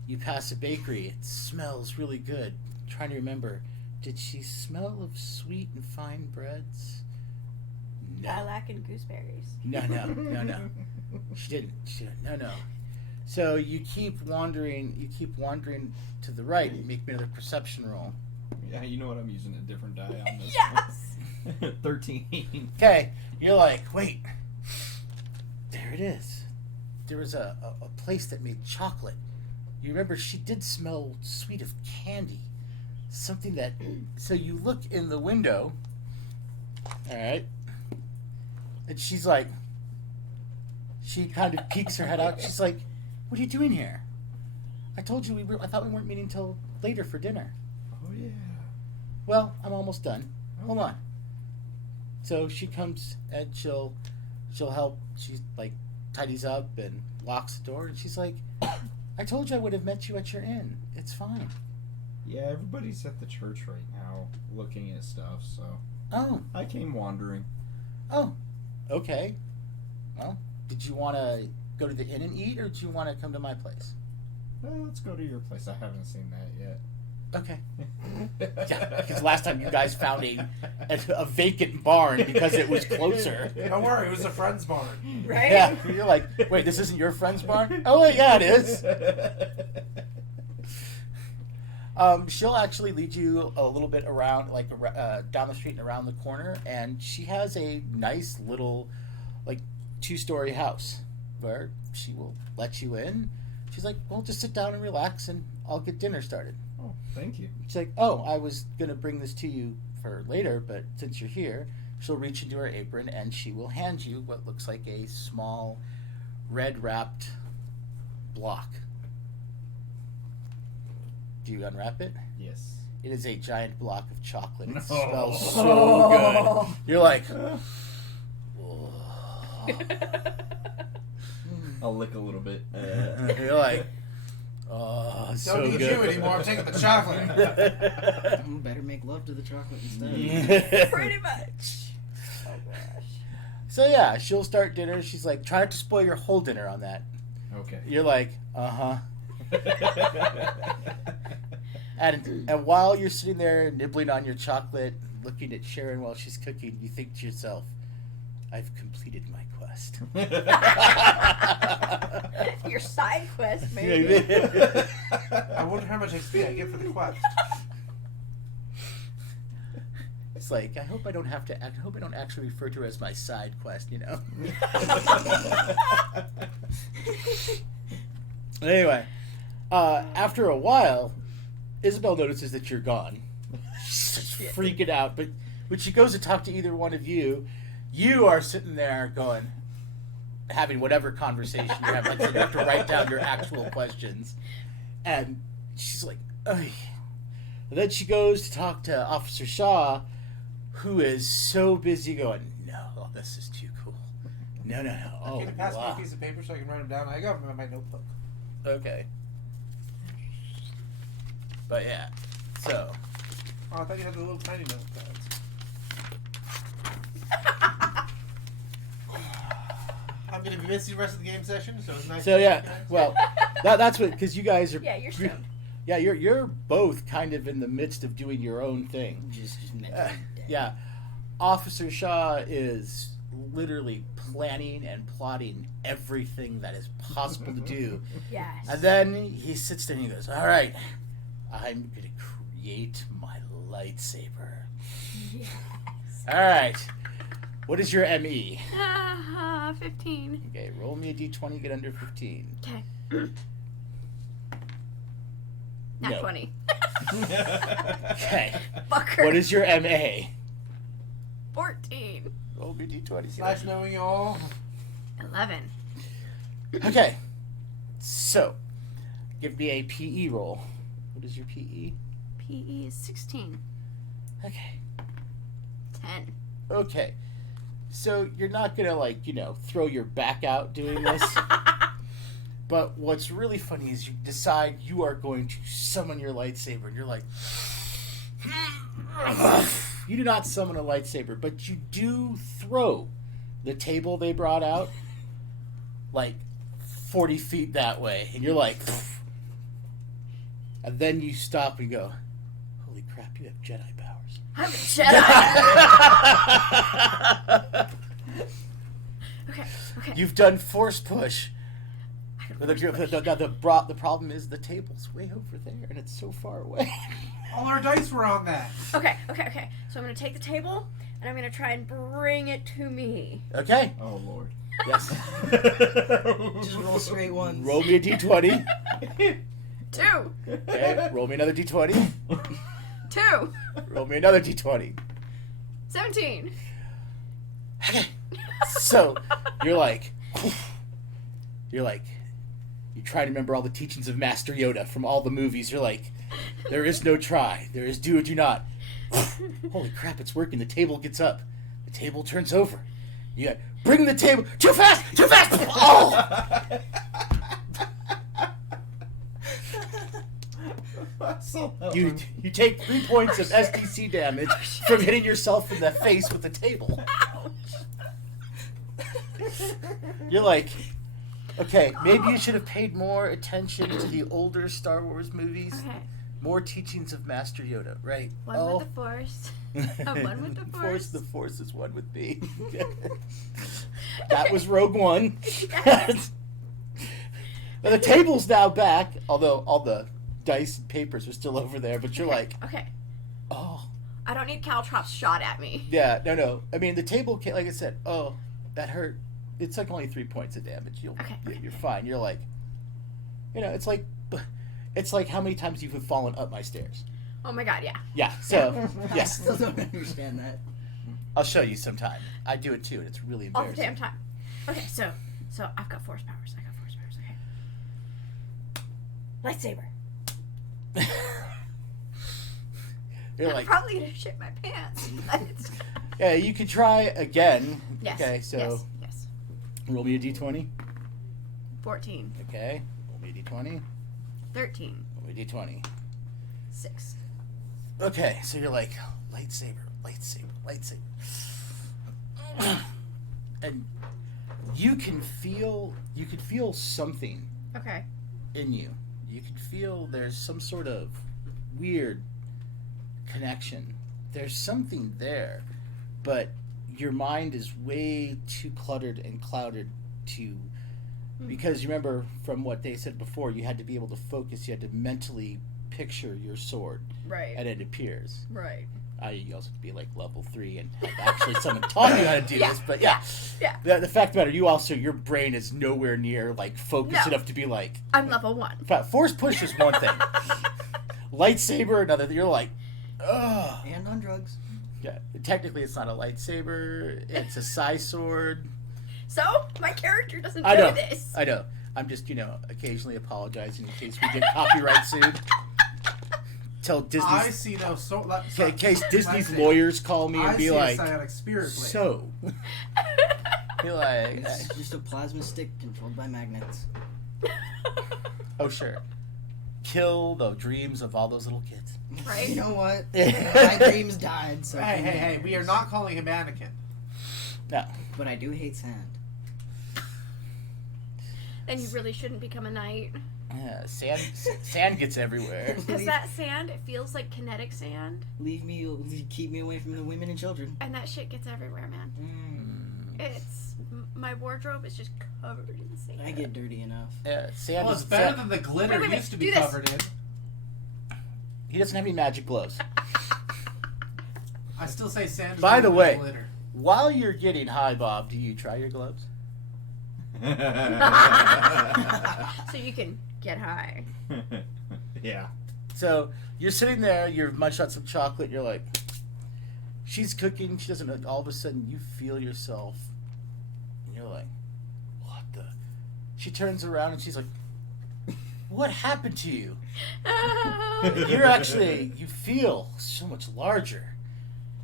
a bakery. It smells really good. I'm trying to remember. Did she smell of sweet and fine breads? No. Lilac and gooseberries. No. She didn't. No. So you keep wandering to the right. Make me another perception roll. Yeah, you know what? I'm using a different die on this. Yes. One. 13. Okay, you're like, wait. There it is. There was a place that made chocolate. You remember she did smell sweet of candy. Something that... So you look in the window. All right. And she's like... She kind of peeks her head out. She's like, what are you doing here? I told you I thought we weren't meeting till later for dinner. Oh, yeah. Well, I'm almost done. Hold on. So she comes and she'll help. She like tidies up and locks the door, and she's like, I told you I would have met you at your inn. It's fine. Yeah, everybody's at the church right now looking at stuff, so Oh. I came wandering. Oh. Okay. Well, did you want to go to the inn and eat, or do you want to come to my place? Well, let's go to your place. I haven't seen that yet. Okay. Yeah, because last time you guys found a vacant barn because it was closer. Don't worry, it was a friend's barn. Right? Yeah, you're like, wait, this isn't your friend's barn? Oh, wait, yeah, it is. She'll actually lead you a little bit around, like down the street and around the corner, and she has a nice little, like, 2-story house where she will let you in. She's like, well, just sit down and relax, and I'll get dinner started. Oh, thank you. She's like, oh, I was going to bring this to you for later, but since you're here, she'll reach into her apron and she will hand you what looks like a small red-wrapped block. Do you unwrap it? Yes. It is a giant block of chocolate. It No. smells so good. You're like, whoa. I'll lick a little bit. You're like, oh, so Don't need good. you anymore. I'm taking the chocolate. Better make love to the chocolate instead. Pretty much. Oh gosh. So yeah, she'll start dinner. She's like, try not to spoil your whole dinner on that. Okay. You're like, uh-huh. And while you're sitting there nibbling on your chocolate, looking at Sharon while she's cooking, you think to yourself, I've completed my quest. Your side quest, maybe. I wonder how much XP I get for the quest. It's like, I hope I don't actually refer to her as my side quest, you know? Anyway, after a while, Isabel notices that you're gone. She's freaking out, but when she goes to talk to either one of you, you are sitting there going, having whatever conversation you're having. Like, you have to write down your actual questions. And she's like, ugh. And then she goes to talk to Officer Shaw, who is so busy going, no, this is too cool. No. Oh, Can you pass me wow. a piece of paper so I can write them down? I got them in my notebook. Okay. But yeah, so. Oh, I thought you had the little tiny notepads. I'm gonna be missing the rest of the game session, so it's nice. So to yeah, meet you guys. well, that's what, because you guys are. Yeah, you're stoned. Yeah, you're both kind of in the midst of doing your own thing. Just mentally dead. Yeah, Officer Shaw is literally planning and plotting everything that is possible to do. Yes. And then he sits there and he goes, all right, I'm going to create my lightsaber. Yes. All right. What is your ME? 15. Okay, roll me a d20, get under 15. Okay. Not No. 20. Okay. Fucker. What is your MA? 14. Roll me a d20. It's nice knowing you all. 11. Okay. So, give me a PE roll. What is your PE? PE is 16. Okay. 10. Okay. So, you're not going to, throw your back out doing this. But what's really funny is you decide you are going to summon your lightsaber, and you're like, you do not summon a lightsaber, but you do throw the table they brought out like 40 feet that way, and you're like, and then you stop and go, holy crap, you have Jedi powers. I'm a Jedi. Okay. You've done force push. The problem is the table's way over there, and it's so far away. All our dice were on that. Okay. So I'm going to take the table, and I'm going to try and bring it to me. Okay. Oh Lord. Yes. Just roll straight ones. Roll me a d20. 2. Okay. Roll me another d20. 2. Roll me another d20. 17. Okay. So you're like, you try to remember all the teachings of Master Yoda from all the movies. You're like, there is no try. There is do or do not. Holy crap, it's working. The table gets up. The table turns over. You got, bring the table. Too fast! Too fast! Oh! You take 3 points of SDC damage from hitting yourself in the face with the table. You're like, okay, maybe you should have paid more attention to the older Star Wars movies. Okay. More teachings of Master Yoda, right? One with the Force. One with the Force. The Force is one with me. That was Rogue One. Yes. But the table's now back, although all the dice and papers are still over there, but you're like, Okay. oh. I don't need caltrops shot at me. Yeah, no. I mean, the table, like I said, oh, that hurt. It's like only 3 points of damage. You're fine. You're like, it's like how many times you've fallen up my stairs. Oh my god, yeah. Yeah, so, yes. I still don't understand that. I'll show you sometime. I do it too, and it's really All the embarrassing. damn time. Okay, so I've got force powers. Okay. Lightsaber. You're I'm like, probably gonna shit my pants. But yeah, you could try again. yes. Okay, so Yes. roll me a d20. 14. Okay, roll me a d20. 13. Roll me a d20. 6. Okay, so you're like, lightsaber. And you can feel something Okay. in you. You can feel there's some sort of weird connection. There's something there, but your mind is way too cluttered and clouded to, because you remember from what they said before, you had to be able to focus, you had to mentally picture your sword, Right. and it appears. Right. You also have to be like level 3 and have actually someone taught you how to do Yeah. this, but yeah. The fact of the matter, your brain is nowhere near like focused No. enough to be like, I'm level 1. in fact, force push is one thing. Lightsaber, another. You're like, ugh. And on drugs. Yeah, technically it's not a lightsaber. It's a psi sword. So my character doesn't I know know. this. I know. I'm just, occasionally apologizing in case we get copyright sued. Tell I Disney's, see no in case Disney's lightsaber. lawyers call me and I be see like, a psionic spirit blade. so. Be like, It's just a plasma stick controlled by magnets. oh sure. Kill the dreams of all those little kids. Right? You know what? My dreams died, so. Hey, we are not calling him Anakin. No. But I do hate sand. Then you really shouldn't become a knight. Yeah, sand gets everywhere. Because that sand, it feels like kinetic sand. Keep me away from the women and children. And that shit gets everywhere, man. It's My wardrobe is just covered in sand. I get dirty enough. Sand Well, is it's better sand- than the glitter Wait, used to be do this. covered in. He doesn't have any magic gloves. I still say sand is By better the than way- glitter. While you're getting high, Bob, do you try your gloves? So you can get high. Yeah. So you're sitting there, you're munching on some chocolate, you're like, she's cooking, she doesn't know, all of a sudden you feel yourself, and you're like, what the? She turns around and she's like, what happened to you? You're actually, you feel so much larger.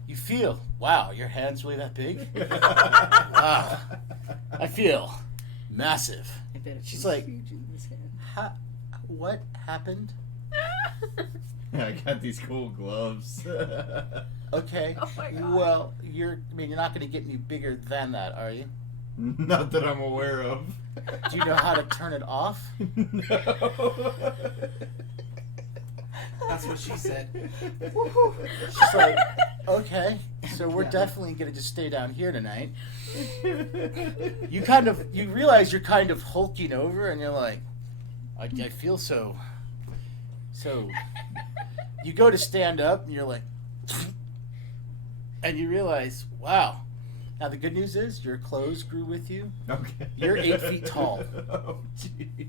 You feel, wow, your hand's really that big? Wow. I feel massive. I bet it She's feels like- huge in this hand. What happened? I got these cool gloves. Okay. Oh my God. Well, you're not going to get any bigger than that, are you? Not that I'm aware of. Do you know how to turn it off? No. That's what she said. She's like, okay, so we're Yeah. definitely going to just stay down here tonight. You realize you're kind of hulking over, and you're like, I feel so. You go to stand up, and you're like, and you realize, wow. Now the good news is your clothes grew with you. Okay. You're 8 feet tall. Oh, jeez.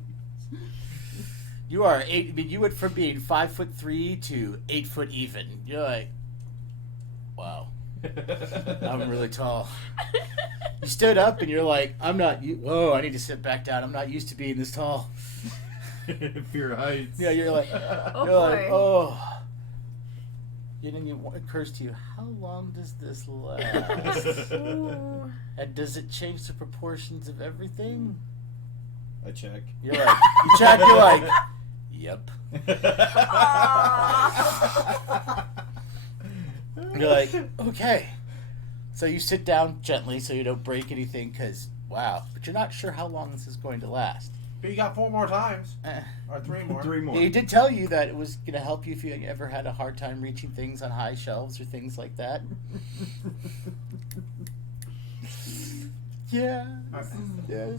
You are 8. I mean, you went from being 5'3" to 8 foot even. You're like, wow, I'm really tall. You stood up and you're like, whoa, I need to sit back down. I'm not used to being this tall. Fear heights. Yeah, you're like, Oh, you're like, boy. oh. And then it occurs to you, how long does this last? Ooh. And does it change the proportions of everything? I check. You're like, you check, you're like, yep. You're like, okay. So you sit down gently so you don't break anything, because, wow. But you're not sure how long this is going to last. But you got 4 more times. Eh. Or 3 more. 3 more. He did tell you that it was going to help you if you ever had a hard time reaching things on high shelves or things like that. Yeah. Yeah.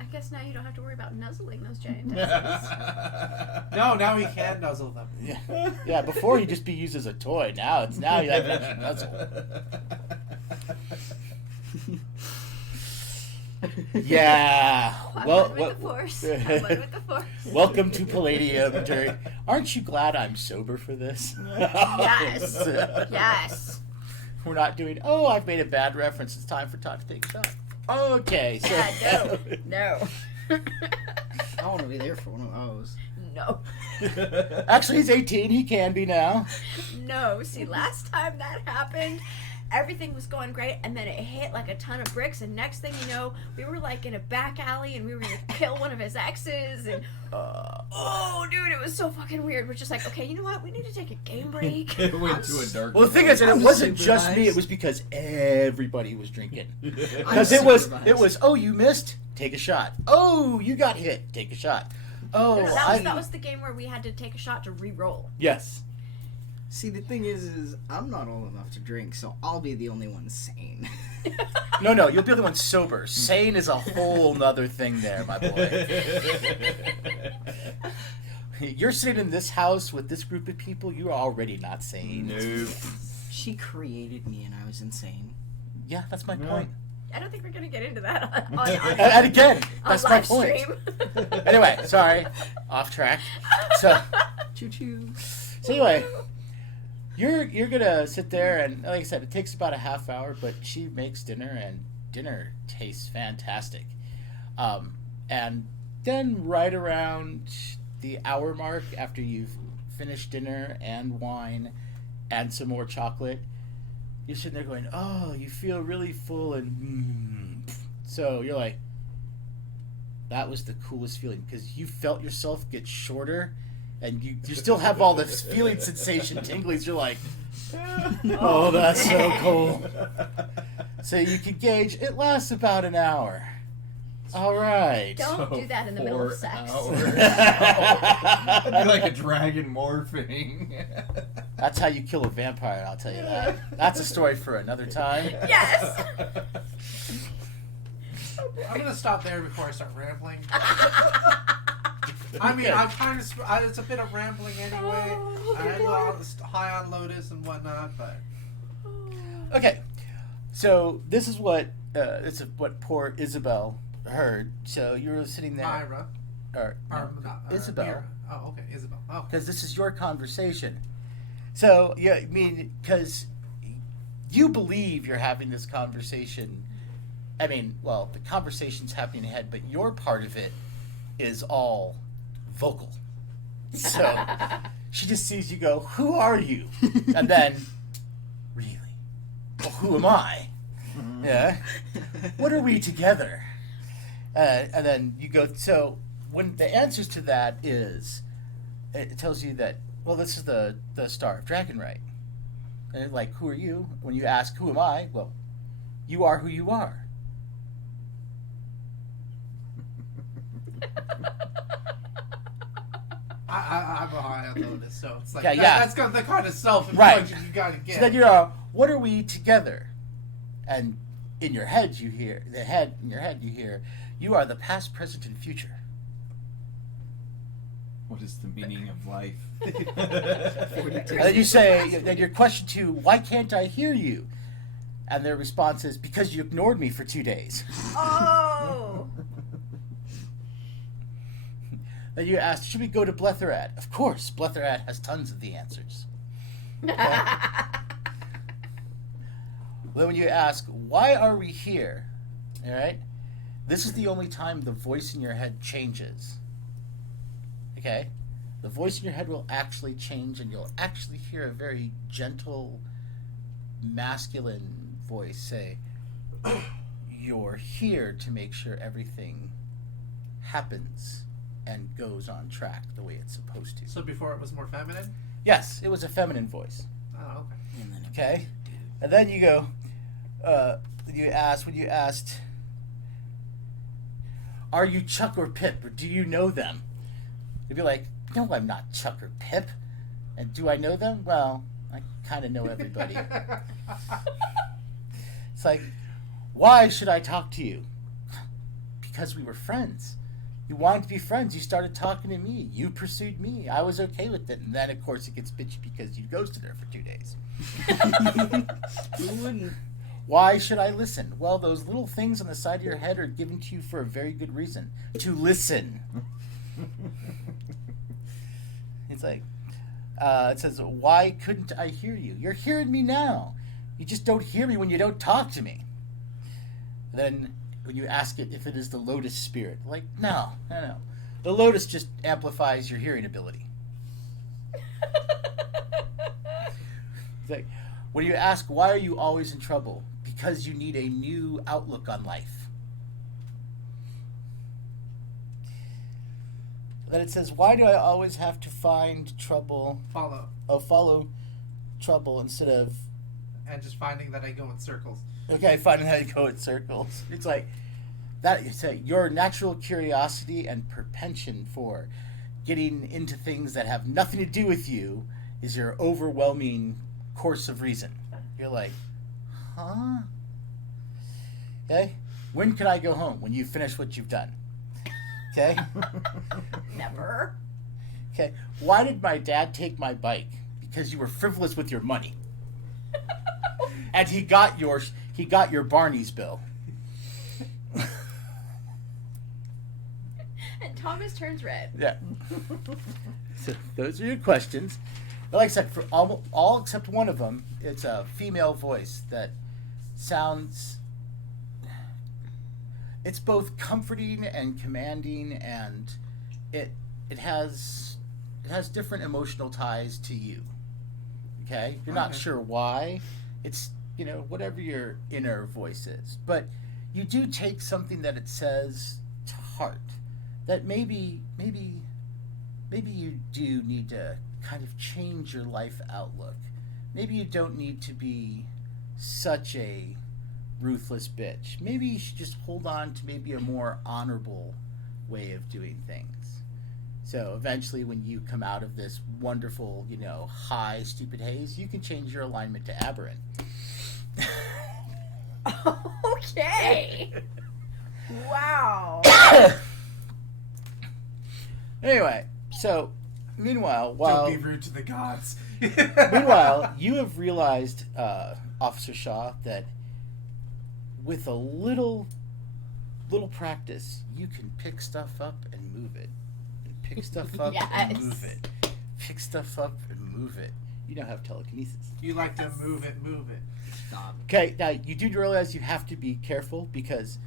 I guess now you don't have to worry about nuzzling those giant testes. No, now he can nuzzle them. Yeah. Yeah, before he'd just be used as a toy. Now you have to actually nuzzle. Yeah. Have Well, fun with the force. Have fun with the force. welcome to Palladium. Aren't you glad I'm sober for this? Yes. Yes. We're not doing, oh, I've made a bad reference. It's time for Todd to take a shot. Okay. So, Yeah, no. I want to be there for one of those. No. Actually, he's 18. He can be now. No. See, last time that happened, everything was going great, and then it hit like a ton of bricks, and next thing you know, we were like in a back alley, and we were gonna kill one of his exes, and oh, dude, it was so fucking weird. We're just like, okay, you know what? We need to take a game break. It went to a dark. Well, the thing is, and it I'm wasn't just me. supervised. It was because everybody was drinking. I'm Because it was, supervised. oh, you missed? Take a shot. Oh, you got hit? Take a shot. Oh, that was the game where we had to take a shot to re-roll. Yes. See, the thing is I'm not old enough to drink, so I'll be the only one sane. No, you'll be the only one sober. Sane is a whole nother thing there, my boy. You're sitting in this house with this group of people, you're already not sane. Nope. She created me and I was insane. Yeah, that's my No. point. I don't think we're gonna get into that on And again, that's my live point. stream. Anyway, sorry, off track. So Choo-choo. anyway, you're gonna sit there and, like I said, it takes about a half hour, but she makes dinner and dinner tastes fantastic. And then right around the hour mark, after you've finished dinner and wine and some more chocolate, you're sitting there going, oh, you feel really full and so you're like, that was the coolest feeling, because you felt yourself get shorter and you still have all this feeling sensation tinglies. You're like, oh, that's so cool. So you can gauge it lasts about an hour. All right. Don't do that in the middle of 4 sex. hours. That'd be like a dragon morphing. That's how you kill a vampire, I'll tell you that. That's a story for another time. Yes. I'm gonna stop there before I start rambling. I mean, I'm kind of. It's a bit of rambling anyway. Oh, I know I'm high on Lotus and whatnot, but Okay, so this is what poor Isabel heard. So you were sitting there, Myra. or Isabel, Mira. Oh, okay, Isabel. Oh, because this is your conversation. So yeah, I mean, because you believe you're having this conversation. I mean, well, the conversation's happening ahead, but your part of it is all vocal. So she just sees you go, "Who are you?" And then, really, well, who am I? Yeah. What are we together? And then you go. So when the answers to that is, it tells you that, well, this is the Star of Dragonright. And like, who are you? When you ask, who am I? Well, you are who you are. I'm high on Lotus, so it's like Yeah, yeah. that's got the kind of self-inflection you gotta get. So then you're, what are we together? And in your head you hear, you are the past, present, and future. What is the meaning of life? And then you say, then your question to, why can't I hear you? And their response is, because you ignored me for 2 days. Oh. Then you ask, should we go to Bletherad? Of course, Bletherad has tons of the answers. Then when you ask, why are we here? All right? This is the only time the voice in your head changes. Okay? The voice in your head will actually change, and you'll actually hear a very gentle, masculine voice say, you're here to make sure everything happens and goes on track the way it's supposed to. So before it was more feminine. Yes, it was a feminine voice. Oh, okay. Okay? And then you go, when you asked, are you Chuck or Pip, or do you know them? They'd be like, no, I'm not Chuck or Pip. And do I know them? Well, I kind of know everybody. It's like, why should I talk to you? Because we were friends. You wanted to be friends. You started talking to me. You pursued me. I was okay with it. And then, of course, it gets bitchy because you ghosted her for 2 days. Who wouldn't? Why should I listen? Well, those little things on the side of your head are given to you for a very good reason. To listen. It's like, it says, why couldn't I hear you? You're hearing me now. You just don't hear me when you don't talk to me. Then when you ask it if it is the Lotus spirit, like, no. The Lotus just amplifies your hearing ability. It's like, when you ask, why are you always in trouble? Because you need a new outlook on life. Then it says, why do I always have to find trouble? Follow trouble instead of... And just finding that I go in circles. Okay, finding how to go in circles. It's like, that. It's like your natural curiosity and propension for getting into things that have nothing to do with you is your overwhelming course of reason. You're like, huh? Okay? When can I go home? When you finish what you've done. Okay? Never. Okay. Why did my dad take my bike? Because you were frivolous with your money. And he got your Barney's bill. And Thomas turns red. Yeah. So those are your questions. But like I said, for all except one of them, it's a female voice that sounds... It's both comforting and commanding, and it has different emotional ties to you. Okay? You're not sure why. It's, whatever your inner voice is. But you do take something that it says to heart. That maybe you do need to kind of change your life outlook. Maybe you don't need to be such a ruthless bitch. Maybe you should just hold on to maybe a more honorable way of doing things. So eventually when you come out of this wonderful, high stupid haze, you can change your alignment to aberrant. Okay. Wow. Anyway, so meanwhile, while Don't be rude to the gods. meanwhile, you have realized, Officer Shaw, that with a little practice, you can pick stuff up and move it, and pick stuff up Yes. and move it, pick stuff up and move it. You now have telekinesis. You like to move it. Stop. Okay, now you do realize you have to be careful because,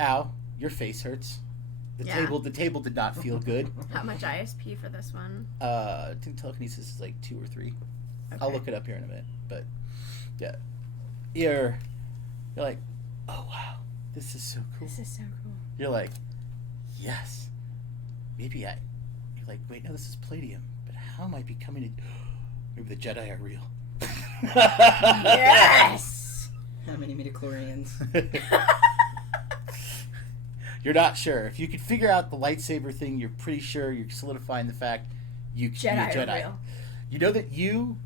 ow, your face hurts. The Yeah. table did not feel good. How much ISP for this one? I think telekinesis is like 2 or 3. I'll Okay. look it up here in a minute. But yeah, you're like, oh wow, this is so cool. This is so cool. You're like, yes, maybe I. You're like, wait, no, this is Palladium. But how am I becoming a? Maybe the Jedi are real. Yes. How many midichlorians? You're not sure. If you could figure out the lightsaber thing, you're pretty sure you're solidifying the fact you could be a Jedi are Jedi. real. You know that you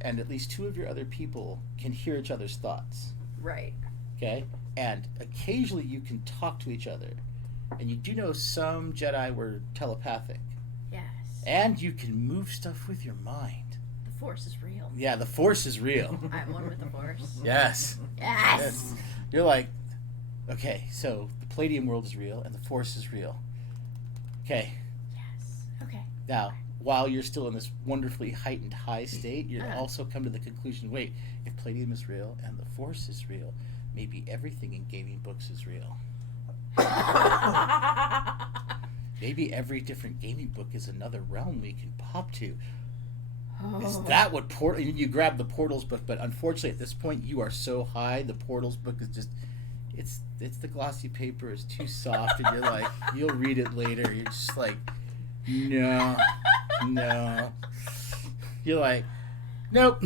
and at least 2 of your other people can hear each other's thoughts. Right. Okay? And occasionally you can talk to each other. And you do know some Jedi were telepathic. Yes. And you can move stuff with your mind. The Force is real. Yeah, the Force is real. I'm one with the Force. Yes. Yes. You're like, okay, so the Palladium world is real and the Force is real. Okay, Yes. Okay. now, while you're still in this wonderfully heightened high state, you Uh-huh. also come to the conclusion, wait, if Palladium is real and the Force is real, maybe everything in gaming books is real. Maybe every different gaming book is another realm we can pop to. Is that what you grab the Portals book, but unfortunately at this point you are so high, the Portals book is just it's the glossy paper is too soft and you're like, you'll read it later. You're just like, no. You're like, nope.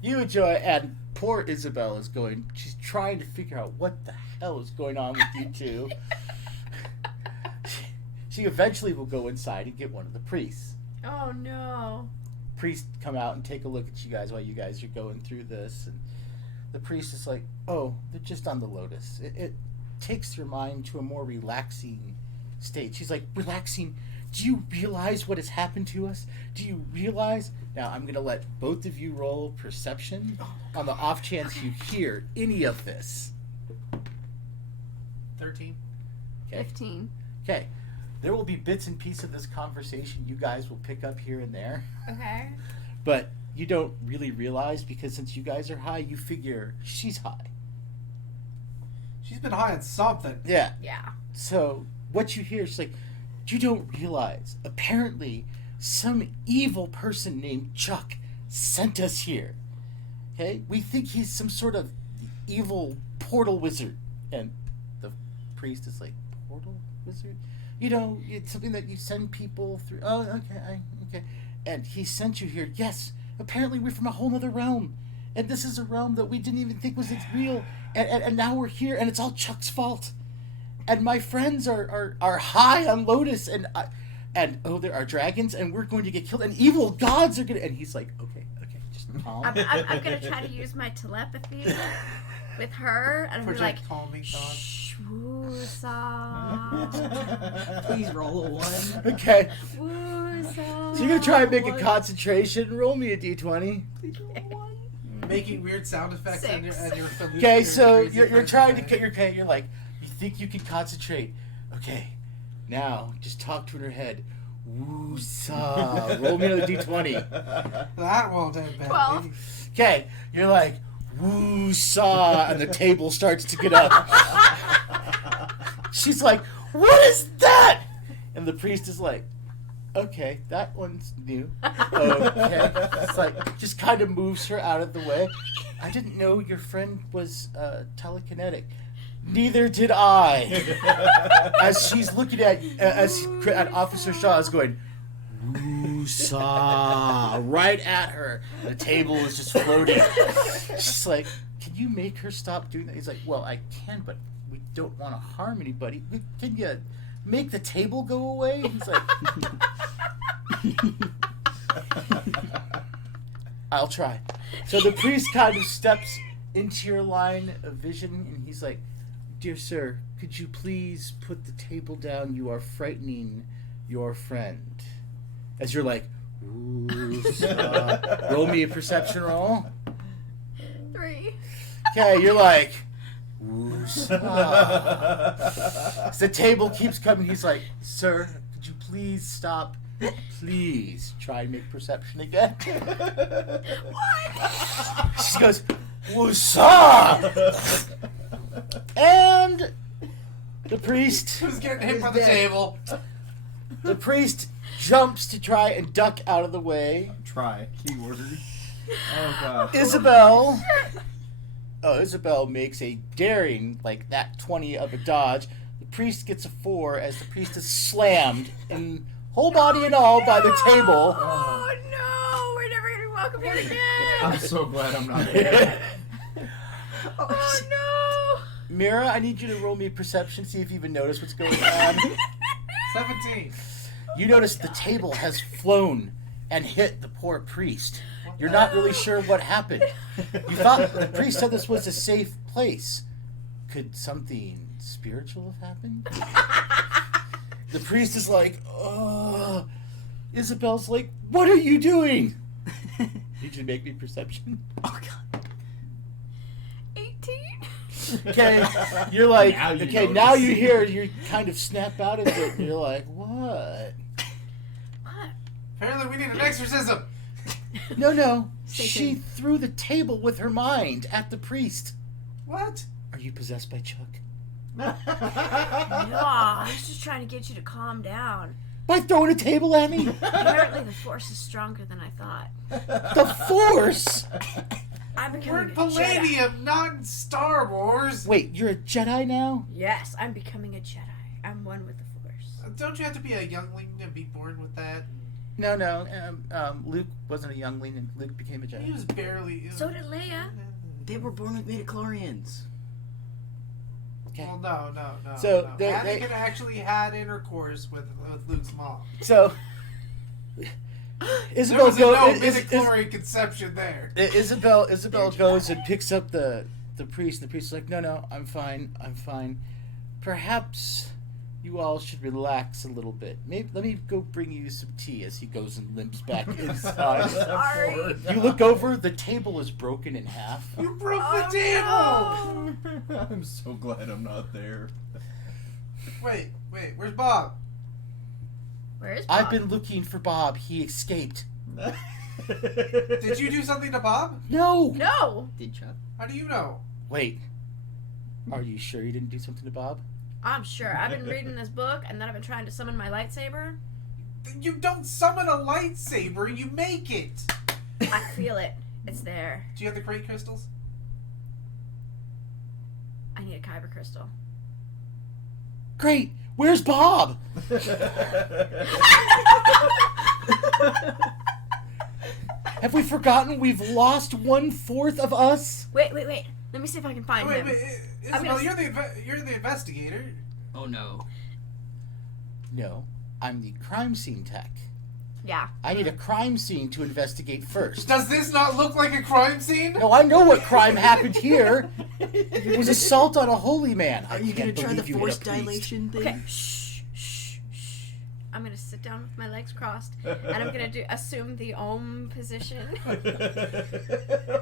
You enjoy, and poor Isabel is she's trying to figure out what the hell is going on with you two. She eventually will go inside and get one of the priests. Oh no. Priest come out and take a look at you guys while you guys are going through this, and the priest is like, oh, they're just on the Lotus. It takes your mind to a more relaxing state. She's like, relaxing? Do you realize what has happened to us? Do you realize? Now I'm going to let both of you roll perception on the off chance you hear any of this. 13. Okay. 15. Okay. There will be bits and pieces of this conversation you guys will pick up here and there. Okay. But you don't really realize because since you guys are high, you figure she's high. She's been high on something. Yeah. Yeah. So what you hear is like, you don't realize. Apparently, some evil person named Chuck sent us here. Okay? We think he's some sort of evil portal wizard. And the priest is like, portal wizard? You know, it's something that you send people through. Oh, okay, okay. And he sent you here. Yes, apparently we're from a whole other realm. And this is a realm that we didn't even think was real. And now we're here, and it's all Chuck's fault. And my friends are high on Lotus, and oh, there are dragons, and we're going to get killed, and evil gods are going to... And he's like, okay, just calm. I'm going to try to use my telepathy with her, and be like, Project calming thoughts. shh, woosah. Please roll a 1. Okay, Woosah. so you're going to try and make a concentration. Roll me a d20. Please roll a 1. Making weird sound effects and you're hallucinating Okay, so crazy you're friends trying to away. get your pay. You're like, you think you can concentrate. Okay, now just talk to her in her head. Woo-saw. Roll me another d20. That won't end badly. 12. Okay, you're like, woo-saw, and the table starts to get up. She's like, what is that? And the priest is like, okay, that one's new. Okay. It's like, just kind of moves her out of the way. I didn't know your friend was telekinetic. Neither did I. As she's looking at, at Officer Shaw is going, woo-saw, right at her. The table is just floating. She's like, can you make her stop doing that? He's like, well, I can, but we don't want to harm anybody. Can you make the table go away? He's like, I'll try. So the priest kind of steps into your line of vision, and he's like, Dear sir, could you please put the table down? You are frightening your friend. As you're like, ooh, stop. Roll me a perception roll. 3. Okay, you're like, ooh, stop. As the table keeps coming, he's like, sir, could you please stop? Please try and make perception again. What? She goes, Woosah! And the priest, Who's getting hit by the table? the priest jumps to try and duck out of the way. Try. Keyword. Oh, God. Isabel makes a daring, like that 20 of a dodge. The priest gets a 4 as the priest is slammed in whole body and all by the table. Oh no, we're never gonna be welcome here again. I'm so glad I'm not there. Oh no. Mira, I need you to roll me a perception, see if you even notice what's going on. 17. You notice the table has flown and hit the poor priest. You're not really sure what happened. You thought the priest said this was a safe place. Could something spiritual have happened? The priest is like, oh. Isabel's like, what are you doing? Did you make me perception? Oh god. 18. Okay, you're like, Now you okay, notice. now you hear, you kind of snap out of it, and you're like, what? What? Apparently we need an exorcism. No, Satan. she threw the table with her mind at the priest. What? Are you possessed by Chuck? No, I was just trying to get you to calm down. By throwing a table at me? Apparently the force is stronger than I thought. The Force! I'm We're becoming in a Jedi. Palladium, not in Star Wars. Wait, you're a Jedi now? Yes, I'm becoming a Jedi. I'm one with the force. Don't you have to be a youngling to be born with that? No. Luke wasn't a youngling, and Luke became a He Jedi. was barely. So did Leia. They were born with midichlorians. Okay. Well, no. So, no. they- Anakin actually had intercourse with Luke's mom. So, There Isabel was no goes. midichlorian conception there. Isabel goes and picks up the priest, and the priest is like, no, I'm fine. Perhaps you all should relax a little bit. Maybe let me go bring you some tea. As he goes and limps back inside. Sorry. You look over, the table is broken in half. You broke Oh, the table. no. I'm so glad I'm not there. Wait, where's Bob? Where is Bob? I've been looking for Bob. He escaped. Did you do something to Bob? No. No. Did Chuck? How do you know? Wait. Are you sure you didn't do something to Bob? I'm sure. I've been reading this book, and then I've been trying to summon my lightsaber. You don't summon a lightsaber, you make it. I feel it. It's there. Do you have the crate crystals? I need a kyber crystal. Great. Where's Bob? Have we forgotten we've lost 1/4 of us? Wait. Let me see if I can find Wait, him. Isabel, gonna- you're the investigator. Oh no. No, I'm the crime scene tech. Yeah. I need a crime scene to investigate first. Does this not look like a crime scene? No, I know what crime happened here. It was assault on a holy man. Are you gonna can't try the believe you hit force a priest. dilation thing? Okay. Shh. I'm gonna sit down with my legs crossed, and I'm gonna assume the Om position,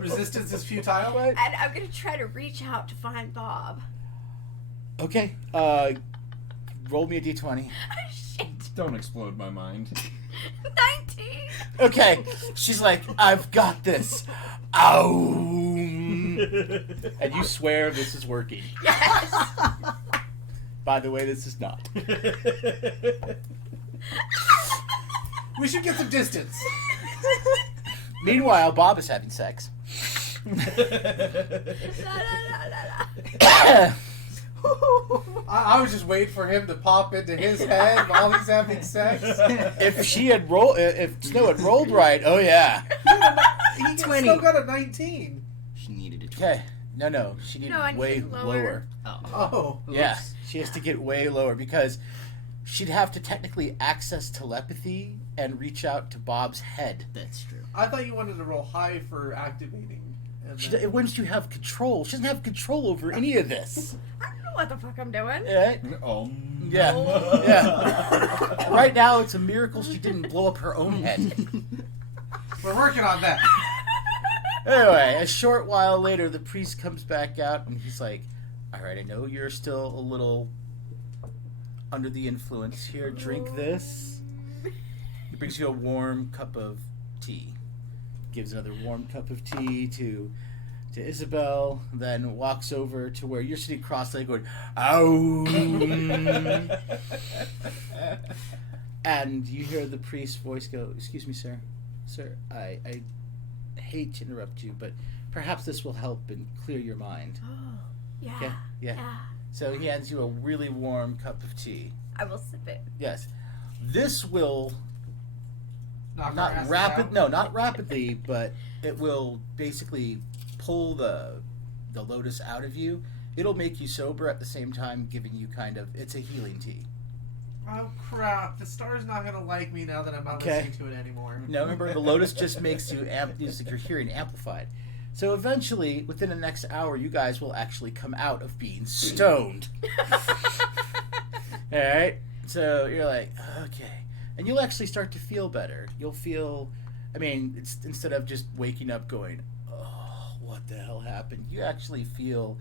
Resistance is futile. What? and I'm gonna try to reach out to find Bob. Okay, roll me a d20. Shit. Don't explode my mind. 19. Okay, she's like, I've got this. Ow. And you swear this is working. Yes. By the way, this is not. We should get some distance. Meanwhile, Bob is having sex. La, la, la, la. I was just waiting for him to pop into his head while he's having sex. If Snow had rolled right, oh yeah. He 20. still got a 19. She needed it. Okay, no, she needed No, I way needed lower. lower. Oh. Oh. Yeah, she has to get way lower because she'd have to technically access telepathy and reach out to Bob's head. That's true. I thought you wanted to roll high for activating. And then- Once you have control, she doesn't have control over any of this. I don't know what the fuck I'm doing. Right? Yeah. Oh. Yeah. Right now, it's a miracle she didn't blow up her own head. We're working on that. Anyway, a short while later, the priest comes back out and he's like, all right, I know you're still a little under the influence. Here, drink this. He brings you a warm cup of tea. Gives another warm cup of tea to Isabel, then walks over to where you're sitting cross-legged going, ow. And you hear the priest's voice go, excuse me, sir. Sir, I hate to interrupt you, but perhaps this will help and clear your mind. Oh, Yeah, yeah. So he hands you a really warm cup of tea. I will sip it. Yes. This will Knock our not asses out. not rapidly, but it will basically pull the lotus out of you. It'll make you sober at the same time, giving you it's a healing tea. Oh crap! The star's not gonna like me now that I'm not Okay. listening to it anymore. No, remember, the lotus just makes you your hearing amplified. So eventually, within the next hour, you guys will actually come out of being stoned. All right. So you're like, okay, and you'll actually start to feel better. You'll feel, it's instead of just waking up going, oh, what the hell happened? You actually feel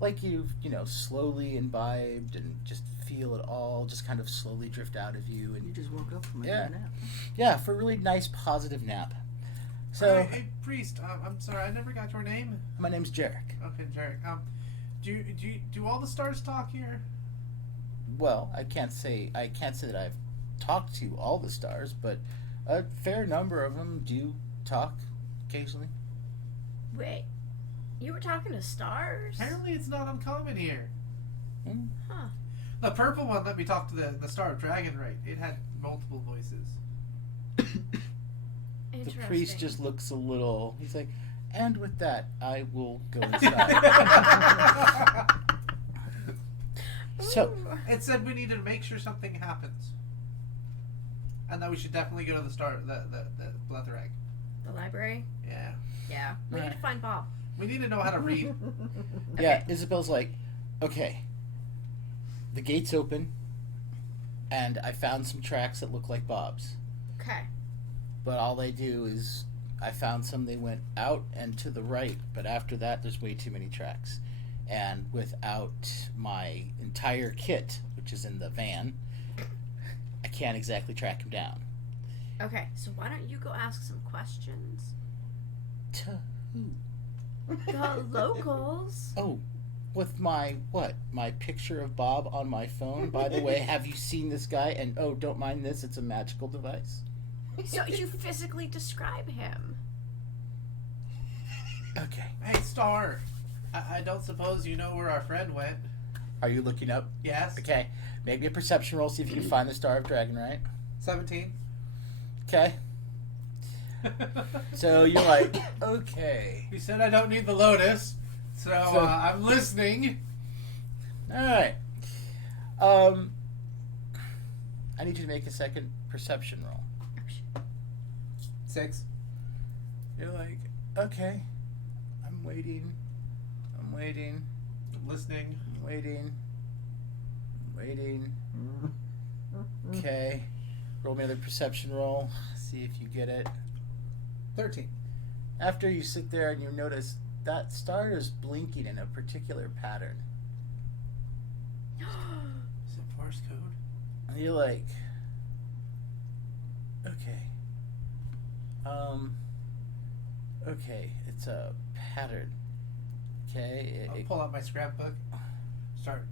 like you've, slowly imbibed and just feel it all just kind of slowly drift out of you. You And just woke up from a Yeah. good nap. yeah, for a really nice positive nap. So Hey, priest, I'm sorry, I never got your name. my name's Jarek. Okay, Jarek. Do all the stars talk here? Well, I can't say that I've talked to all the stars, but a fair number of them do talk occasionally. Wait, you were talking to stars? Apparently, it's not uncommon here. Huh. The purple one let me talk to the Star of Dragonright. It had multiple voices. The Interesting. priest just looks a little. He's like, and with that, I will go inside. So, Ooh. It said we needed to make sure something happens, and that we should definitely go to the Bletherag. The library? Yeah, Yeah. We need Alright. to find Bob. we need to know how to read. yeah, Isabel's like, okay, the gate's open, and I found some tracks that look like Bob's. Okay. But all they do is, I found some, they went out and to the right, but after that, there's way too many tracks. And without my entire kit, which is in the van, I can't exactly track him down. Okay, so why don't you go ask some questions? To who? The locals. Oh, with my picture of Bob on my phone. By the way, have you seen this guy? And oh, don't mind this, it's a magical device. So you physically describe him. Okay. Hey, Star, I don't suppose you know where our friend went? Are you looking up? Yes. Okay. Make me a perception roll, see if you can find the Star of Dragonright. 17. Okay. So you're like, okay. You said I don't need the lotus, so I'm listening. Alright. I need you to make a second perception roll. 6. You're like, okay. I'm waiting. I'm waiting. I'm listening. I'm waiting. I'm waiting. Okay. Roll me another perception roll. See if you get it. 13. After you sit there and you notice that star is blinking in a particular pattern. Is it Morse code? And you're like, okay. Okay, it's a pattern. Okay, I'll pull out my scrapbook. Start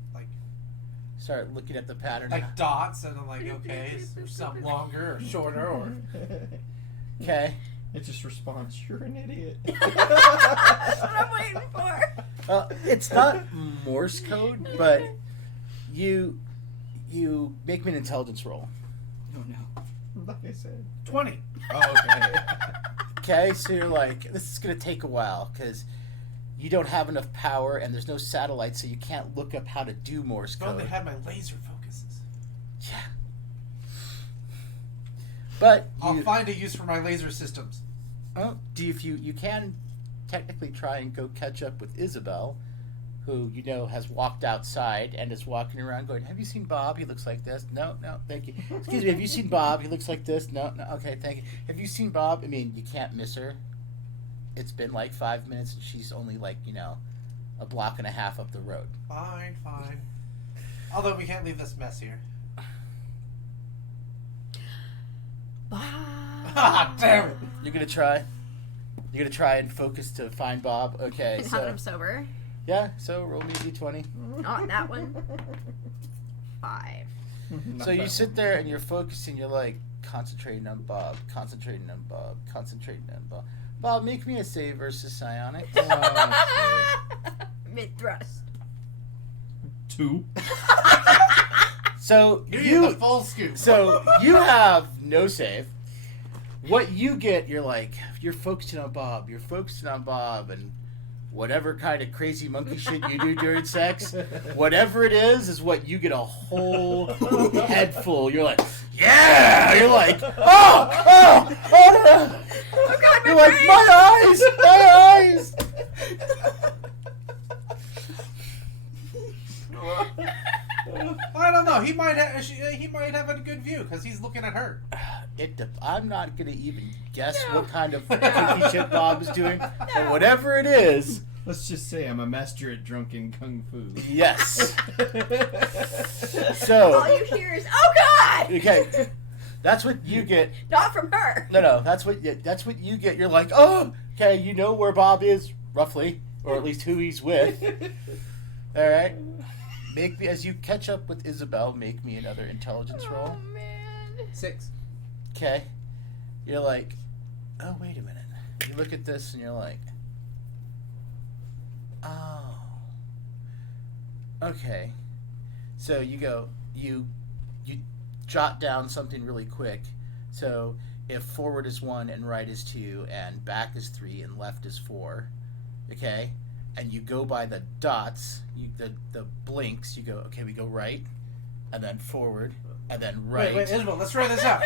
start looking at the pattern. like dots, and I'm like, okay, is there some longer or shorter or? Okay. It just responds, "You're an idiot." That's what I'm waiting for. It's not Morse code, but you make me an intelligence roll. Oh no. Like I said. 20. Oh, okay. Okay, so you're like, this is gonna take a while because you don't have enough power and there's no satellite, so you can't look up how to do Morse If only code. had my laser focuses. Yeah. But I'll you, find a use for my laser systems. well, if you can technically try and go catch up with Isabel, who you know has walked outside and is walking around going, "Have you seen Bob? He looks like this." No, thank you. Excuse me, have you seen Bob? He looks like this. No, okay, thank you. Have you seen Bob? I mean, you can't miss her. It's been like 5 minutes and she's only like, a block and a half up the road. Fine. Although we can't leave this mess here. Ah, damn it. You're gonna try and focus to find Bob. Okay, And how so I'm sober. yeah, so roll me a d20. Not that one. 5. So you sit there and you're focusing. You're like concentrating on Bob. Bob, make me a save versus psionic. Mid thrust. 2. So Give you the full scoop. So you have no save. What you get, you're focusing on Bob. You're focusing on Bob, and whatever kind of crazy monkey shit you do during sex, whatever it is what you get a whole head full. You're like, yeah. You're like, oh no. Oh God, my You're like, brain! my eyes. I don't know. He might have a good view because he's looking at her. I'm not gonna even guess what kind of kinky shit Bob is doing, but whatever it is, Let's just say I'm a master at drunken kung fu. yes. All So, you hear is, "Oh God!" okay, that's what you get. Not from her. No, that's what you get. You're like, oh, okay, you know where Bob is roughly, or at least who he's with. All right. Make me, as you catch up with Isabel, make me another intelligence roll. Oh man. 6. Okay. You're like, oh, wait a minute. You look at this and you're like, oh. Okay. So you go, you jot down something really quick. So if forward is 1 and right is 2 and back is 3 and left is 4, okay? And you go by the dots, the blinks, you go, okay, we go right, and then forward, and then right. Wait, Isabel, let's try this out.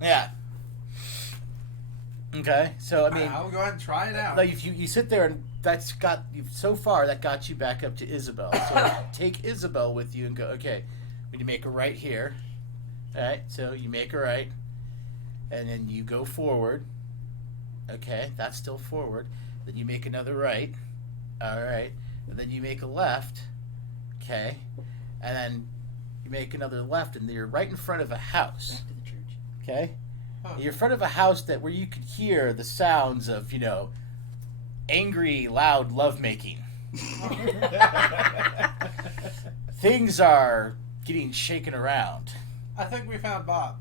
Yeah. Okay, so I mean, I'll go ahead and try it out. like if you sit there and so far that got you back up to Isabel. So take Isabel with you and go, okay, we need to make a right here. All right, so you make a right, and then you go forward. Okay, that's still forward. Then you make another right. All right, and then you make a left. Okay, and then you make another left, and you're right in front of a house. Back to the church. Okay, Huh. you're in front of a house where you could hear the sounds of angry, loud lovemaking. Things are getting shaken around. I think we found Bob.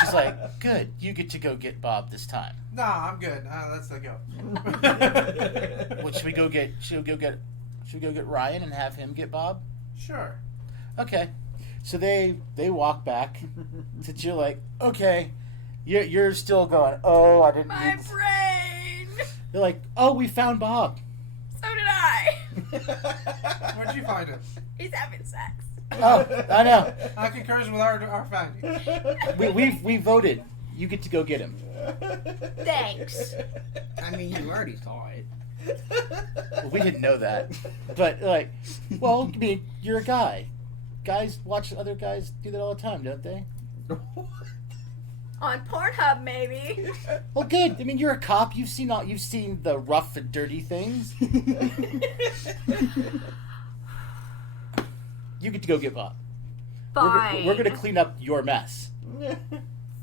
She's like, good, you get to go get Bob this time. Nah, I'm good. Let's go. Well, should we go get Ryan and have him get Bob? Sure. Okay. So they walk back. Since you're like, okay, you're still going, oh, I didn't My need... brain. They're like, oh, we found Bob. So did I. Where'd you find him? He's having sex. Oh, I know. I concurs with our finding. We voted. You get to go get him. Thanks. I mean, you already saw it. Well, we didn't know that. But, like, well, I mean, you're a guy. Guys watch other guys do that all the time, don't they? On Pornhub, maybe. Well, good. I mean, you're a cop. You've seen the rough and dirty things. You get to go get Bob. Fine. We're gonna clean up your mess.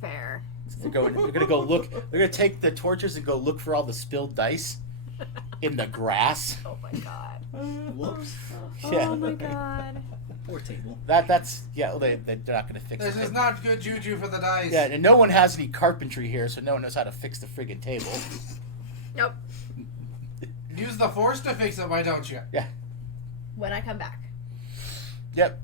Fair. We're gonna go look. We're gonna take the torches and go look for all the spilled dice in the grass. Oh my god. Whoops. Yeah. Oh my god. Poor table. That's yeah. They're not gonna fix This it. is not good juju for the dice. Yeah, and no one has any carpentry here, so no one knows how to fix the friggin' table. Nope. Use the force to fix it, why don't you? Yeah. When I come back. Yep.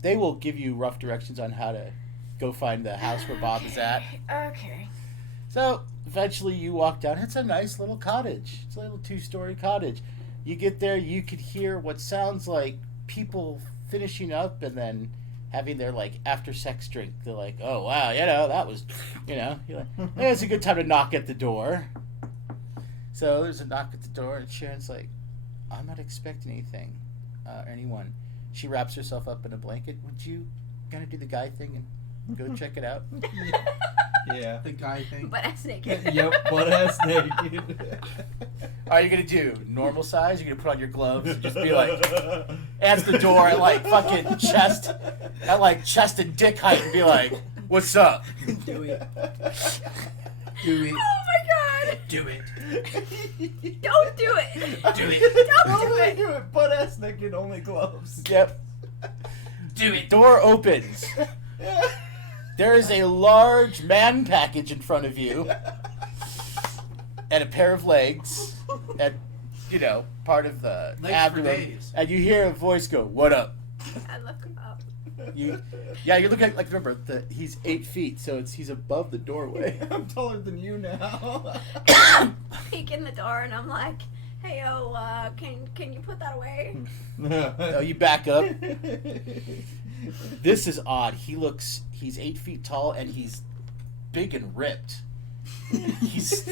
They will give you rough directions on how to go find the house where Bob is at. Okay. So eventually you walk down. It's a nice little cottage. It's a little 2-story cottage. You get there, you could hear what sounds like people finishing up and then having their like after sex drink. They're like, oh wow, that was, you're like, hey, it's a good time to knock at the door. So there's a knock at the door and Sharon's like, I'm not expecting anything. Anyone. She wraps herself up in a blanket. Would you kind of do the guy thing and go check it out? Yeah. The guy thing. But ass naked. Yep, butt ass naked. Are you gonna do normal size? You're gonna put on your gloves and just be like, answer the door at like fucking chest and dick height and be like, "What's up?" Do it. Do it. Oh my god! Do it. Don't do it! Do it. Don't do Only it! do it. Butt ass naked, only gloves. Yep. Do it. Door opens. There is a large man package in front of you, and a pair of legs, and part of the Legs for abdomen. days. And you hear a voice go, "What up?" I look him up. You're looking at, like, remember, he's 8 feet, so he's above the doorway. I'm taller than you now. Peek in the door and I'm like, hey yo, can you put that away? Oh, you back up. This is odd. He's 8 feet tall and he's big and ripped. He's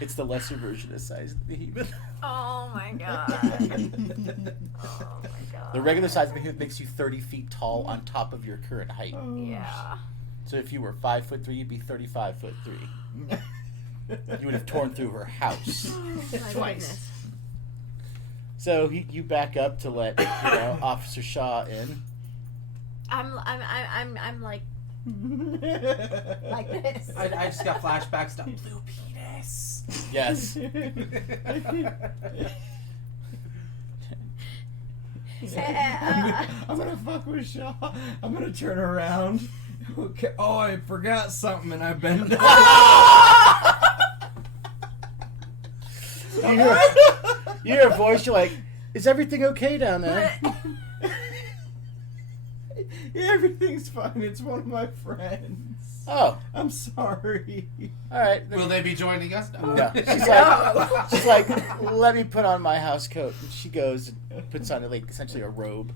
It's the lesser version of size of the behemoth. Oh my god. Oh my god. The regular size of the behemoth makes you 30 feet tall on top of your current height. Yeah. So if you were 5'3", you'd be 35'3". You would have torn through her house. Oh my Twice. goodness. So you back up to let Officer Shaw in. I'm like this. I just got flashbacks to blue penis. Yes. I'm gonna fuck with Shaw. I'm gonna turn around. Okay. Oh, I forgot something and I bend You hear a voice, you're like, "Is everything okay down there?" Everything's fine. It's one of my friends. Oh, I'm sorry. alright. Will they be joining us? No. She's like, "Let me put on my house coat." And she goes and puts on, like, essentially a robe.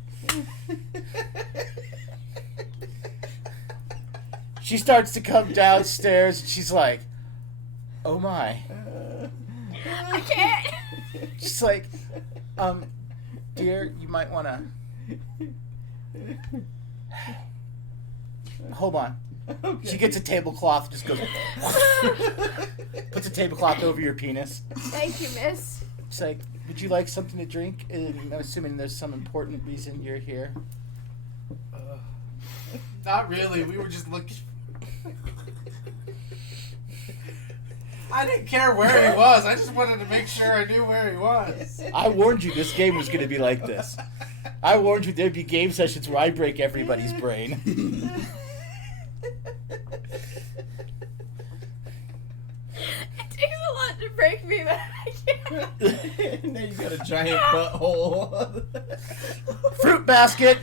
She starts to come downstairs and she's like, "Oh my." I can't. She's like, "Dear, you might want to... Hold on." Okay. She gets a tablecloth, just goes... puts a tablecloth over your penis. Thank you, miss. She's like, "Would you like something to drink? And I'm assuming there's some important reason you're here." Not really. We were just looking. I didn't care where he was. I just wanted to make sure I knew where he was. I warned you this game was going to be like this. I warned you there'd be game sessions where I break everybody's brain. It takes a lot to break me, but I can't. Now you got a giant butthole. Fruit basket!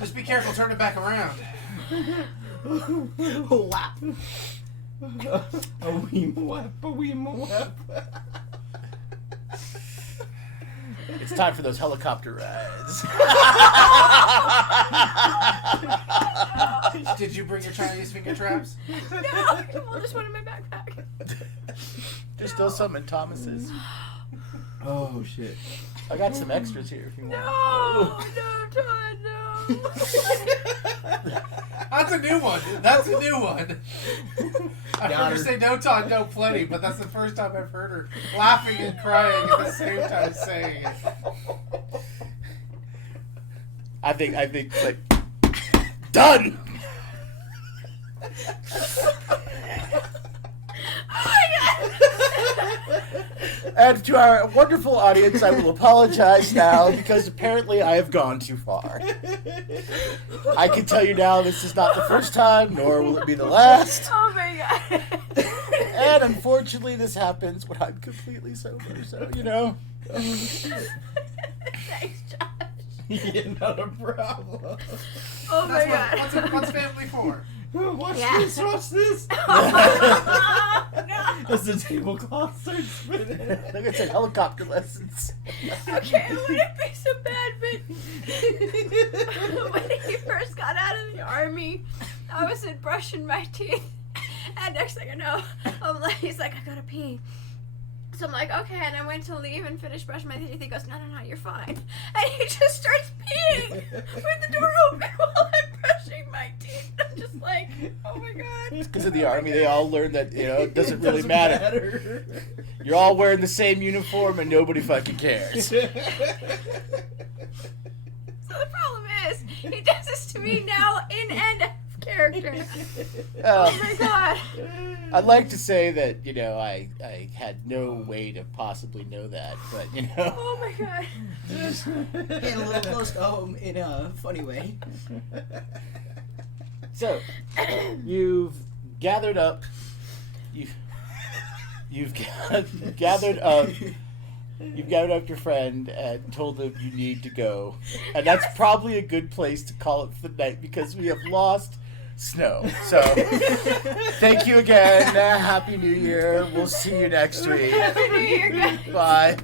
Just be careful. Turn it back around. Wow. A wee mwap, a wee mwap. It's time for those helicopter rides. Did you bring your Chinese finger traps? No, well, there's one in my backpack. There's still some in Thomas's. Oh shit. I got some extras here if you want. No, Todd, no. That's a new one. That's a new one. I Got heard her her. say no Todd, no plenty, but that's the first time I've heard her laughing and crying at the same time saying it. I think it's like, done! Oh my god. And to our wonderful audience, I will apologize now because apparently I have gone too far. I can tell you now this is not the first time, nor will it be the last. Oh my god. And unfortunately, this happens when I'm completely sober, so, Thanks, Josh. Yeah, not a problem. Oh my That's god. what's family for? Watch Yeah. this, watch this. No. As the tablecloth starts spinning. like I said, helicopter lessons. Okay, it wouldn't be so bad, but when he first got out of the army, I was brushing my teeth, And next thing I know, he's like, I gotta pee. So I'm like, okay, and I went to leave and finish brushing my teeth. He goes, no, you're fine. And he just starts peeing with the door open while I'm brushing my teeth. I'm just like, oh my god. Because in the Army, they all learn that, it doesn't really matter. You're all wearing the same uniform and nobody fucking cares. So the problem is, he does this to me now in and out of character. Oh my god. I'd like to say that, I had no way to possibly know that, but, Oh my god. Getting a little close to home in a funny way. So, you've gathered up, you've gathered up your friend and told him you need to go. And that's probably a good place to call it for the night because we have lost Snow. So, thank you again. Happy New Year. We'll see you next week. Happy New Year, guys. Bye.